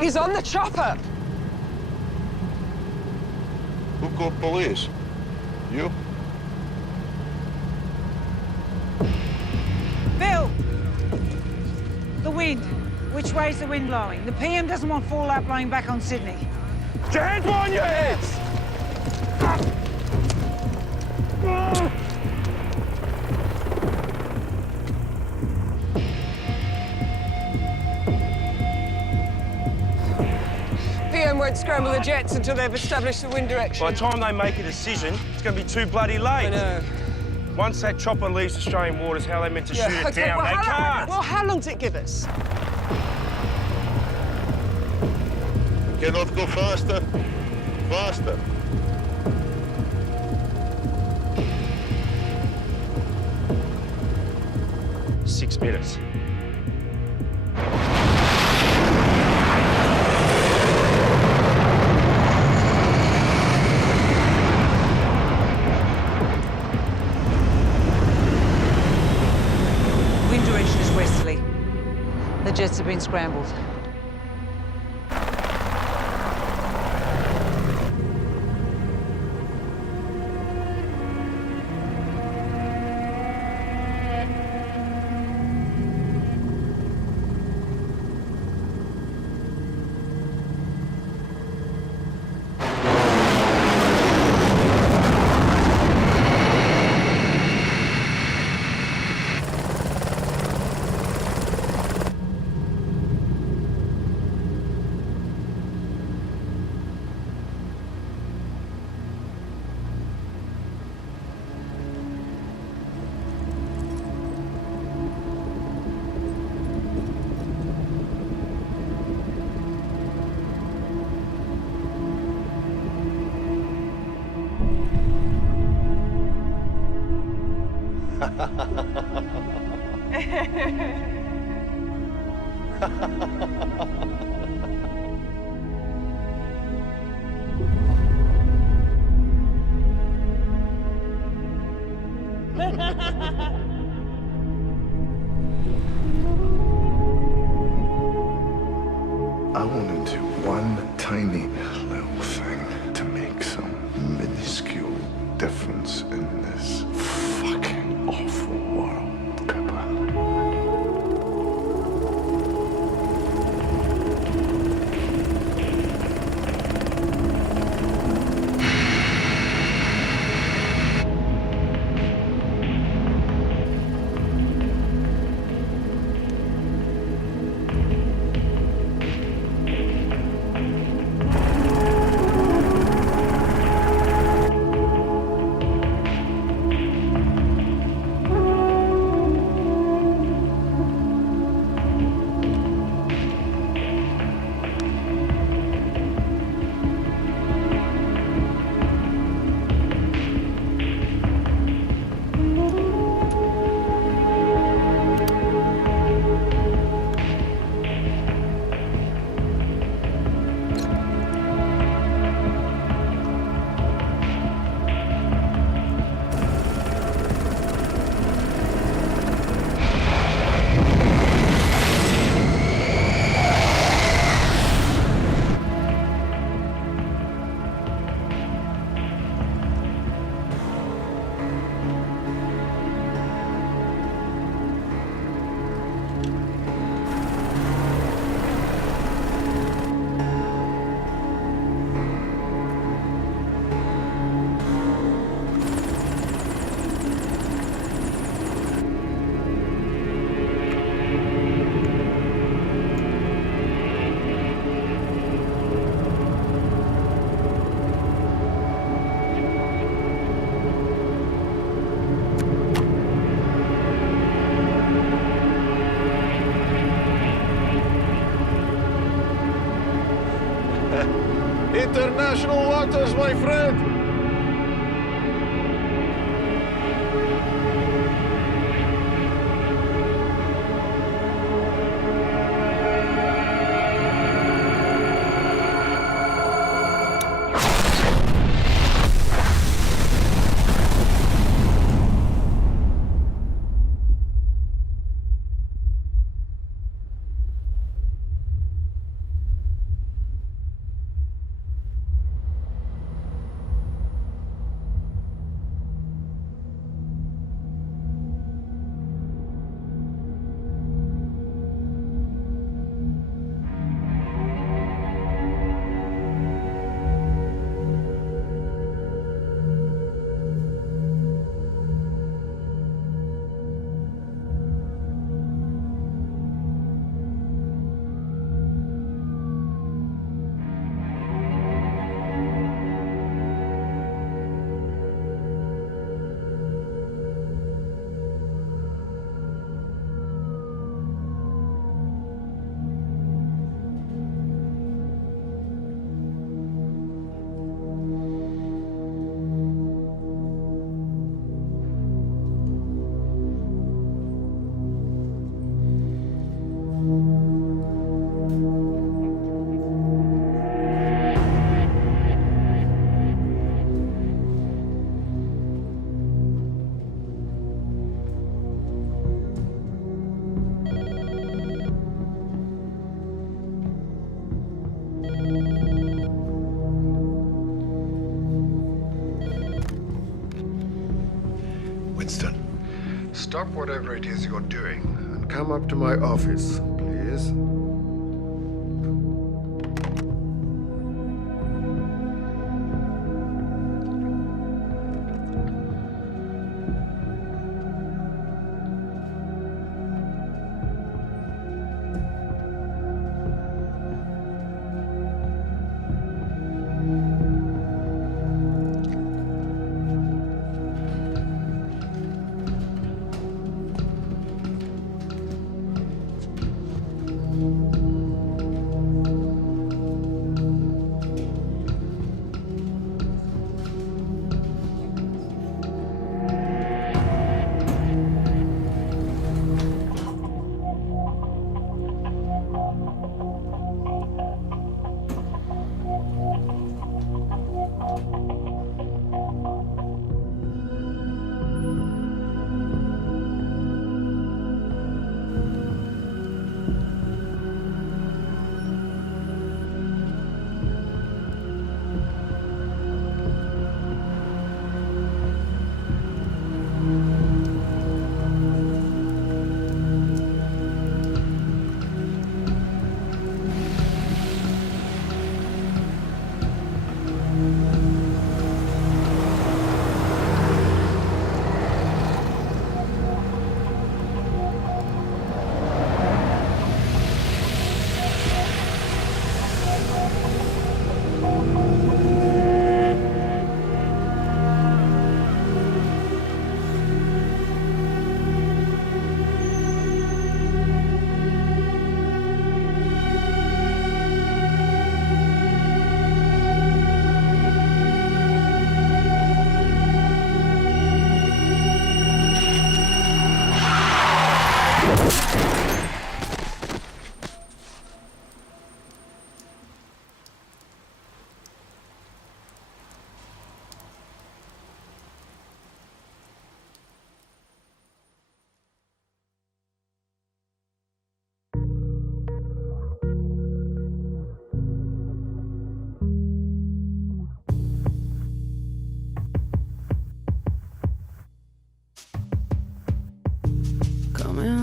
He's on the chopper. Who called police? You? Bill! The wind. Which way's the wind blowing? The PM doesn't want fallout blowing back on Sydney. Put your hands on your heads! PM won't scramble the jets until they've established the wind direction. By the time they make a decision, it's going to be too bloody late. I know. Once that chopper leaves Australian waters, how are they meant to shoot it down? Well, They can't. Well, how long does it give us? Cannot go faster. Faster. Six minutes. Wind direction is westerly. The jets have been scrambled. I wanted to one tiny little thing to make some minuscule difference in this fucking awful world, Pippa. international waters, my friend. Stop whatever it is you're doing and come up to my office, please.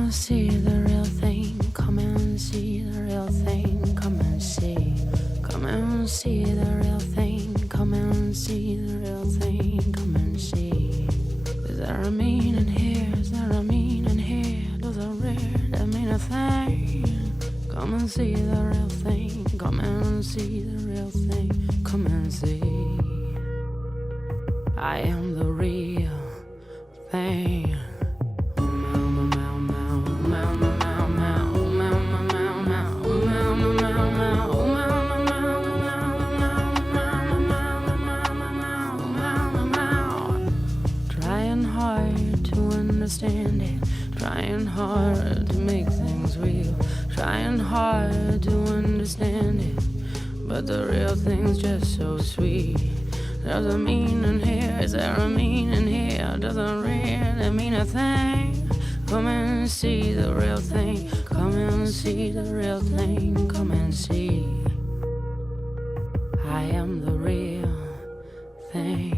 and see the real thing. Come and see the real thing. Come and see. Come and see the real thing. Come and see the real thing. Come and see. Is there a meaning here? Is there a meaning here? Does a rare that mean a thing? Come and see the real thing. Come and see the real thing. Come and see. I am the real thing. understand it. Trying hard to make things real. Trying hard to understand it. But the real thing's just so sweet. There's a meaning here, is there a meaning here? Doesn't really mean a thing. Come and see the real thing. Come and see the real thing. Come and see. I am the real thing.